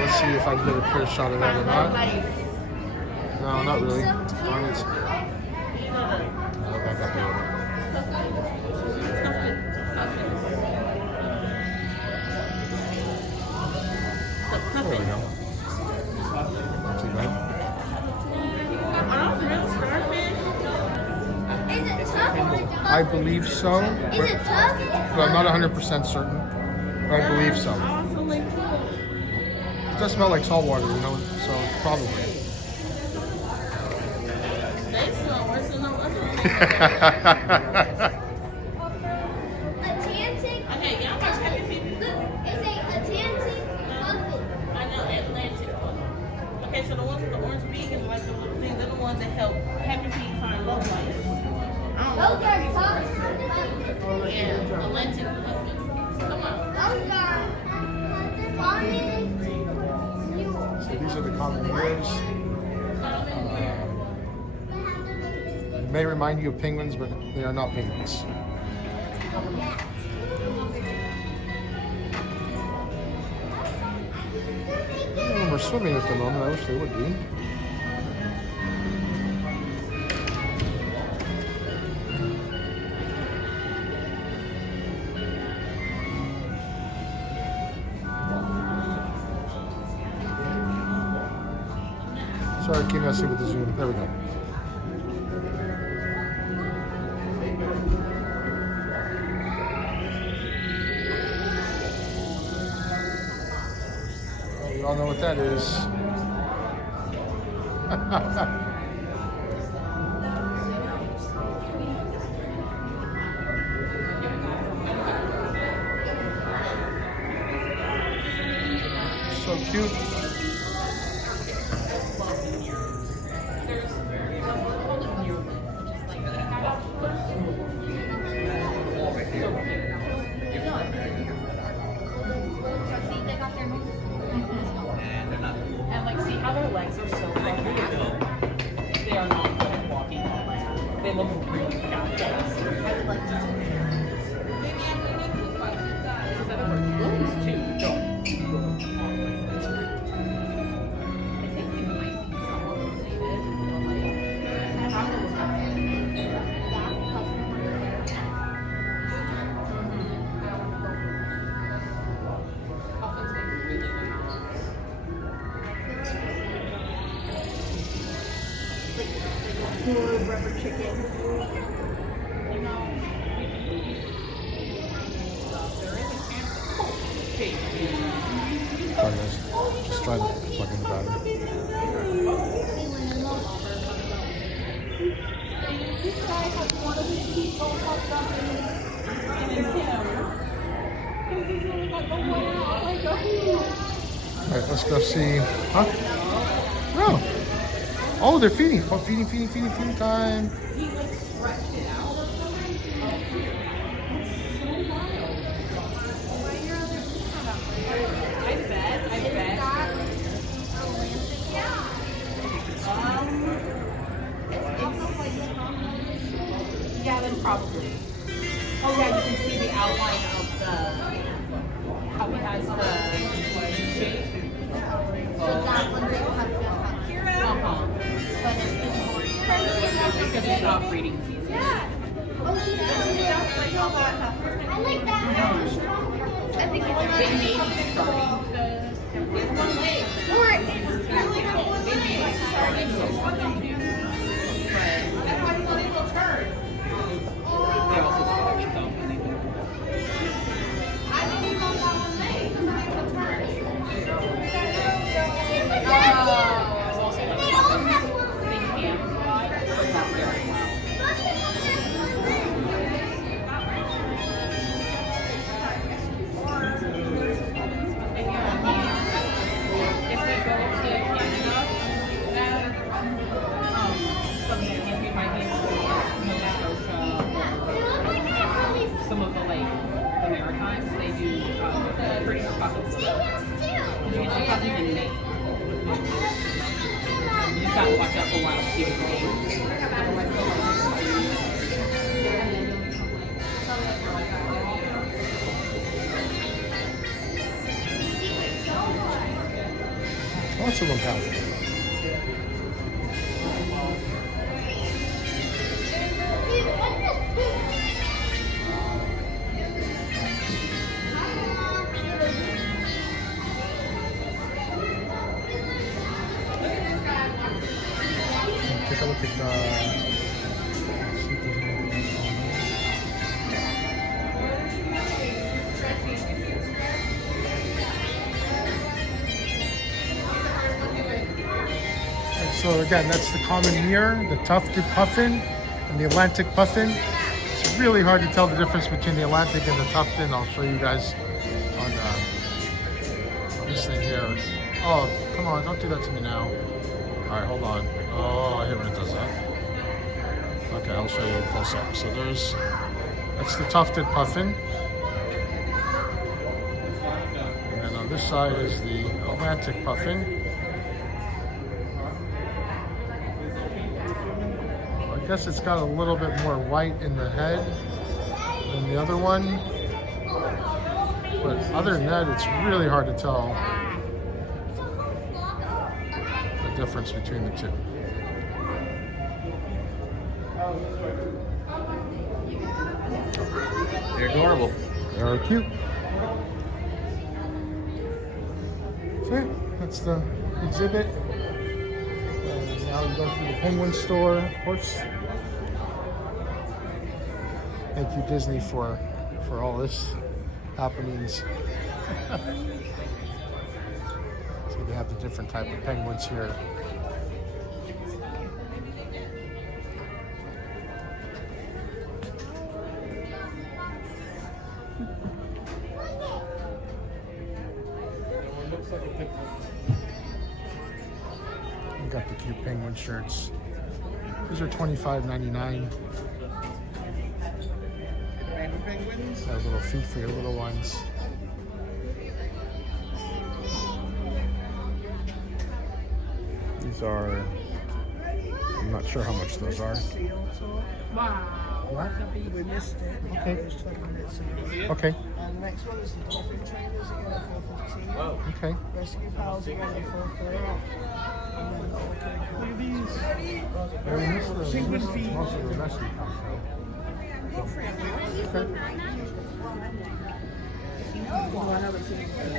Let's see if I can get a clear shot of that or not. No, not really. Back up a little. There we go. I believe so. Is it tough? But I'm not 100% certain. But I believe so. It does smell like salt water, you know, so probably. They smell worse than no other. Atlantic? Okay, y'all watch Happy Feet. Look, it's a Atlantic muffin. I know, Atlantic. Okay, so the ones with the orange beak and like the little things, they're the ones that help Happy Feet find love life. Those are tough. Yeah, Atlantic muffin. Come on. Those are common. So these are the common ears. It may remind you of penguins, but they are not penguins. None of them are swimming at the moment. I wish they would be. Sorry, keep messing with the zoom. There we go. Well, we all know what that is. So cute. And like, see how their legs are so far back? They are not good at walking on land. They look really fabulous. I would like to see those too. Don't. I think they might be somewhat related. I have to look up. Dolphins make really good noise. Good rubber chicken. You know, there is a Sorry guys, just trying to plug in the battery. This guy has one of his feet all popped up and it's him. Because he's really like, oh wow, like a Alright, let's go see. Huh? No. Oh, they're feeding. Oh, feeding time. He like stretched it out or something. I bet. Yeah, then probably. Oh yeah, you can see the outline of the, how he has the shape. So that one's a puffin. But it's more. Because it's not breeding season. Yeah. Oh, yeah. I like that. I think it's They may be starting to. It's one leg. Or They may be starting to. That's why he's only will turn. They also don't like them when they do. I think he's on that one leg. He's not able to turn. they all have one. They can fly, but not very well. Most of them have one leg. If they go to Canada, then we might need to go to Nova Scotia or some of the like the Maritimes. They do pretty much puffins. They have two. You can see puffins in May. You just gotta watch out for wild sheep. Lots of them have. Take a look at see if there's anything else on there. So again, that's the common mere, the tufted puffin, and the Atlantic puffin. It's really hard to tell the difference between the Atlantic and the tufted. I'll show you guys on this thing here. Oh, come on, don't do that to me now. All right, hold on. Oh, I hate when it does that. Okay, I'll show you close up. So that's the tufted puffin. And then on this side is the Atlantic puffin. I guess it's got a little bit more white in the head than the other one. But other than that, it's really hard to tell the difference between the two. They're adorable. They're cute. So yeah, that's the exhibit. And now we go through the penguin store, of course. Thank you, Disney, for all this happenings. So they have the different type of penguins here. We got the cute penguin shirts. These are $25.99. Those little feet for your little ones. These are, I'm not sure how much those are. Wow. What? We missed it. Okay. It was 20 minutes ago. Okay. And the next one is the dolphin trainers again at 4:15. Wow. Okay. Rescue pals again at 4:30. And then Orca Encounter. Look at these. Very nice. Penguin feet. Most of the rescue comes Okay.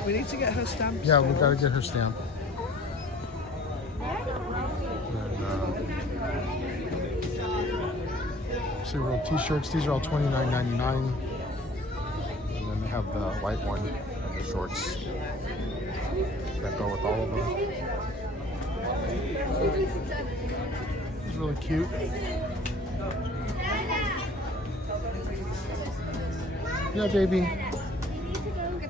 We need to get her stamps. Yeah, we gotta get her stamp. SeaWorld t-shirts. These are all $29.99. And then they have the white one, the shorts that go with all of them. It's really cute. Yeah, baby. We need to go to the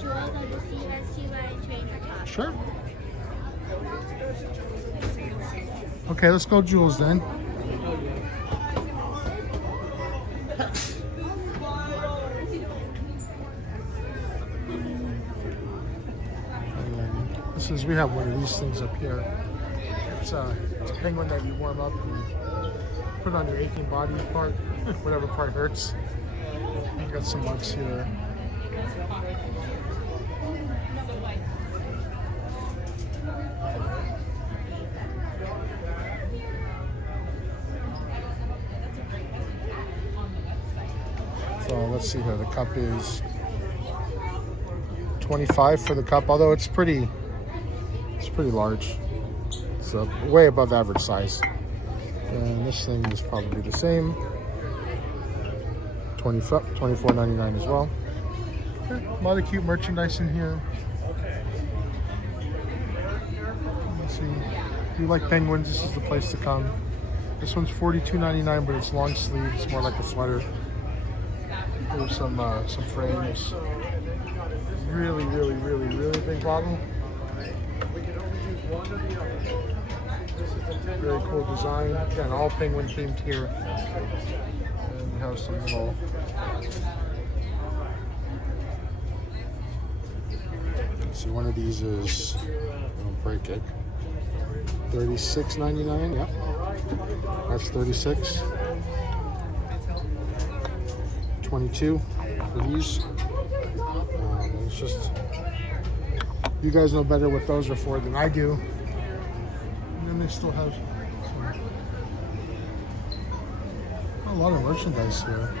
Jewel of the Sea and see where I train her top. Sure. Okay, let's go Jules then. We have one of these things up here. It's a penguin that you warm up and put on your aching body part, whatever part hurts. We've got some mugs here. So let's see here. The cup is $25 for the cup, although it's pretty large. It's way above average size. And this thing is probably the same. $24.99 as well. Okay. A lot of cute merchandise in here. Let's see. If you like penguins, this is the place to come. This one's $42.99, but it's long sleeve. It's more like a sweater. There's some frames. Really big bottle. Very cool design. Again, all penguin themed here. And we have some little. Let's see, one of these is, I'll break it. $36.99. Yep. That's $36. $22 for these. It's just, you guys know better what those are for than I do. And then they still have a lot of merchandise here.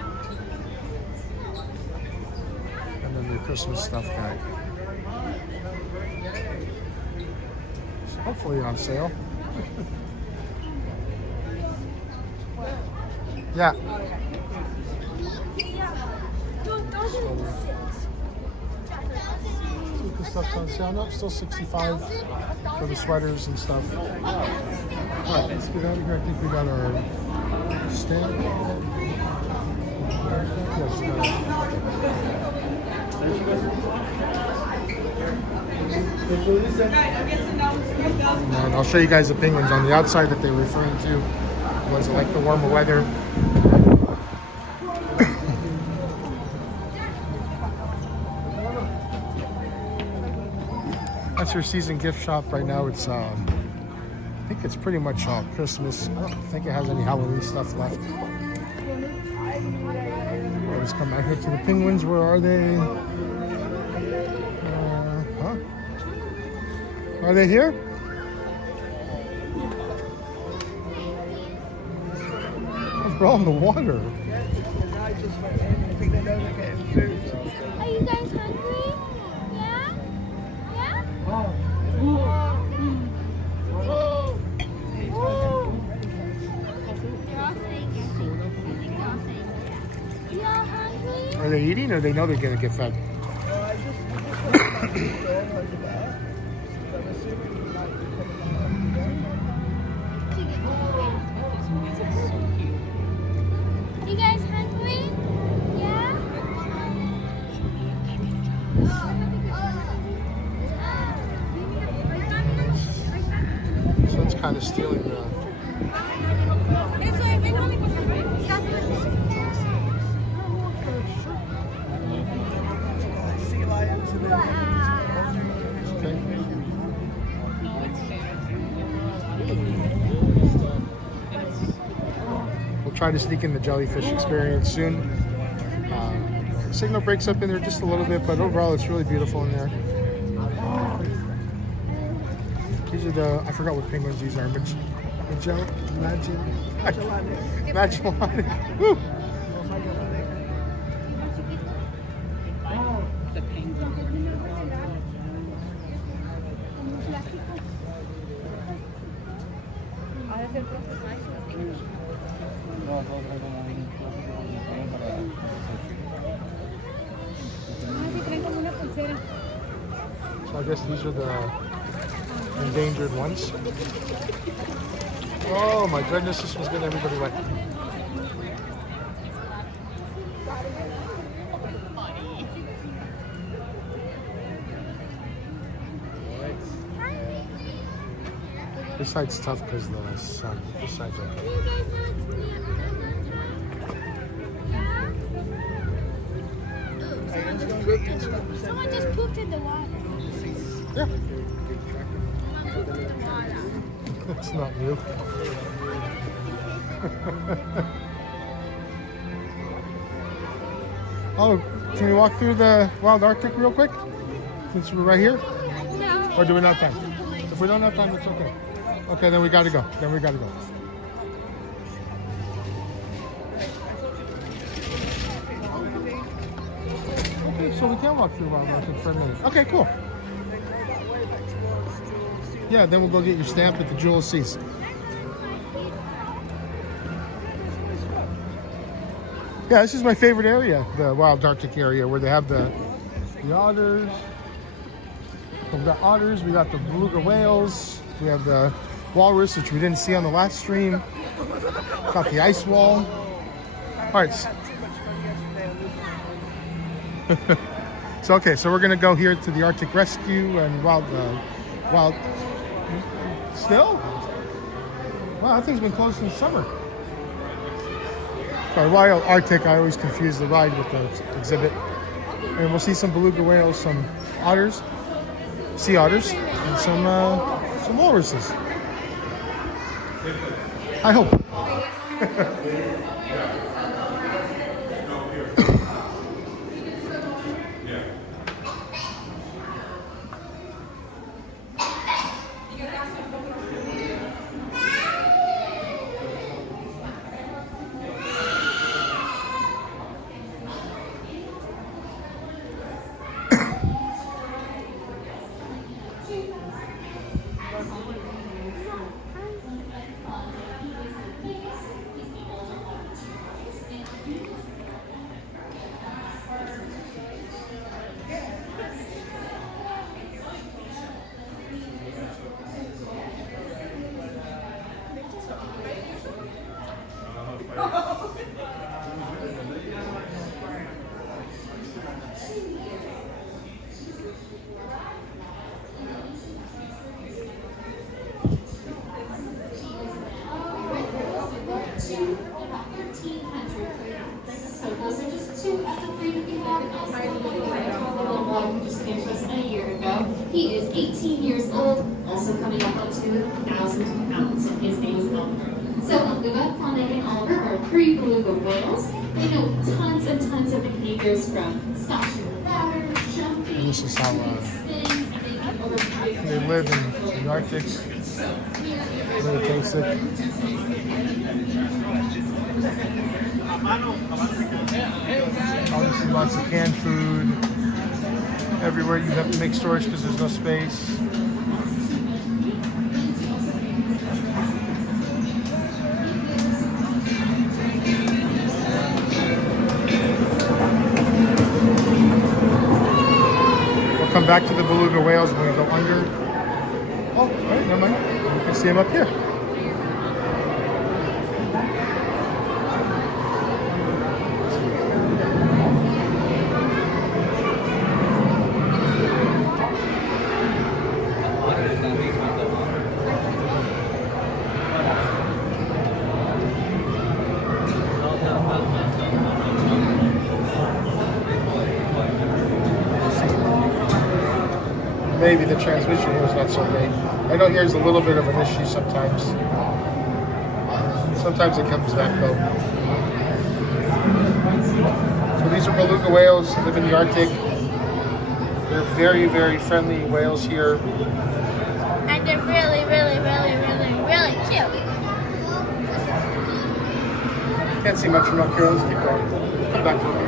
And then the Christmas stuff guy. So hopefully on sale. Yeah. The stuff's on sale. No, still $65 for the sweaters and stuff. Alright, let's get out of here. I think we got our stand. And I'll show you guys the penguins on the outside that they're referring to. The ones that like the warmer weather. That's your season gift shop right now. It's I think it's pretty much all Christmas. I don't think it has any Halloween stuff left. Let's come back here to the penguins. Where are they? Are they here? They're all in the water. Are you guys hungry? Yeah? Yeah? They're all saying yes. I think they're all saying yes. You all hungry? Are they eating or they know they're gonna get fed? You guys hungry? Yeah? So it's kind of stealing the. Sea lions and We'll try to sneak in the jellyfish experience soon. Signal breaks up in there just a little bit, but overall it's really beautiful in there. These are the, I forgot what penguins these are. Magellanic. Woo! So I guess these are the endangered ones. Oh my goodness, this was getting everybody wet. This side's tough because the sun. This side's okay. Someone just pooped in the water. Yeah. It's not new. Oh, can we walk through the wild Arctic real quick? Since we're right here? No. Or do we not have time? If we don't have time, it's okay. Okay, then we gotta go. Okay, so we can walk through wild Arctic for a minute. Okay, cool. Yeah, then we'll go get your stamp at the Jewel Seas. Yeah, this is my favorite area, the wild Arctic area, where they have the otters. We've got otters, we got the beluga whales, we have the walrus, which we didn't see on the last stream. Got the ice wall. All right. So okay, so we're gonna go here to the Arctic Rescue and wild. Still? Wow, that thing's been closed since summer. Sorry, Wild Arctic, I always confuse the ride with the exhibit. And we'll see some beluga whales, some otters, sea otters, and some walruses. I hope. 2,000 pounds, and his name is MLK. So beluga, Klondike, and Oliver are 3 beluga whales. They know tons and tons of behaviors from splashing the water, jumping, And this is how spinning, making over they live in the Arctic. Very basic. Obviously lots of canned food. Everywhere you have to make storage because there's no space. We'll come back to the beluga whales when we go under. Oh, all right, never mind. You can see them up here. Maybe the transmission here is not so great. I know here's a little bit of an issue sometimes. Sometimes it comes back though. So these are beluga whales, live in the Arctic. They're very, very friendly whales here. And they're really, really, really, really, really cute. Can't see much from up here. Let's keep going. Come back to it.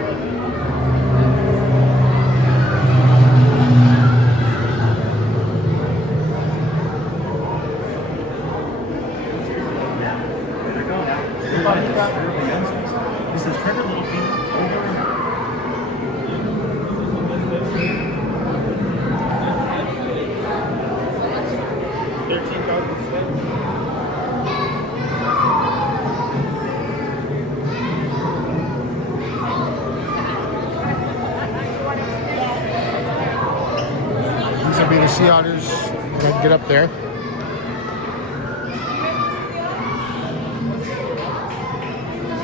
This is Trevor Little Feet. These would be the sea otters. I can get up there.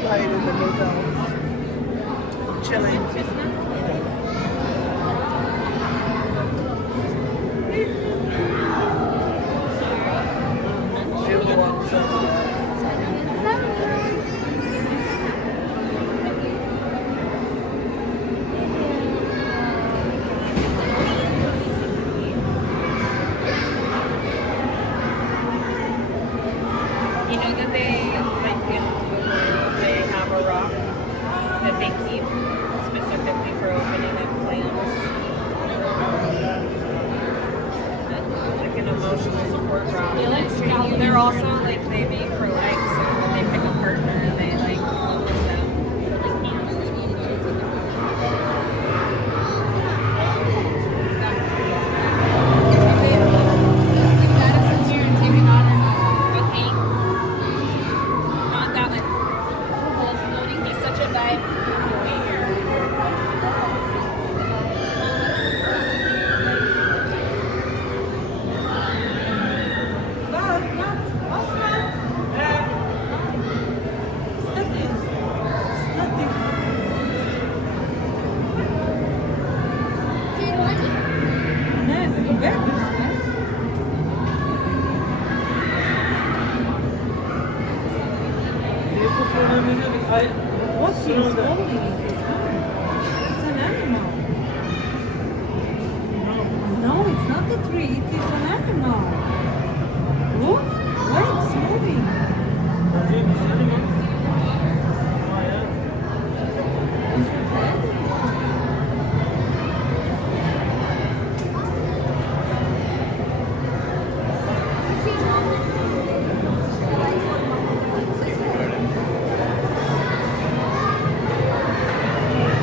Playing in the middle, chilling. Beautiful ones over there. You know that they, like in Google, they have a rock that they keep specifically for opening up plants. Like an emotional support rock. They're also like they mate for life, so when they pick a partner, they like float with them. What he's holding in his hand? It's an animal. No, it's not a tree. It is an animal. Look, legs moving.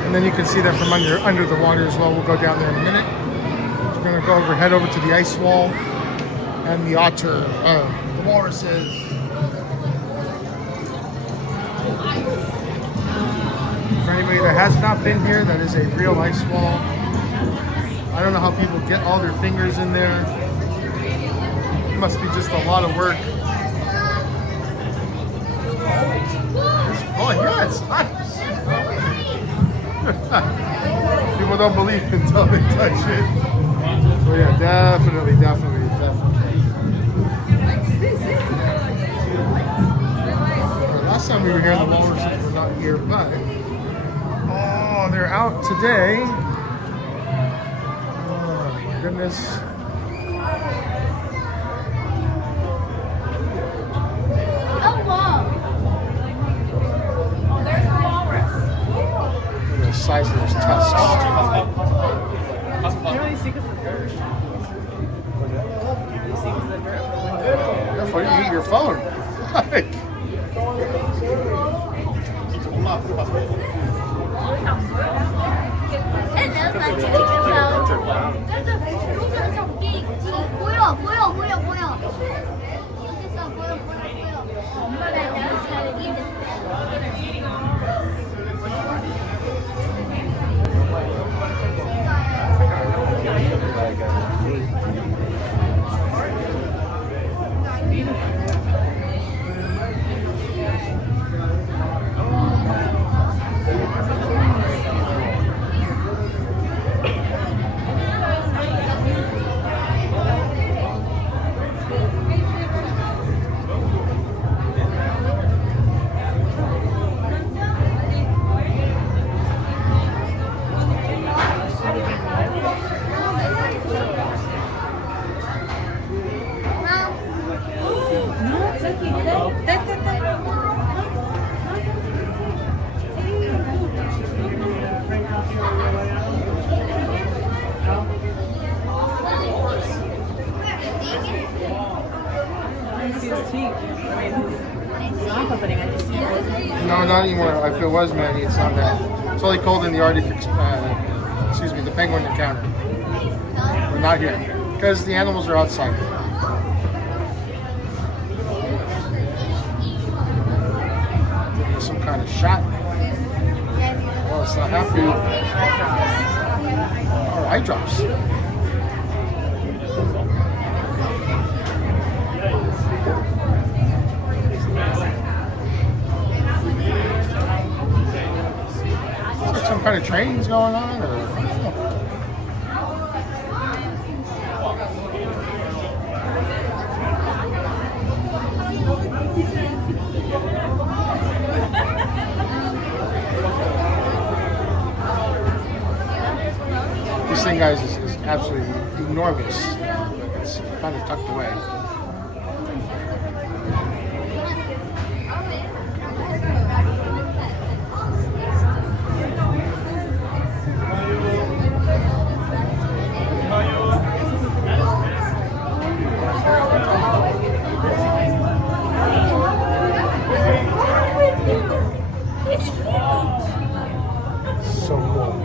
And then you can see them from under the water as well. We'll go down there in a minute. We're gonna go over, head over to the ice wall and the otter, the walruses. For anybody that has not been here, that is a real ice wall. I don't know how people get all their fingers in there. It must be just a lot of work. Oh yeah, it's nice. People don't believe until they touch it. So yeah, definitely. time we were here, the walruses were not here, but oh, they're out today. Oh my goodness. Oh, wow. Oh, there's the walrus. Look at the size of those tusks. Careful, you eat your phone. Those are some big teeth. 보여. 여기서 보여. 엄마가 나를 eat No, not anymore. If it was Manny, it's not that. It's only cold in the Arctic, the Penguin Encounter. We're not here, because the animals are outside. Give me some kind of shot. Well, it's not happy. Or eye drops. Some kind of training's going on, or this thing, guys, is absolutely enormous. It's kind of tucked away. So cool.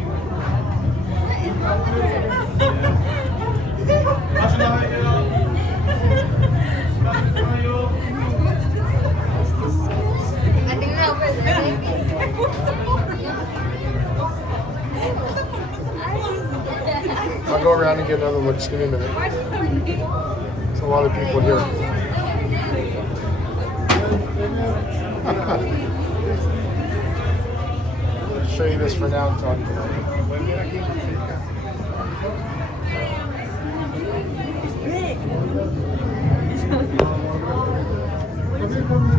I'll go around and get another look. Just give me a minute. There's a lot of people here. I'll show you this for now until I'm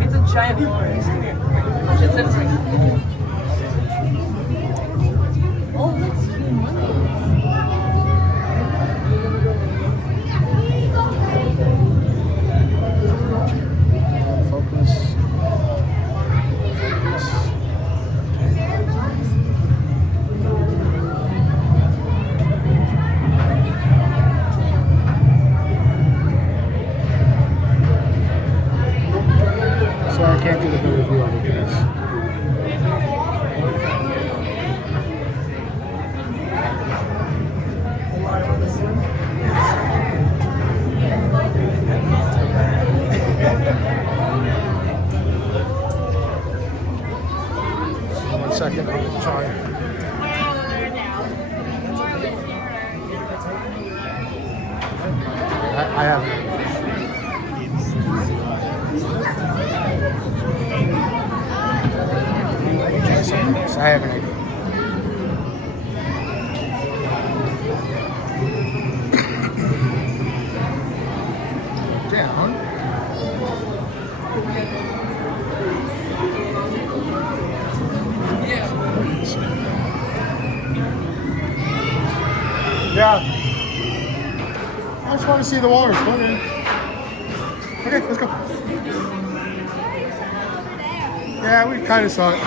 It's a giant walrus. Oh, that's humongous. focus. Sorry, I can't get a better view of it, guys. One second, I'm trying. I have. I have an idea. Down. Yeah. I just want to see the walrus. Okay. Okay, let's go. Yeah, we kind of saw it.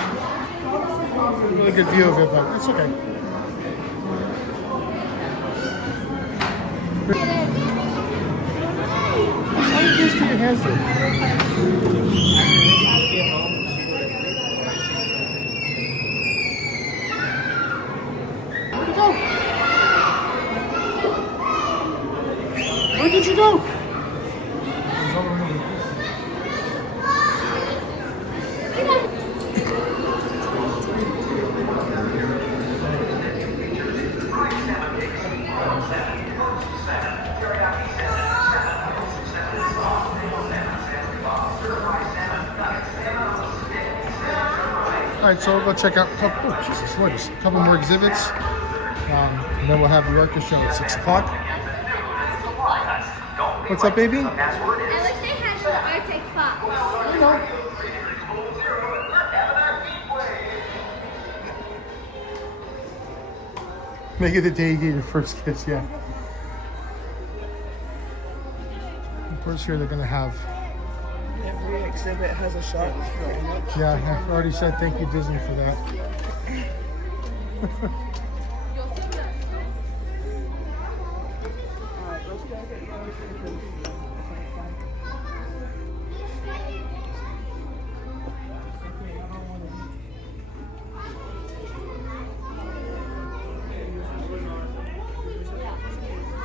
Really good view of it, but it's okay. How did you get your hands there? Where'd it go? Where did you go? All right, so let's check out a couple more exhibits, and then we'll have the Orca show at 6 o'clock. What's up, baby? I wish they had the Arctic fox. You know. Make it the day you get your first kiss, yeah. Of course, here they're going to have... Every exhibit has a shark, pretty much. Yeah, I've already said thank you, Disney, for that.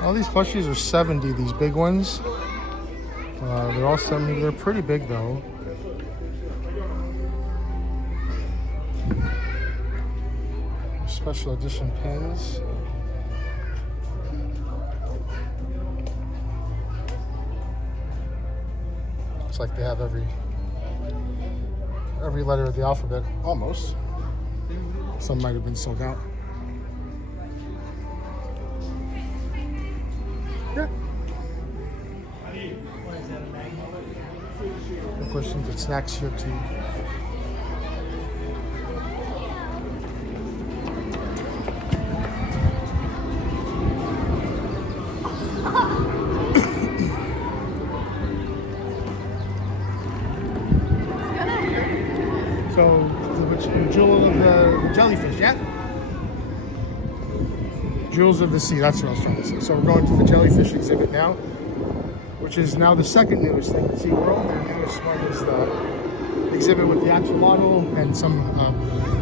All these plushies are 70, these big ones. They're all 70. They're pretty big though. Special edition pens. Looks like they have every letter of the alphabet, almost. Some might have been sold out. Yeah. Of course, you can get snacks here too. So, the jewel of the jellyfish, yeah? Jewels of the sea, that's what I was trying to say. So we're going to the jellyfish exhibit now, which is now the second newest thing at SeaWorld. Their newest one is the exhibit with the axolotl and some,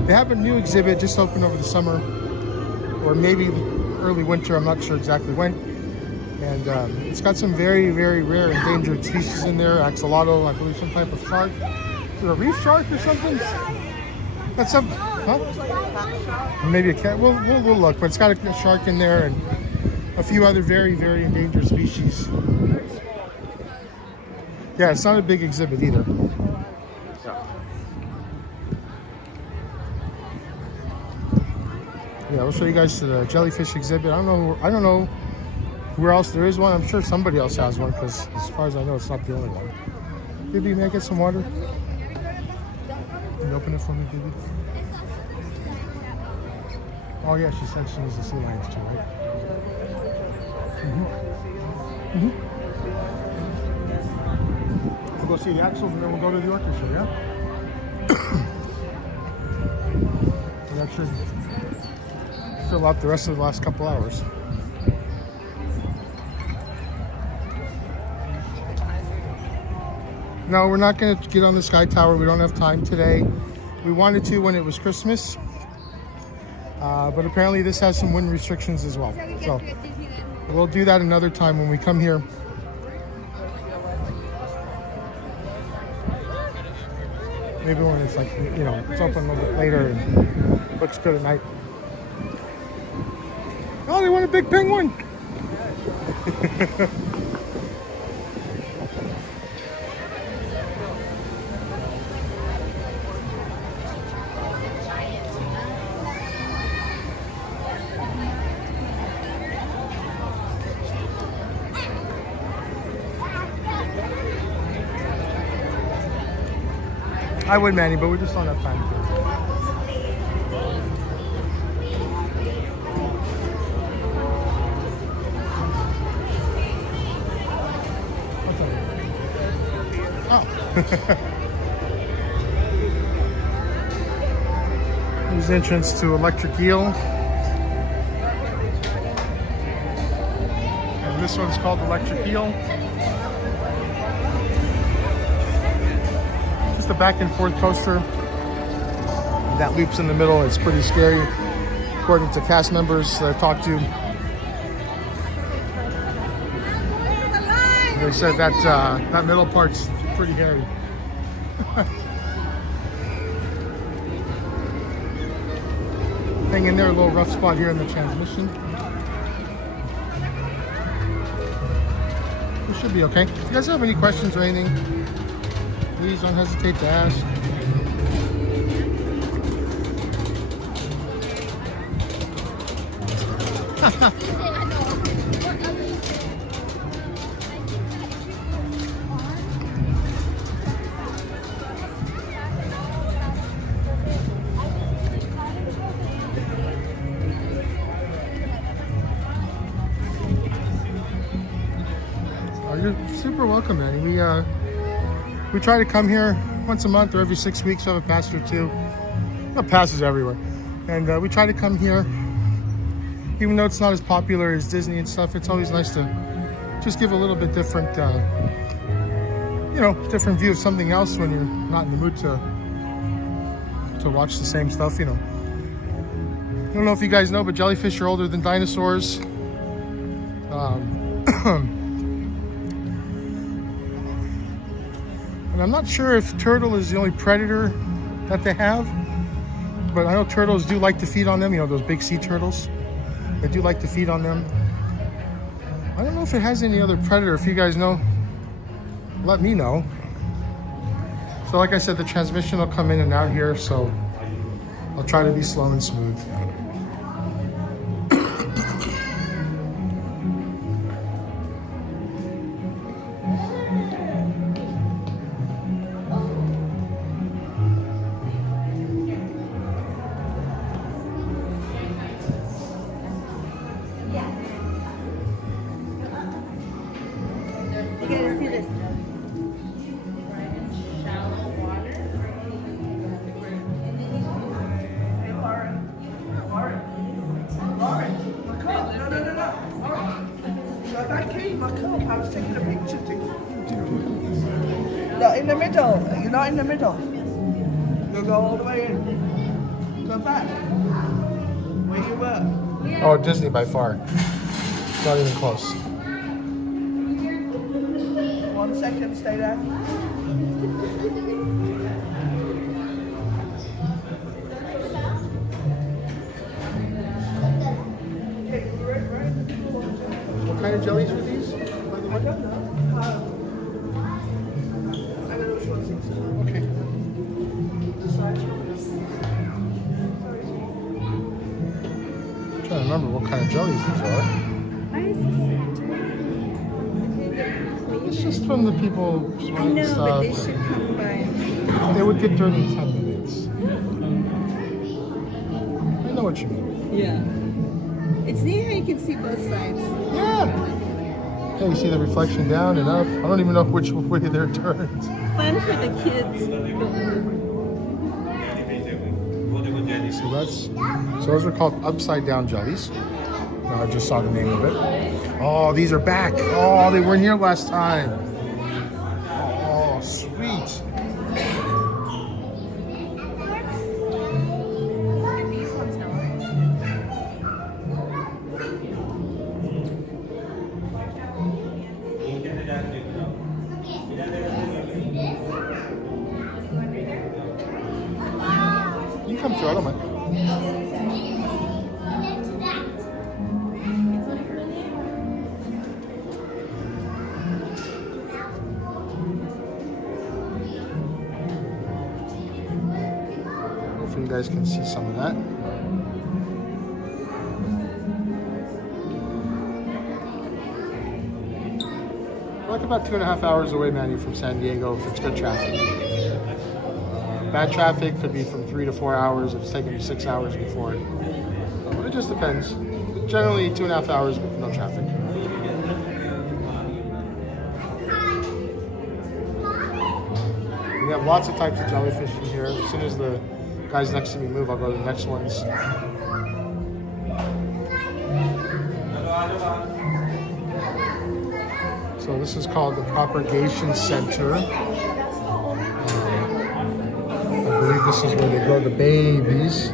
they have a new exhibit just opened over the summer, or maybe early winter, I'm not sure exactly when. And it's got some very, very rare endangered species in there. Axolotl, I believe some type of shark. Is it a reef shark or something? That's something, huh? Maybe a cat. We'll look, but it's got a shark in there and a few other very, very endangered species. Yeah, it's not a big exhibit either. Yeah, we'll show you guys to the jellyfish exhibit. I don't know where else there is one. I'm sure somebody else has one because as far as I know, it's not the only one. Baby, may I get some water? Can you open it for me, baby? Oh yeah, she said she needs the sea lions too, right? We'll go see the axles and then we'll go to the Orca show, yeah? So that should fill out the rest of the last couple hours. No, we're not going to get on the Sky Tower. We don't have time today. We wanted to when it was Christmas. But apparently this has some wind restrictions as well. So we'll do that another time when we come here. Maybe when it's like, you know, it's open a little bit later and looks good at night. Oh, they want a big penguin. I would, Manny, but we just don't have time for it. Oh. Here's the entrance to Electric Eel. And this one's called Electric Eel. Just a back and forth coaster. That loops in the middle. It's pretty scary, according to cast members that I talked to. They said that that middle part's pretty hairy. Hang in there, a little rough spot here in the transmission. It should be okay. If you guys have any questions or anything, please don't hesitate to ask. You're super welcome, Manny. We try to come here once a month or every 6 weeks. We have a pass or two. We have passes everywhere, and we try to come here. Even though it's not as popular as Disney and stuff, it's always nice to just give a little bit different, different view of something else when you're not in the mood to watch the same stuff. I don't know if you guys know, but jellyfish are older than dinosaurs. And I'm not sure if turtle is the only predator that they have, but I know turtles do like to feed on them, those big sea turtles. They do like to feed on them. I don't know if it has any other predator. If you guys know, let me know. So like I said, the transmission will come in and out here, so I'll try to be slow and smooth. In the middle. You're not in the middle. You'll go all the way in. Go back. Where you were. Oh, Disney by far. Not even close. 1 second, stay there. What kind of jellies are these, by the way? I don't know. Okay. I'm trying to remember what kind of jellies these are. It's just from the people sweating I know, stuff. but they should come by. They would get dirty in 10 minutes. I know what you mean. Yeah. It's neat how you can see both sides. Yeah. Yeah, you see the reflection down and up. I don't even know which way they're turned. Fun for the kids. So those are called upside down jellies. I just saw the name of it. Oh, these are back. Oh, they weren't here last time. Oh, sweet. You can come through, I don't mind. Hopefully you guys can see some of that. We're like about 2.5 hours away, Manny, from San Diego if it's good traffic. Bad traffic could be from 3 to 4 hours. It's taking me 6 hours before it. But it just depends. Generally 2.5 hours with no traffic. We have lots of types of jellyfish in here. As soon as the guys next to me move, I'll go to the next ones. So this is called the Propagation Center. I believe this is where they grow the babies.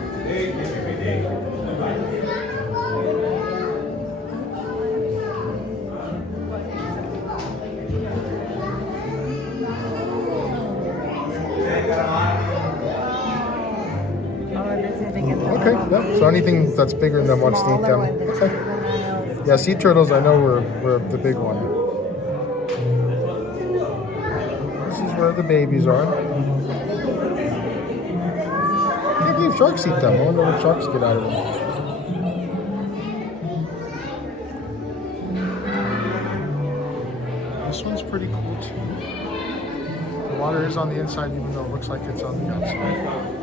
Okay, yeah. So anything that's bigger than them wants to eat them. Okay. Yeah, sea turtles I know were the big one. This is where the babies are. I can't believe sharks eat them. I wonder what sharks get out of them. This one's pretty cool too. The water is on the inside even though it looks like it's on the outside.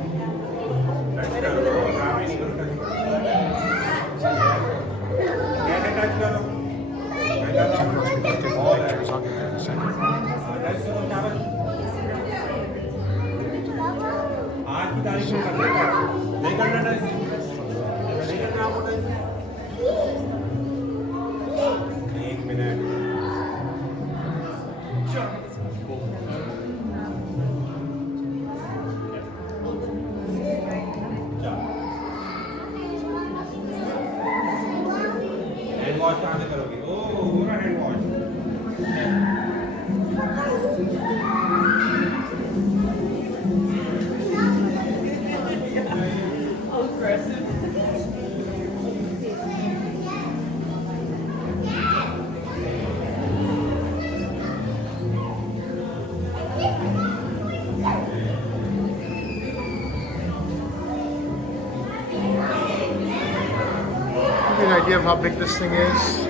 Idea of how big this thing is.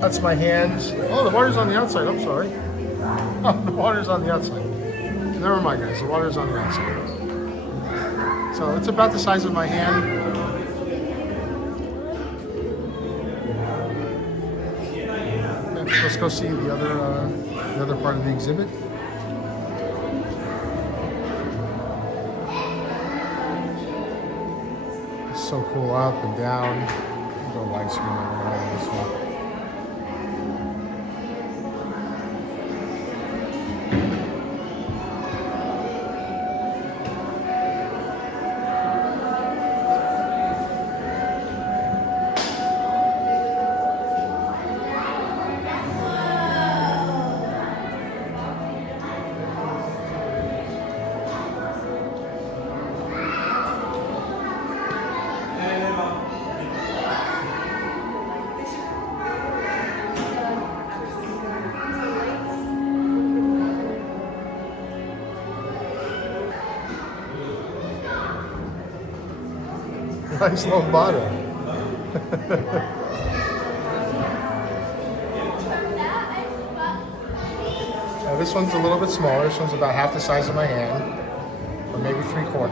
That's my hands. Oh, the water's on the outside. I'm sorry. Oh, the water's on the outside. Never mind, guys. The water's on the outside. So it's about the size of my hand. Okay, let's go see the other part of the exhibit. So cool, up and down. Go widescreen on this one. Nice little bottle. Now this one's a little bit smaller. This one's about half the size of my hand, or maybe 3/4.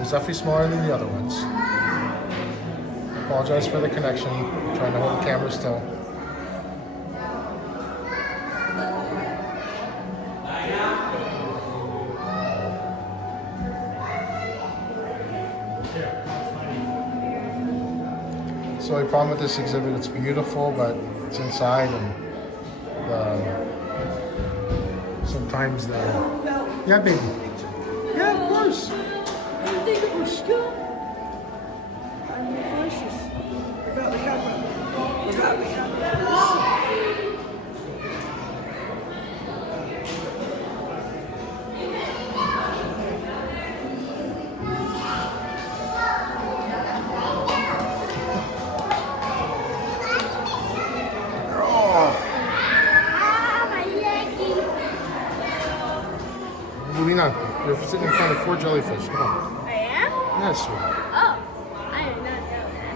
It's definitely smaller than the other ones. I apologize for the connection. I'm trying to hold the camera still. The only problem with this exhibit, it's beautiful, but it's inside, and sometimes yeah, baby. Yeah, of course. You're sitting in front of 4 jellyfish. Come on. I am? Yes, sweetheart. Oh, I did not know that.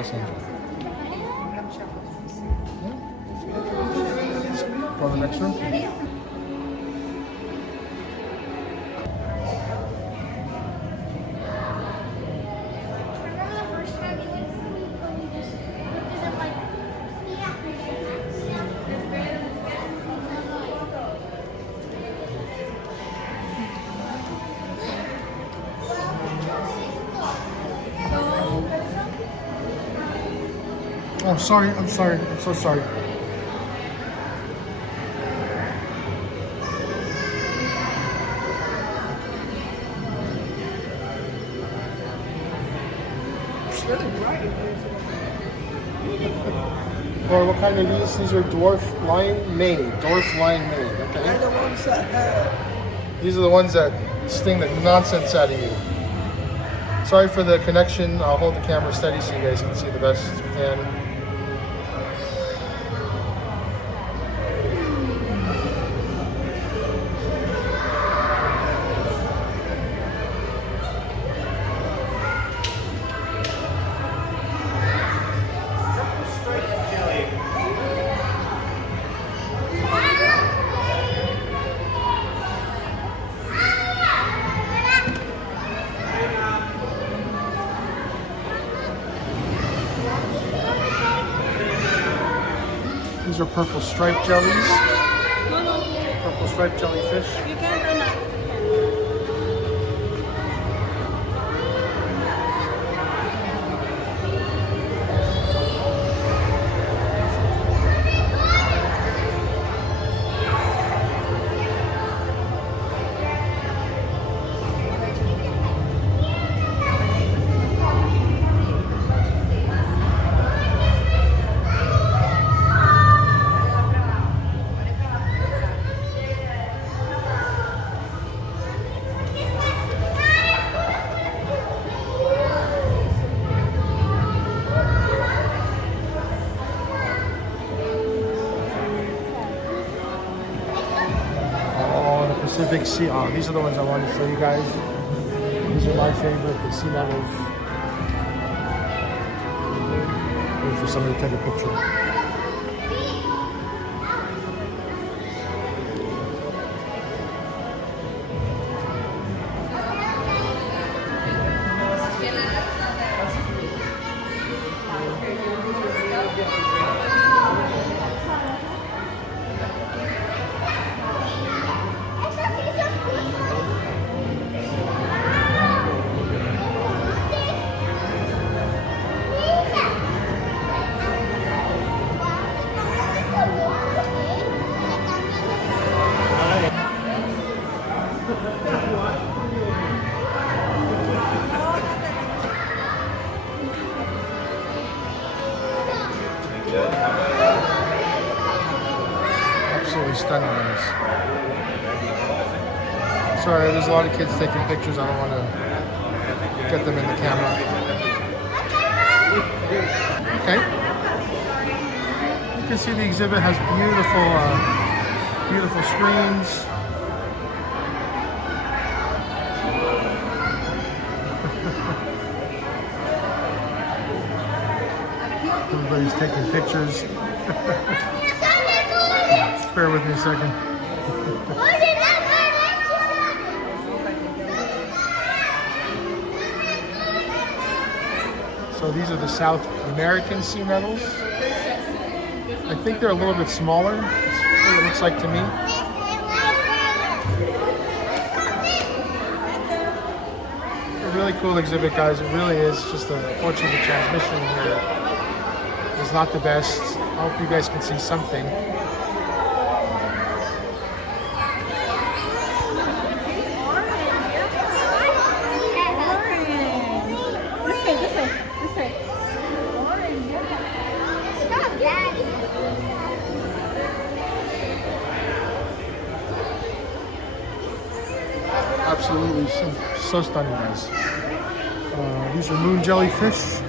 Los Angeles. Go to the next room. Oh, sorry. I'm sorry. I'm so sorry. Or what kind are these? These are dwarf lion mane. Dwarf lion mane. Okay. They're the ones that hurt. These are the ones that sting the nonsense out of you. Sorry for the connection. I'll hold the camera steady so you guys can see the best we can. These are purple striped jellies. Purple striped jellyfish. You can't run up. Pacific sea. Oh, these are the ones I wanted to show you guys. These are my favorite, the sea nettles. Wait for somebody to take a picture. Absolutely stunning, guys. Sorry, there's a lot of kids taking pictures. I don't want to get them in the camera. Okay. You can see the exhibit has beautiful screens. Everybody's taking pictures. Just bear with me a second. So these are the South American sea nettles. I think they're a little bit smaller. That's what it looks like to me. A really cool exhibit, guys. It really is. Just unfortunately the transmission here is not the best. I hope you guys can see something. Absolutely, so stunning, guys. These are moon jellyfish.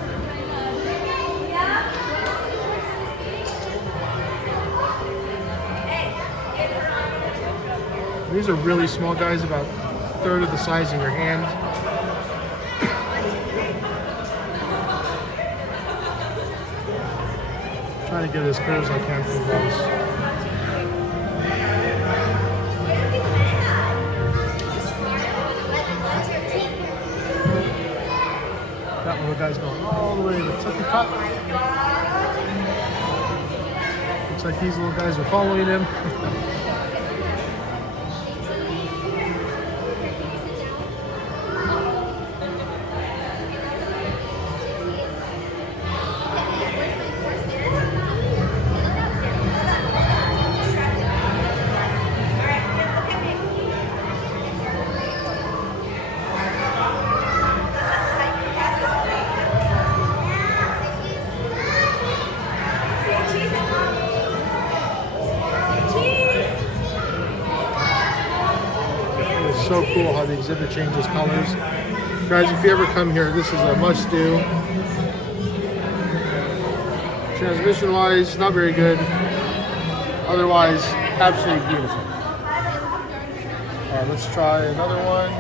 These are really small, guys, about a third of the size of your hand. Trying to get as clear as I can for you guys. That little guy's going all the way to Tater Tot. Looks like these little guys are following him. So cool how the exhibit changes colors. Guys, if you ever come here, this is a must-do. Transmission-wise, not very good. Otherwise, absolutely beautiful. All right, let's try another one.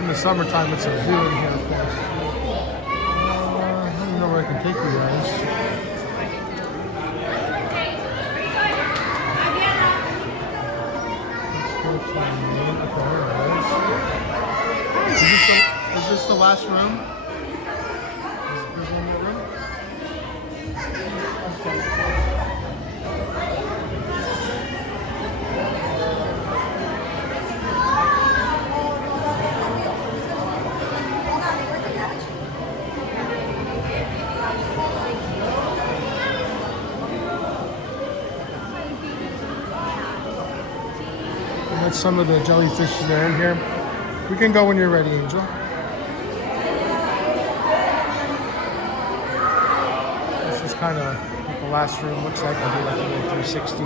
In the summertime, it's a zoo in here, of course. I don't know where I can take you guys. Is this the last room? There's one more room? And that's some of the jellyfish that are in here. We can go when you're ready, Angel. This is kind of what the last room looks like. I'll do like a little 360.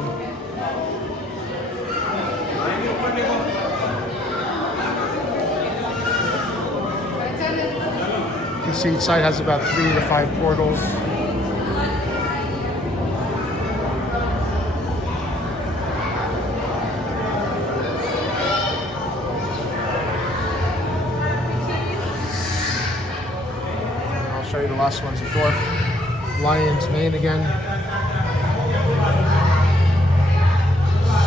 You can see each side has about 3 to 5 portals. Show you the last one's a dwarf lion's mane again.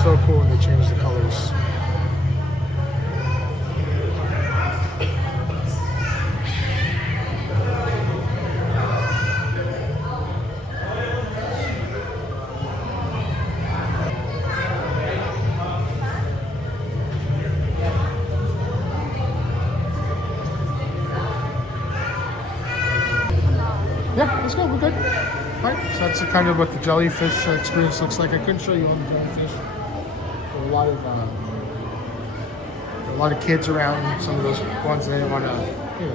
So cool when they change the colors. Yeah, let's go. We're good. All right, so that's kind of what the jellyfish experience looks like. I couldn't show you all the jellyfish. There were a lot of kids around. Some of those ones they didn't want to,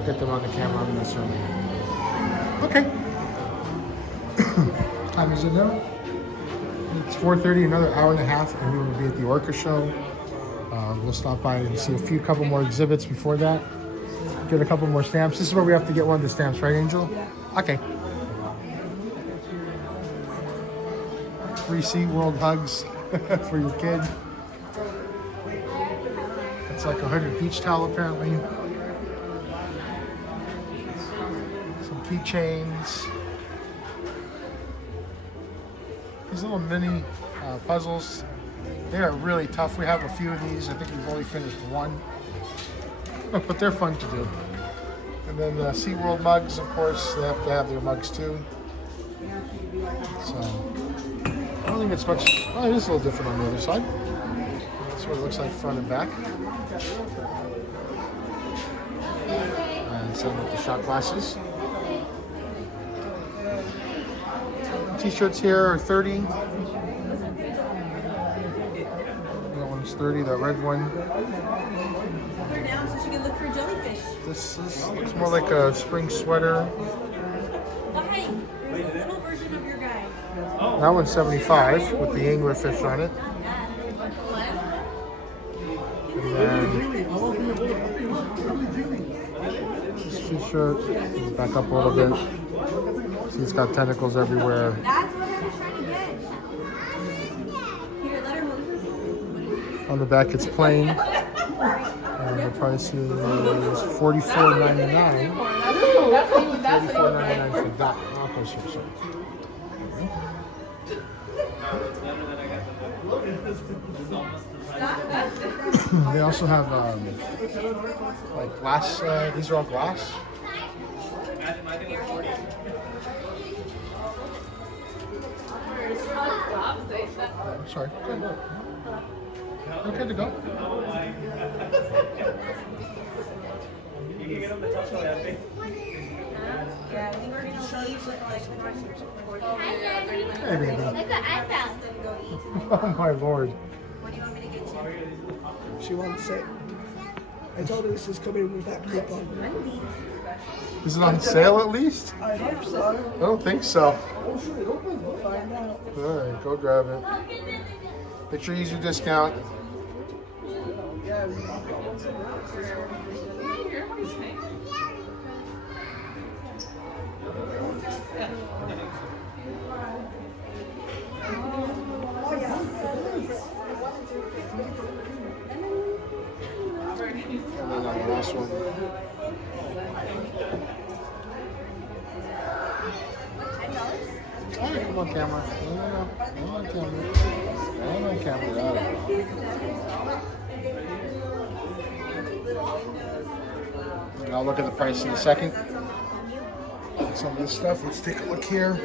get them on the camera necessarily. Okay. What time is it now? It's 4:30. Another hour and a half, and we will be at the Orca show. We'll stop by and see a couple more exhibits before that. Get a couple more stamps. This is where we have to get one of the stamps, right, Angel? Yeah. Okay. 3 SeaWorld hugs for your kid. It's like 100 beach towel apparently. Some keychains. These little mini puzzles. They are really tough. We have a few of these. I think we've only finished one. But they're fun to do. And then the SeaWorld mugs, of course, they have to have their mugs too. So, I don't think it's much, well, it is a little different on the other side. That's what it looks like front and back. And same with the shot glasses. T-shirts here are 30. That one's 30, that red one. Down so she can look for jellyfish. This looks more like a spring sweater. Oh, hey, there's a little version of your guy. That one's 75 with the anglerfish on it. And then this t-shirt, back up a little bit. See, it's got tentacles everywhere. That's what I was trying to get. Here, let her move. On the back, it's plain. And the price is $44.99. $44.99 for that octopus or something. They also have like glass. These are all glass. Sorry. Okay to go. Hey, baby. Look what I found. Oh my lord. She wants it. I told her this is coming with that clip on. Is it on sale at least? I hope so. I don't think so. Oh, sure, it opens. We'll find out. Alright, go grab it. Make sure you use your discount. Yeah, And then on the last one. Alright, come on camera. No. Come on camera. Come on camera. And I'll look at the price in a second. Some of this stuff. Let's take a look here.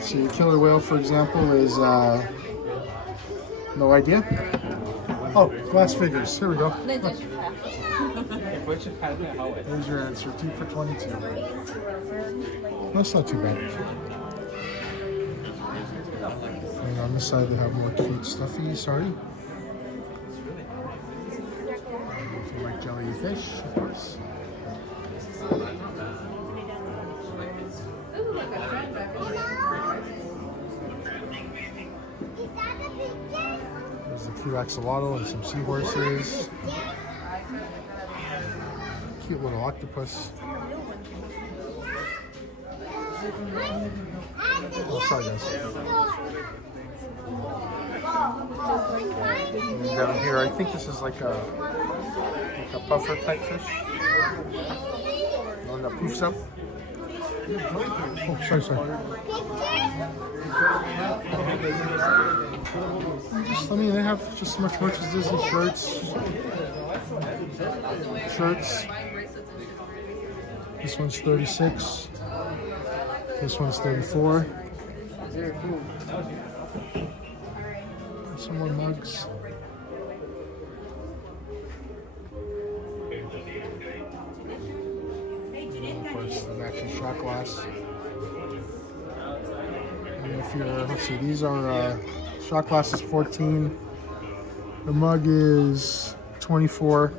So your killer whale, for example, is no idea. Oh, glass figures. Here we go. There's your answer. 2 for $22. That's not too bad. And on this side they have more cute stuffy. Sorry. If you like jellyfish, of course. There's the cute axolotl and some seahorses. Cute little octopus. Oh, sorry guys. And down here, I think this is like a puffer type fish. One that poofs up. Oh, sorry. I mean, they have just as much merchandise and shirts. This one's 36. This one's 34. Some more mugs. Of course, the matching shot glass. And if you're, let's see, these are shot glass is 14. The mug is 24.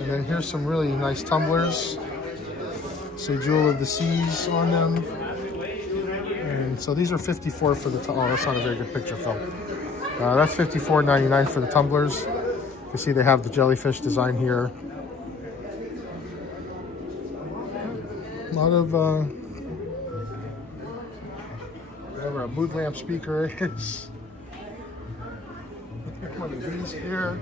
And then here's some really nice tumblers. Say Jewel of the Seas on them. And so these are 54 for the, oh, that's not a very good picture, Phil. That's $54.99 for the tumblers. You can see they have the jellyfish design here. A lot of, whatever a mood lamp speaker is. One of these here.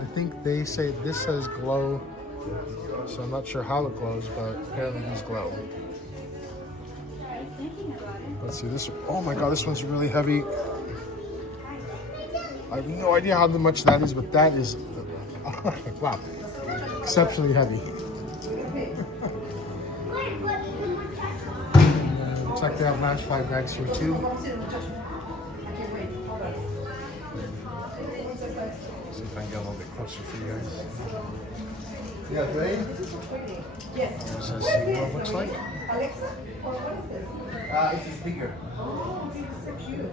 I think they say this says glow, so I'm not sure how it glows, but apparently these glow. Let's see this. Oh my god, this one's really heavy. I have no idea how much that is, but that is wow, exceptionally heavy. Looks like they have match 5 bags here too. See if I can get a little bit closer for you guys. You guys ready? Yes. This is what it looks like. Alexa? Or what is this? It's a speaker. Oh, it's so cute.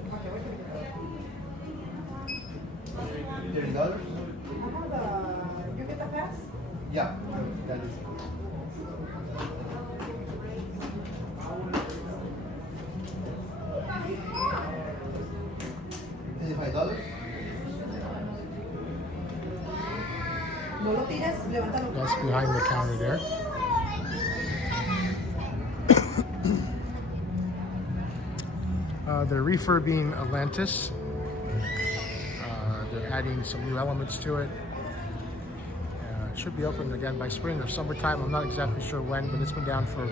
$30? You get the pass? Yeah, that is. $35? That's behind the counter there. The reefer being Atlantis. They're adding some new elements to it. It should be open again by spring or summertime. I'm not exactly sure when, but it's been down for,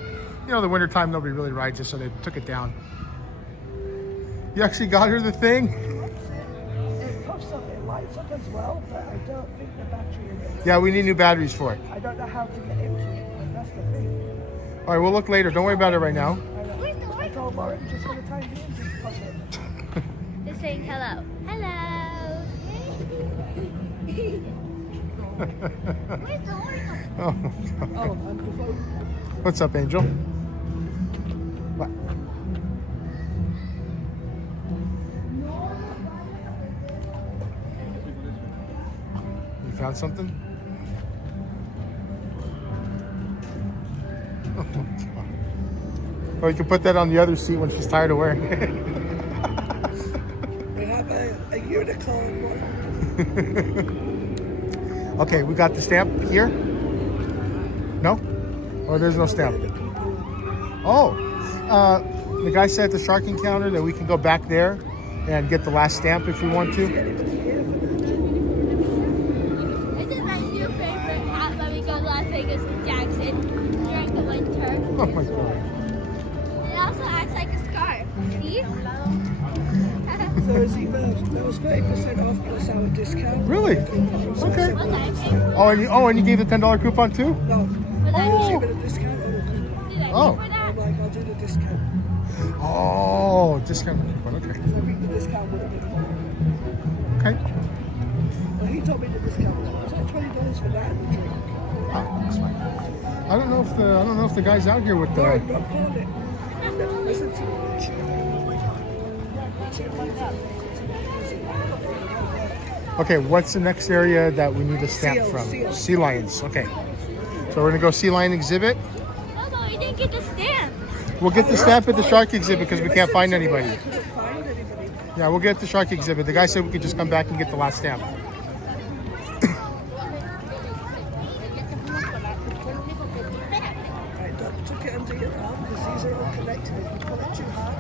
the winter time. Nobody really rides it, so they took it down. You actually got her the thing? It puffs up, it lights up as well, but I don't think the battery is. Yeah, we need new batteries for it. I don't know how to get into it. That's the thing. All right, we'll look later. Don't worry about it right now. I told Lauren just for the time being, just puff it. Just saying hello. Hello. Oh, what's up, Angel? What? You found something? Oh, God. Or you can put that on the other seat when she's tired of wearing it. We have a unicorn one. Okay, we got the stamp here? No? Oh, there's no stamp. Oh, the guy said at the Shark Encounter that we can go back there and get the last stamp if we want to. This is my new favorite app when we go to Las Vegas with Jackson during the winter. Oh my God. It also acts like a scarf. See? There was 30% off plus our discount. Really? Okay. Oh, and you gave the $10 coupon too? No. Oh. Give it a discount or a coupon. Oh. I'm like, I'll do the discount. Oh, discount coupon. Okay. So I think the discount would have been more. Okay. Well, he told me the discount was like $20 for that and the drink. Oh, that's fine. I don't know if the guy's out here with the. Don't call it. Listen to it. Okay, what's the next area that we need a stamp from? Sea lions. Okay. So we're gonna go sea lion exhibit. Oh no, we didn't get the stamp. We'll get the stamp at the shark exhibit because we can't find anybody. Yeah, we'll get the shark exhibit. The guy said we could just come back and get the last stamp. I took it under your arm because these are all connected. If you pull it too hard.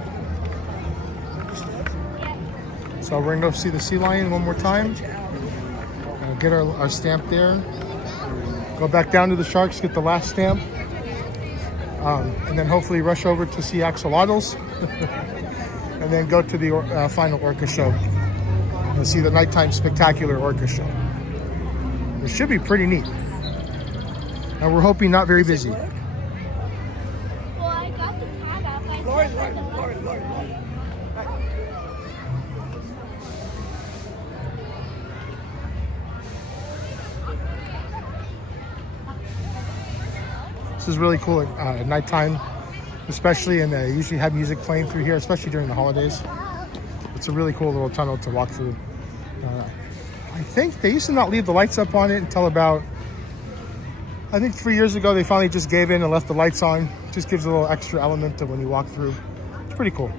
So we're gonna go see the sea lion one more time. Get our stamp there. Go back down to the sharks, get the last stamp. And then hopefully rush over to see axolotls. And then go to the final orca show. And see the nighttime spectacular orca show. It should be pretty neat. And we're hoping not very busy. Well, I got the tag off. Lauren. This is really cool at nighttime, especially, and they usually have music playing through here, especially during the holidays. It's a really cool little tunnel to walk through. I think they used to not leave the lights up on it until about, I think 3 years ago, they finally just gave in and left the lights on. Just gives a little extra element to when you walk through. It's pretty cool.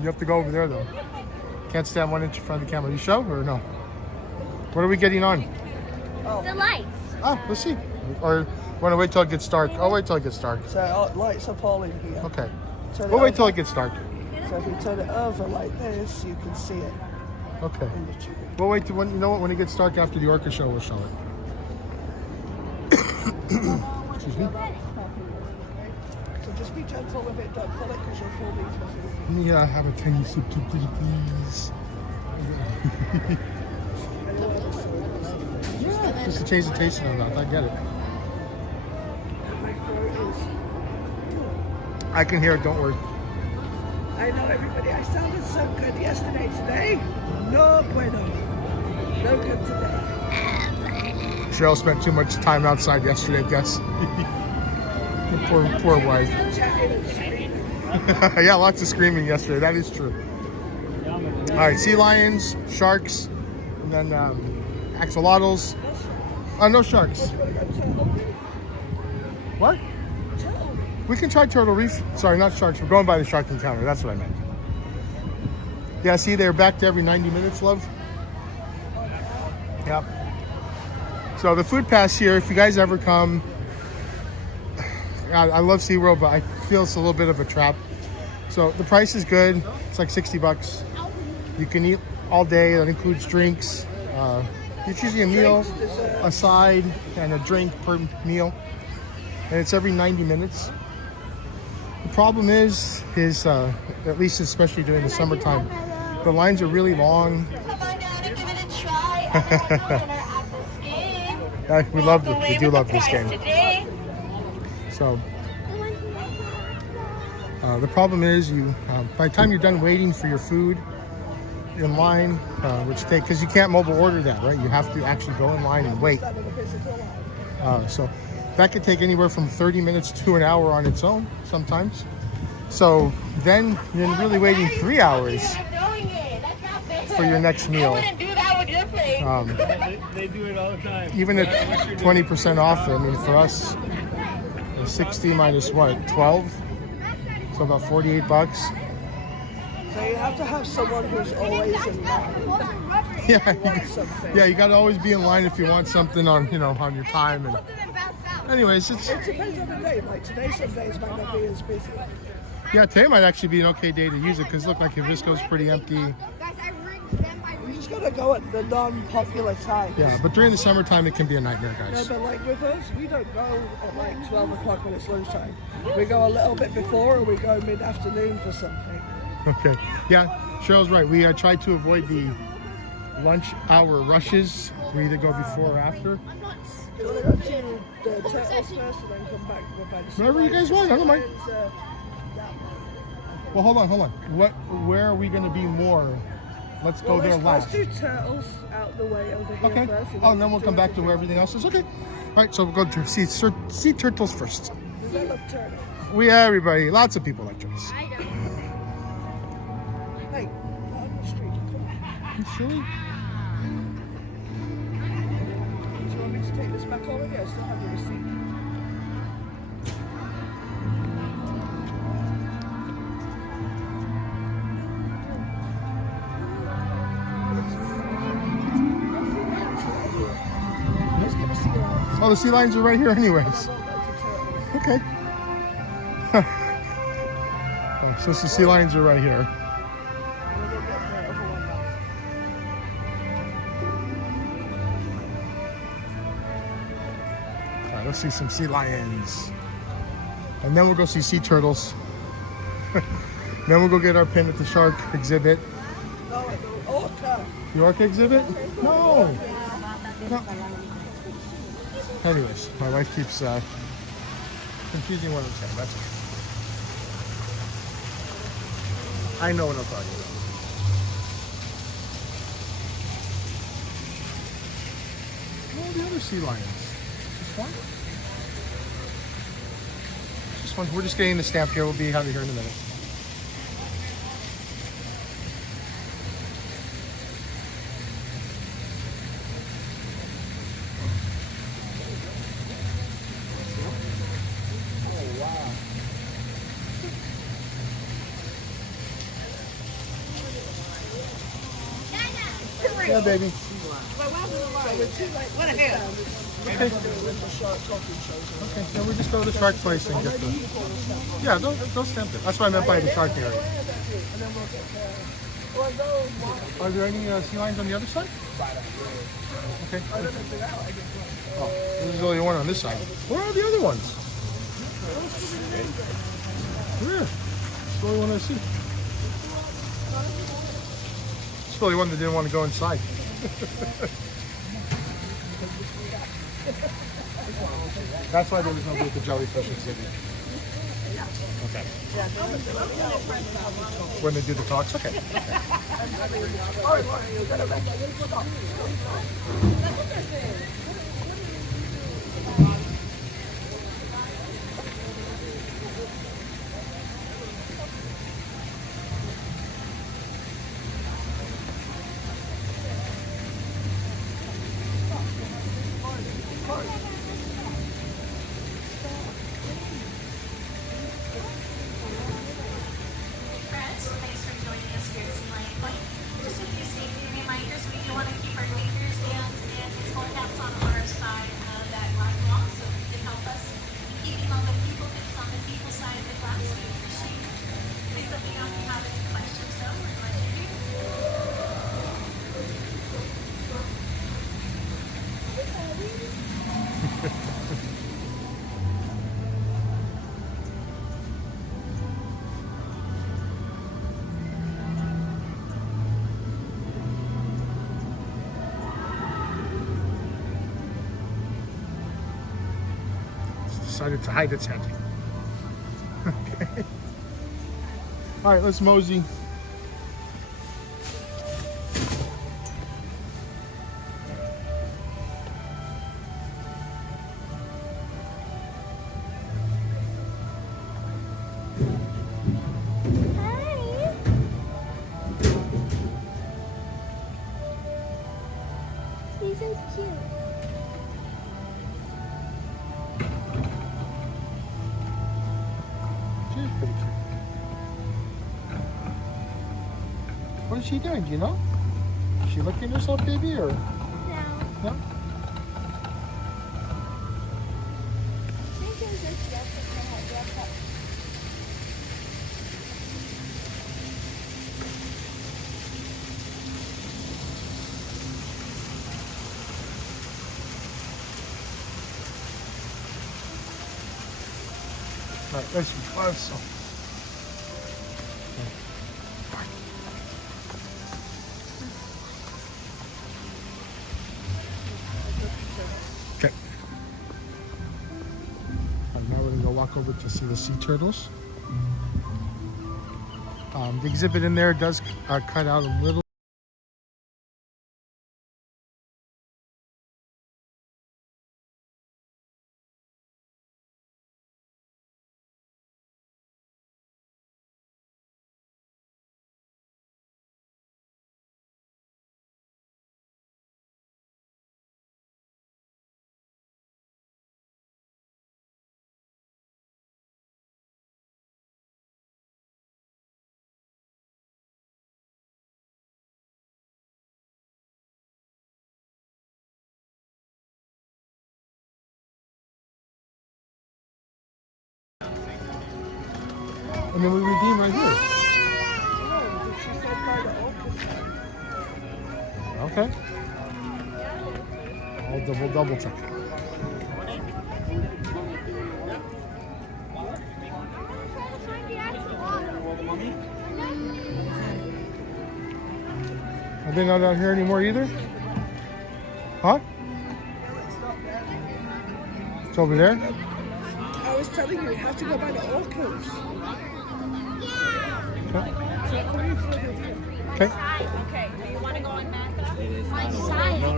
You have to go over there though. Can't stand 1 inch in front of the camera. You sure or no? What are we getting on? The lights. Oh, let's see. Or want to wait till it gets dark? I'll wait till it gets dark. So lights up all in here. Okay. Turn We'll it wait till over. it gets dark. So if you turn it over like this, you can see it. Okay. We'll wait till when it gets dark after the orca show, we'll show it. Excuse me. So just be gentle with it, don't pull it because you'll pull these muscles. Let me have a tiny sip too, please. Yeah, just to change the taste of it. I get it. I can hear it, don't worry. I know everybody, I sounded so good yesterday. Today, no bueno. No good today. Cheryl spent too much time outside yesterday, I guess. poor wife. Yeah, lots of screaming yesterday, that is true. All right, sea lions, sharks, and then axolotls. No sharks. What? We can try Turtle Reef. Sorry, not sharks. We're going by the Shark Encounter. That's what I meant. Yeah, see, they're back to every 90 minutes, love. Yep. So the food pass here, if you guys ever come, I love SeaWorld, but I feel it's a little bit of a trap. So the price is good. It's like 60 bucks. You can eat all day. That includes drinks. It's usually a meal, a side, and a drink per meal. And it's every 90 minutes. The problem is at least especially during the summertime, the lines are really long. We do love this game. So the problem is by the time you're done waiting for your food in line, because you can't mobile order that, right? You have to actually go in line and wait. So that could take anywhere from 30 minutes to an hour on its own sometimes. So then you're really waiting 3 hours for your next meal. They do it all the time. Even at 20% off, I mean, for us, 60 minus what, 12? So about 48 bucks. So you have to have someone who's always in line. Yeah, you got to always be in line if you want something on your time. And anyways, it depends on the day. Like today, some days might not be as busy. Yeah, today might actually be an okay day to use it because look, like Hibisco's pretty empty. You just gotta go at the non-popular time. Yeah, but during the summertime it can be a nightmare, guys. No, but like with us, we don't go at like 12 o'clock when it's lunchtime. We go a little bit before, or we go mid-afternoon for something. Okay. Yeah, Cheryl's right. We try to avoid the lunch hour rushes. We either go before or after. You want to go to the turtles first and then come back by the whatever you guys want, I don't mind. Well, hold on. Where are we going to be more? Let's go there last. Let's do turtles out the way over here first. And then we'll come back to where everything else is. Okay. All right, so we'll go to sea turtles first. We love turtles. Everybody, lots of people like turtles. I know. Hey, not on the street. You silly? Do you want me to take this back over here? I still have the receipt. Oh, the sea lions are right here anyways. Okay. Oh, so the sea lions are right here. All right, let's see some sea lions. And then we'll go see sea turtles. Then we'll go get our pin at the shark exhibit. No, the orca. The orca exhibit? No. Anyways, my wife keeps confusing what I'm saying. That's okay. I know what I'm talking about. Oh, the other sea lions. Just one? Just one. We're just getting the stamp here. We'll be out of here in a minute. Yeah, baby. What a hand. Okay. Okay, then we just go to the shark place and get the... Yeah, they'll stamp it. That's what I meant by the shark area. Are there any sea lions on the other side? Okay. Oh, there's only one on this side. Where are the other ones? Where? It's the only one I see. It's the only one that didn't want to go inside. That's why there was no with the jellyfish exhibit. Okay. When they do the talks? Okay. Thanks for joining us here at SeaWorld Point. Decided to hide its head. Okay. All right, let's mosey. He's so cute. She's pretty cute. What is she doing? Do you know? Is she licking herself, baby, or? No. No? All right, let's try some. Okay. And now we're gonna go walk over to see the sea turtles. The exhibit in there does cut out a little. And then we redeem right here. Okay. I'll double check. Are they not out here anymore either? Huh? It's over there? I was telling you, you have to go by the orcas. Okay. Okay, do you want to go on Macca? My side. No.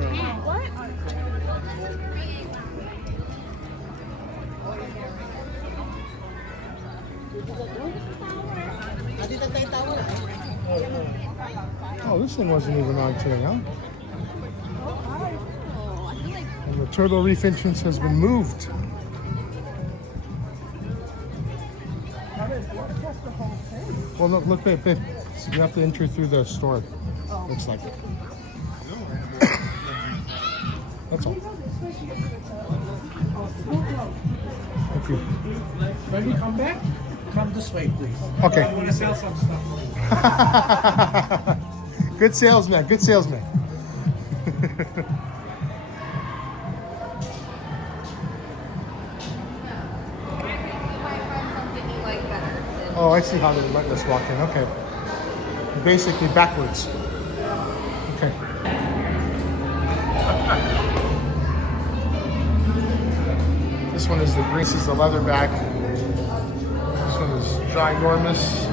What? Oh, this thing wasn't even on today, huh? And the turtle reef entrance has been moved. Well, look at it. You have to enter through the store. Looks like it. That's all. Thank you. When you come back, come this way, please. Okay. I want to sell some stuff. Good salesman. Good salesman. Oh, I see how they're letting us walk in. Okay. Basically backwards. Okay. This one is the green. This is the leatherback. This one is ginormous.